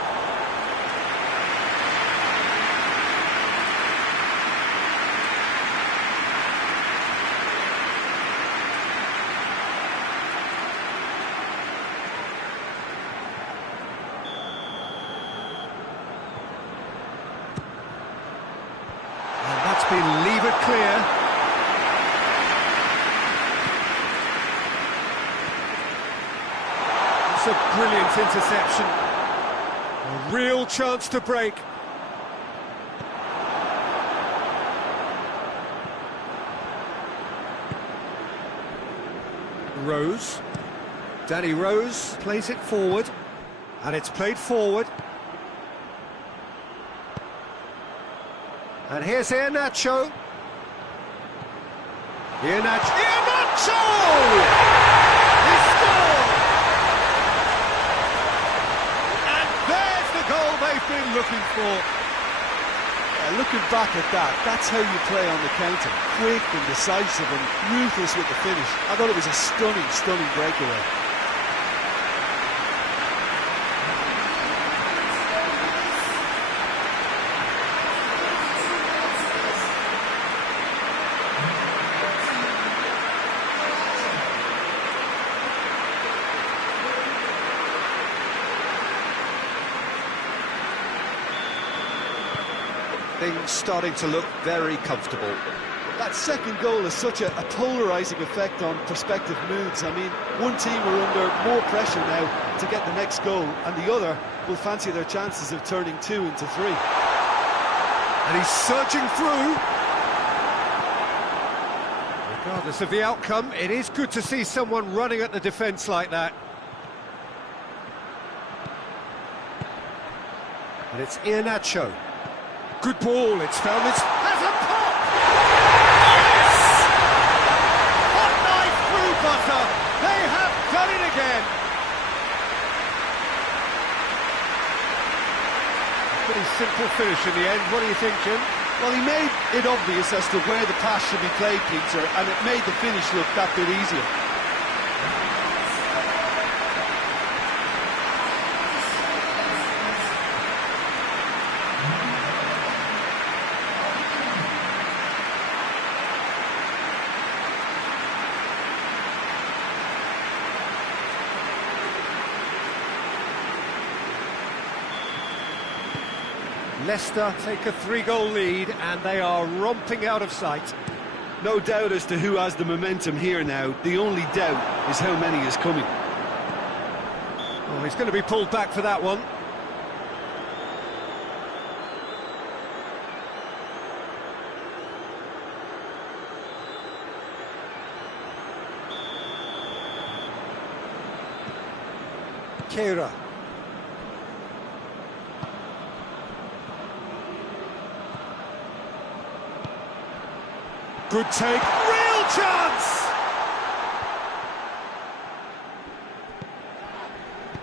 Been levered clear. It's a brilliant interception. A real chance to break. Rose. Danny Rose plays it forward. And it's played forward. And here's Iheanacho. Iheanacho! He scored! And there's the goal they've been looking for. Looking back at that, that's how you play on the counter. Quick and decisive and ruthless with the finish. I thought it was a stunning, stunning breakaway. Things starting to look very comfortable. That second goal has such a polarising effect on prospective moods. I mean, one team are under more pressure now to get the next goal, and the other will fancy their chances of turning 2 into 3. And he's surging through. Regardless of the outcome, it is good to see someone running at the defence like that. And it's Iheanacho. Good ball, it's found its... Has a pop! Yes! Hot knife through butter! They have done it again! Pretty simple finish in the end. What do you think, Jim? Well, he made it obvious as to where the pass should be played, Peter, and it made the finish look that bit easier. Leicester take a 3-goal lead and they are romping out of sight. No doubt as to who has the momentum here now. The only doubt is how many is coming. Oh, he's going to be pulled back for that one. Keira. Good take, real chance!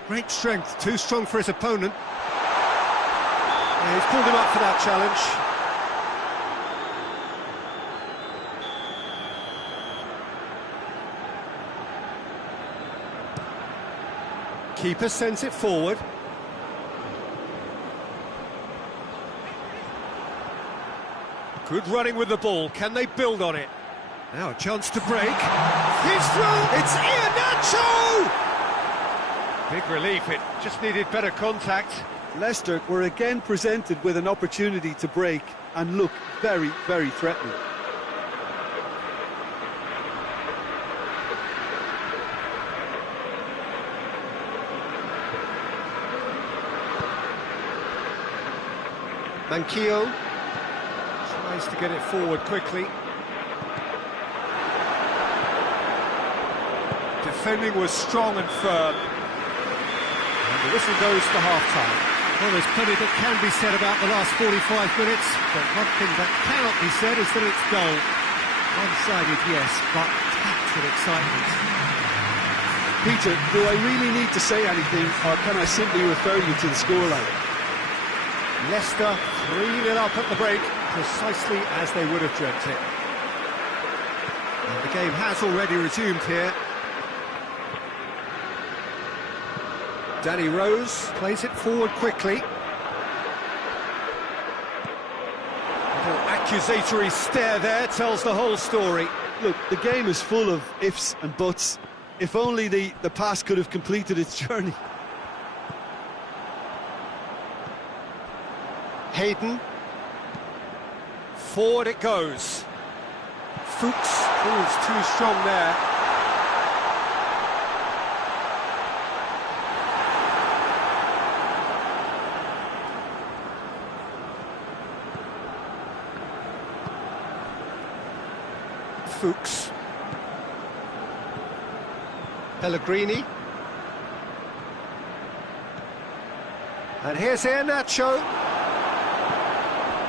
Great strength, too strong for his opponent. Yeah, he's pulled him up for that challenge. Keeper sends it forward. Good running with the ball, can they build on it? Now a chance to break. He's through, it's Iheanacho! Big relief, it just needed better contact. Leicester were again presented with an opportunity to break and look very, very threatening. Manquillo tries to get it forward quickly. Defending was strong and firm. And the whistle goes for half-time. Well, there's plenty that can be said about the last 45 minutes, but one thing that cannot be said is that it's dull. One-sided, yes, but packed with excitement. Peter, do I really need to say anything, or can I simply refer you to the scoreline? Leicester 3-0 up at the break, precisely as they would have dreamt it. And the game has already resumed here. Danny Rose plays it forward quickly. Little accusatory stare there tells the whole story. Look, the game is full of ifs and buts. If only the pass could have completed its journey. Hayden. Forward it goes. Fuchs pulls too strong there. Fuchs. Pellegrini. And here's Iheanacho.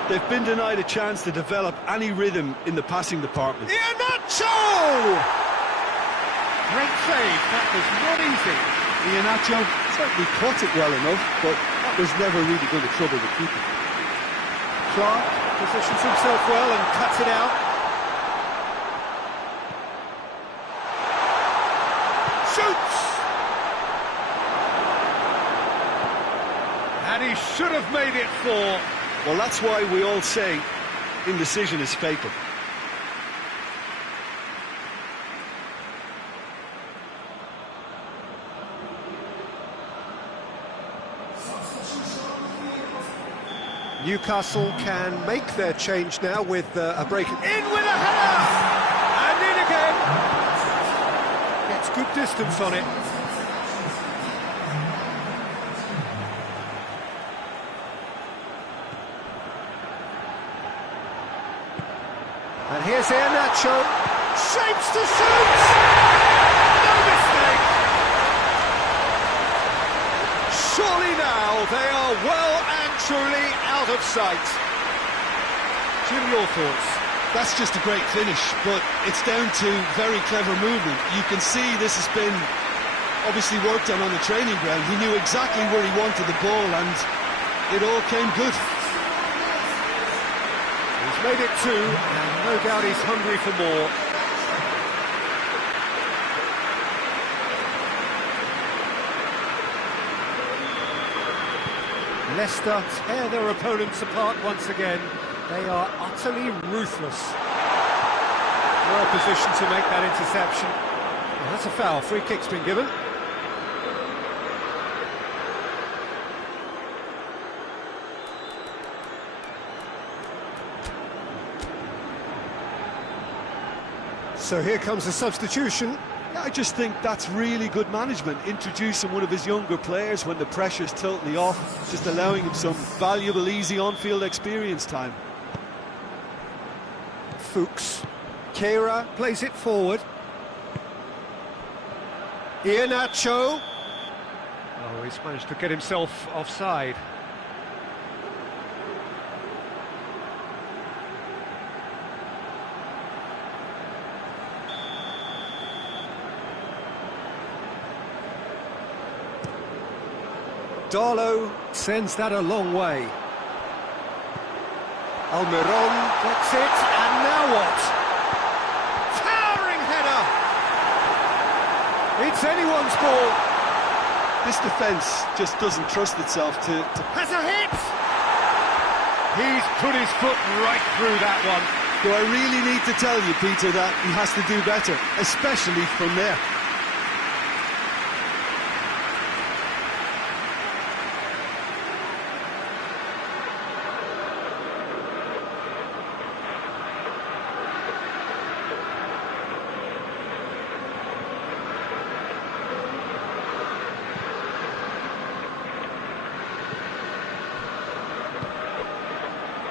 They've been denied a chance to develop any rhythm in the passing department. Iheanacho! Great save, that was not easy. Iheanacho certainly caught it well enough, but that was never really going to trouble the keeper. Clark positions himself well and cuts it out. Shoots! And he should have made it 4. Well, that's why we all say indecision is fatal. Newcastle can make their change now with a break. In with a header! And in again! Gets good distance on it. And here's Iheanacho. Shapes to shoot! No mistake! Surely now they are well and truly out of sight. Jim, your thoughts? That's just a great finish, but it's down to very clever movement. You can see this has been obviously worked on the training ground. He knew exactly where he wanted the ball and it all came good. He's made it 2, and no doubt he's hungry for more. Leicester tear their opponents apart once again. They are utterly ruthless. Well positioned to make that interception. Well, that's a foul. Free kick's been given. So here comes the substitution. Yeah, I just think that's really good management, introducing one of his younger players when the pressure's totally off, just allowing him some valuable, easy on-field experience time. Fuchs. Kehrer plays it forward. Iheanacho. Oh, he's managed to get himself offside. Darlow sends that a long way. Almiron gets it, and now what? Towering header! It's anyone's ball. This defence just doesn't trust itself to... Has a hit! He's put his foot right through that one. Do I really need to tell you, Peter, that he has to do better, especially from there?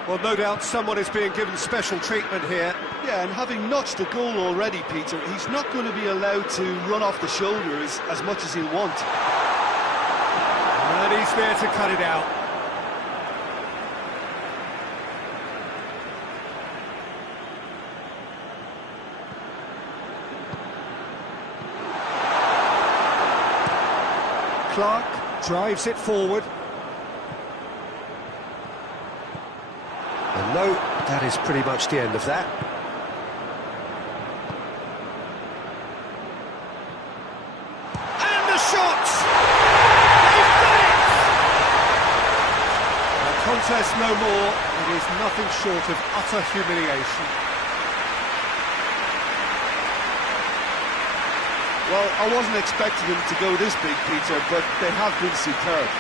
Well, no doubt someone is being given special treatment here. Yeah, and having notched a goal already, Peter, he's not going to be allowed to run off the shoulders as much as he'll want. And he's there to cut it out. Clark drives it forward. And no, that is pretty much the end of that. And the shots! They've done it! A contest no more. It is nothing short of utter humiliation. Well, I wasn't expecting them to go this big, Peter, but they have been superb.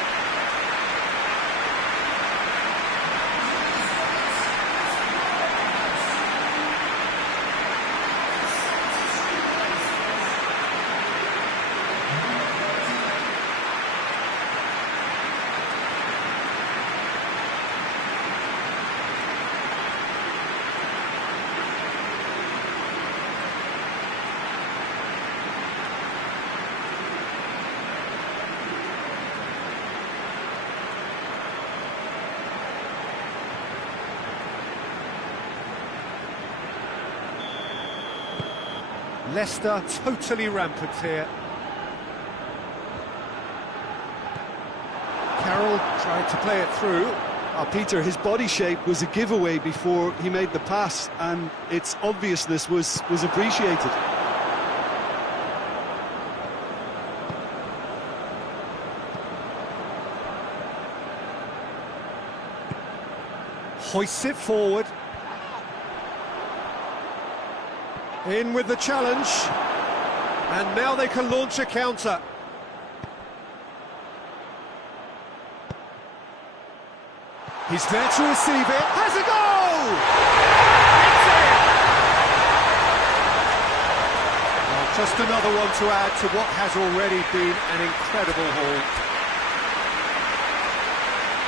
Leicester totally rampant here. Carroll tried to play it through. Peter, his body shape was a giveaway before he made the pass, and its obviousness was appreciated. Hoists it forward. In with the challenge. And now they can launch a counter. He's there to receive it. Has a goal! It's in! Well, just another one to add to what has already been an incredible haul.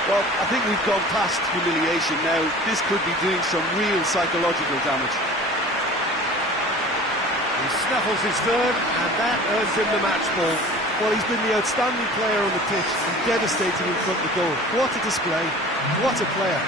Well, I think we've gone past humiliation now. This could be doing some real psychological damage. He snaffles his third, and that earns him the match ball. Well, he's been the outstanding player on the pitch and devastating in front of the goal. What a display, what a player.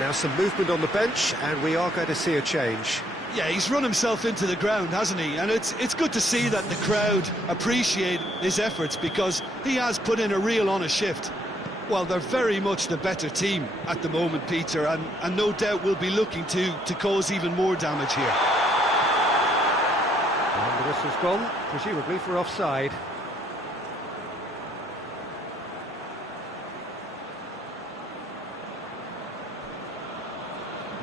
Now some movement on the bench, and we are going to see a change. Yeah, he's run himself into the ground, hasn't he? And it's good to see that the crowd appreciate his efforts, because he has put in a real honest shift. Well, they're very much the better team at the moment, Peter, and no doubt will be looking to cause even more damage here. And the whistle's gone, presumably for offside.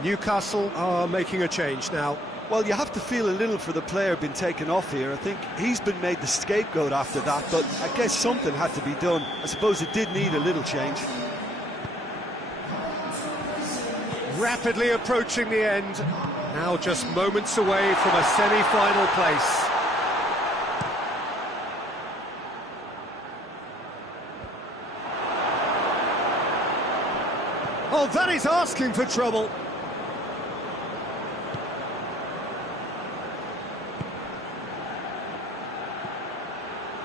Newcastle are making a change now. Well, you have to feel a little for the player being taken off here. I think he's been made the scapegoat after that, but I guess something had to be done. I suppose it did need a little change. Rapidly approaching the end. Now just moments away from a semi-final place. Oh, that is asking for trouble.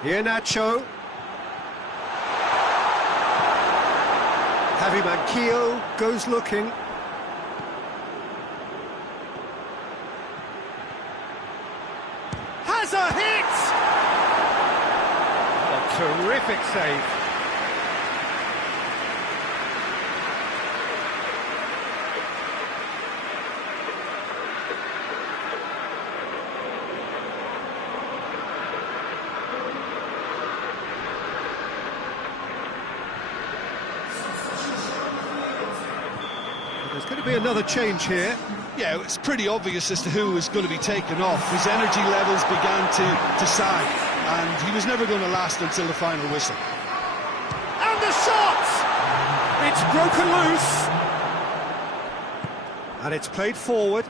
Here Nacho. Javi Manquillo goes looking. Has a hit! A terrific save. There's going to be another change here. Yeah, it's pretty obvious as to who was going to be taken off. His energy levels began to sag, and he was never going to last until the final whistle. And the shot! It's broken loose. And it's played forward.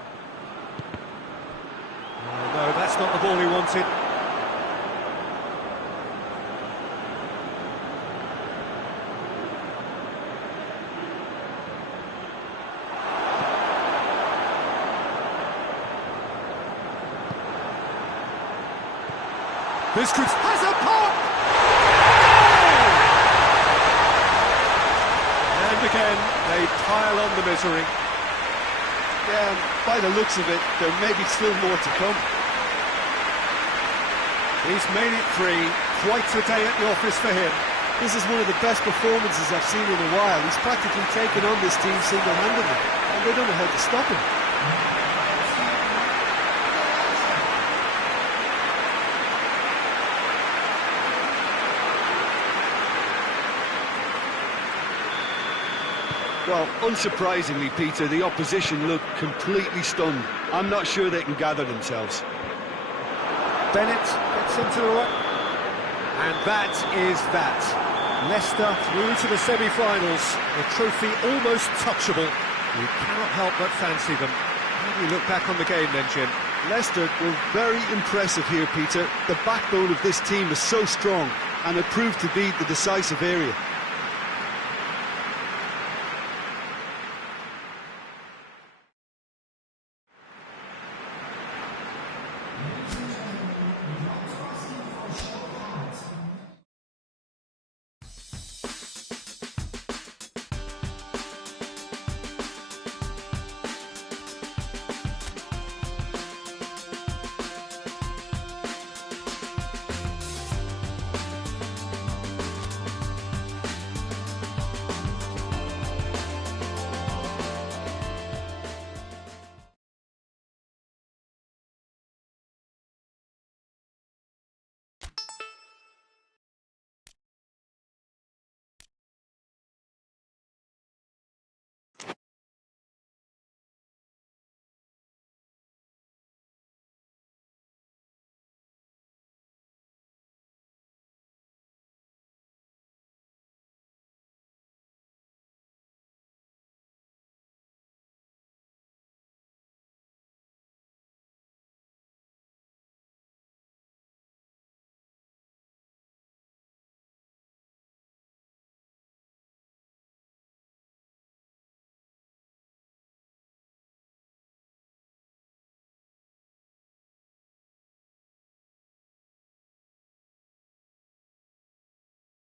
Oh, no, that's not the ball he wanted. This could... has a pop! Goal! And again, they pile on the misery. Yeah, by the looks of it, there may be still more to come. He's made it three. Quite a day at the office for him. This is one of the best performances I've seen in a while. He's practically taken on this team single-handedly, and they don't know how to stop him. Well, unsurprisingly, Peter, the opposition look completely stunned. I'm not sure they can gather themselves. Bennett gets into the right. And that is that. Leicester through to the semi-finals. The trophy almost touchable. You cannot help but fancy them. How do you look back on the game then, Jim? Leicester were very impressive here, Peter. The backbone of this team is so strong, and it proved to be the decisive area.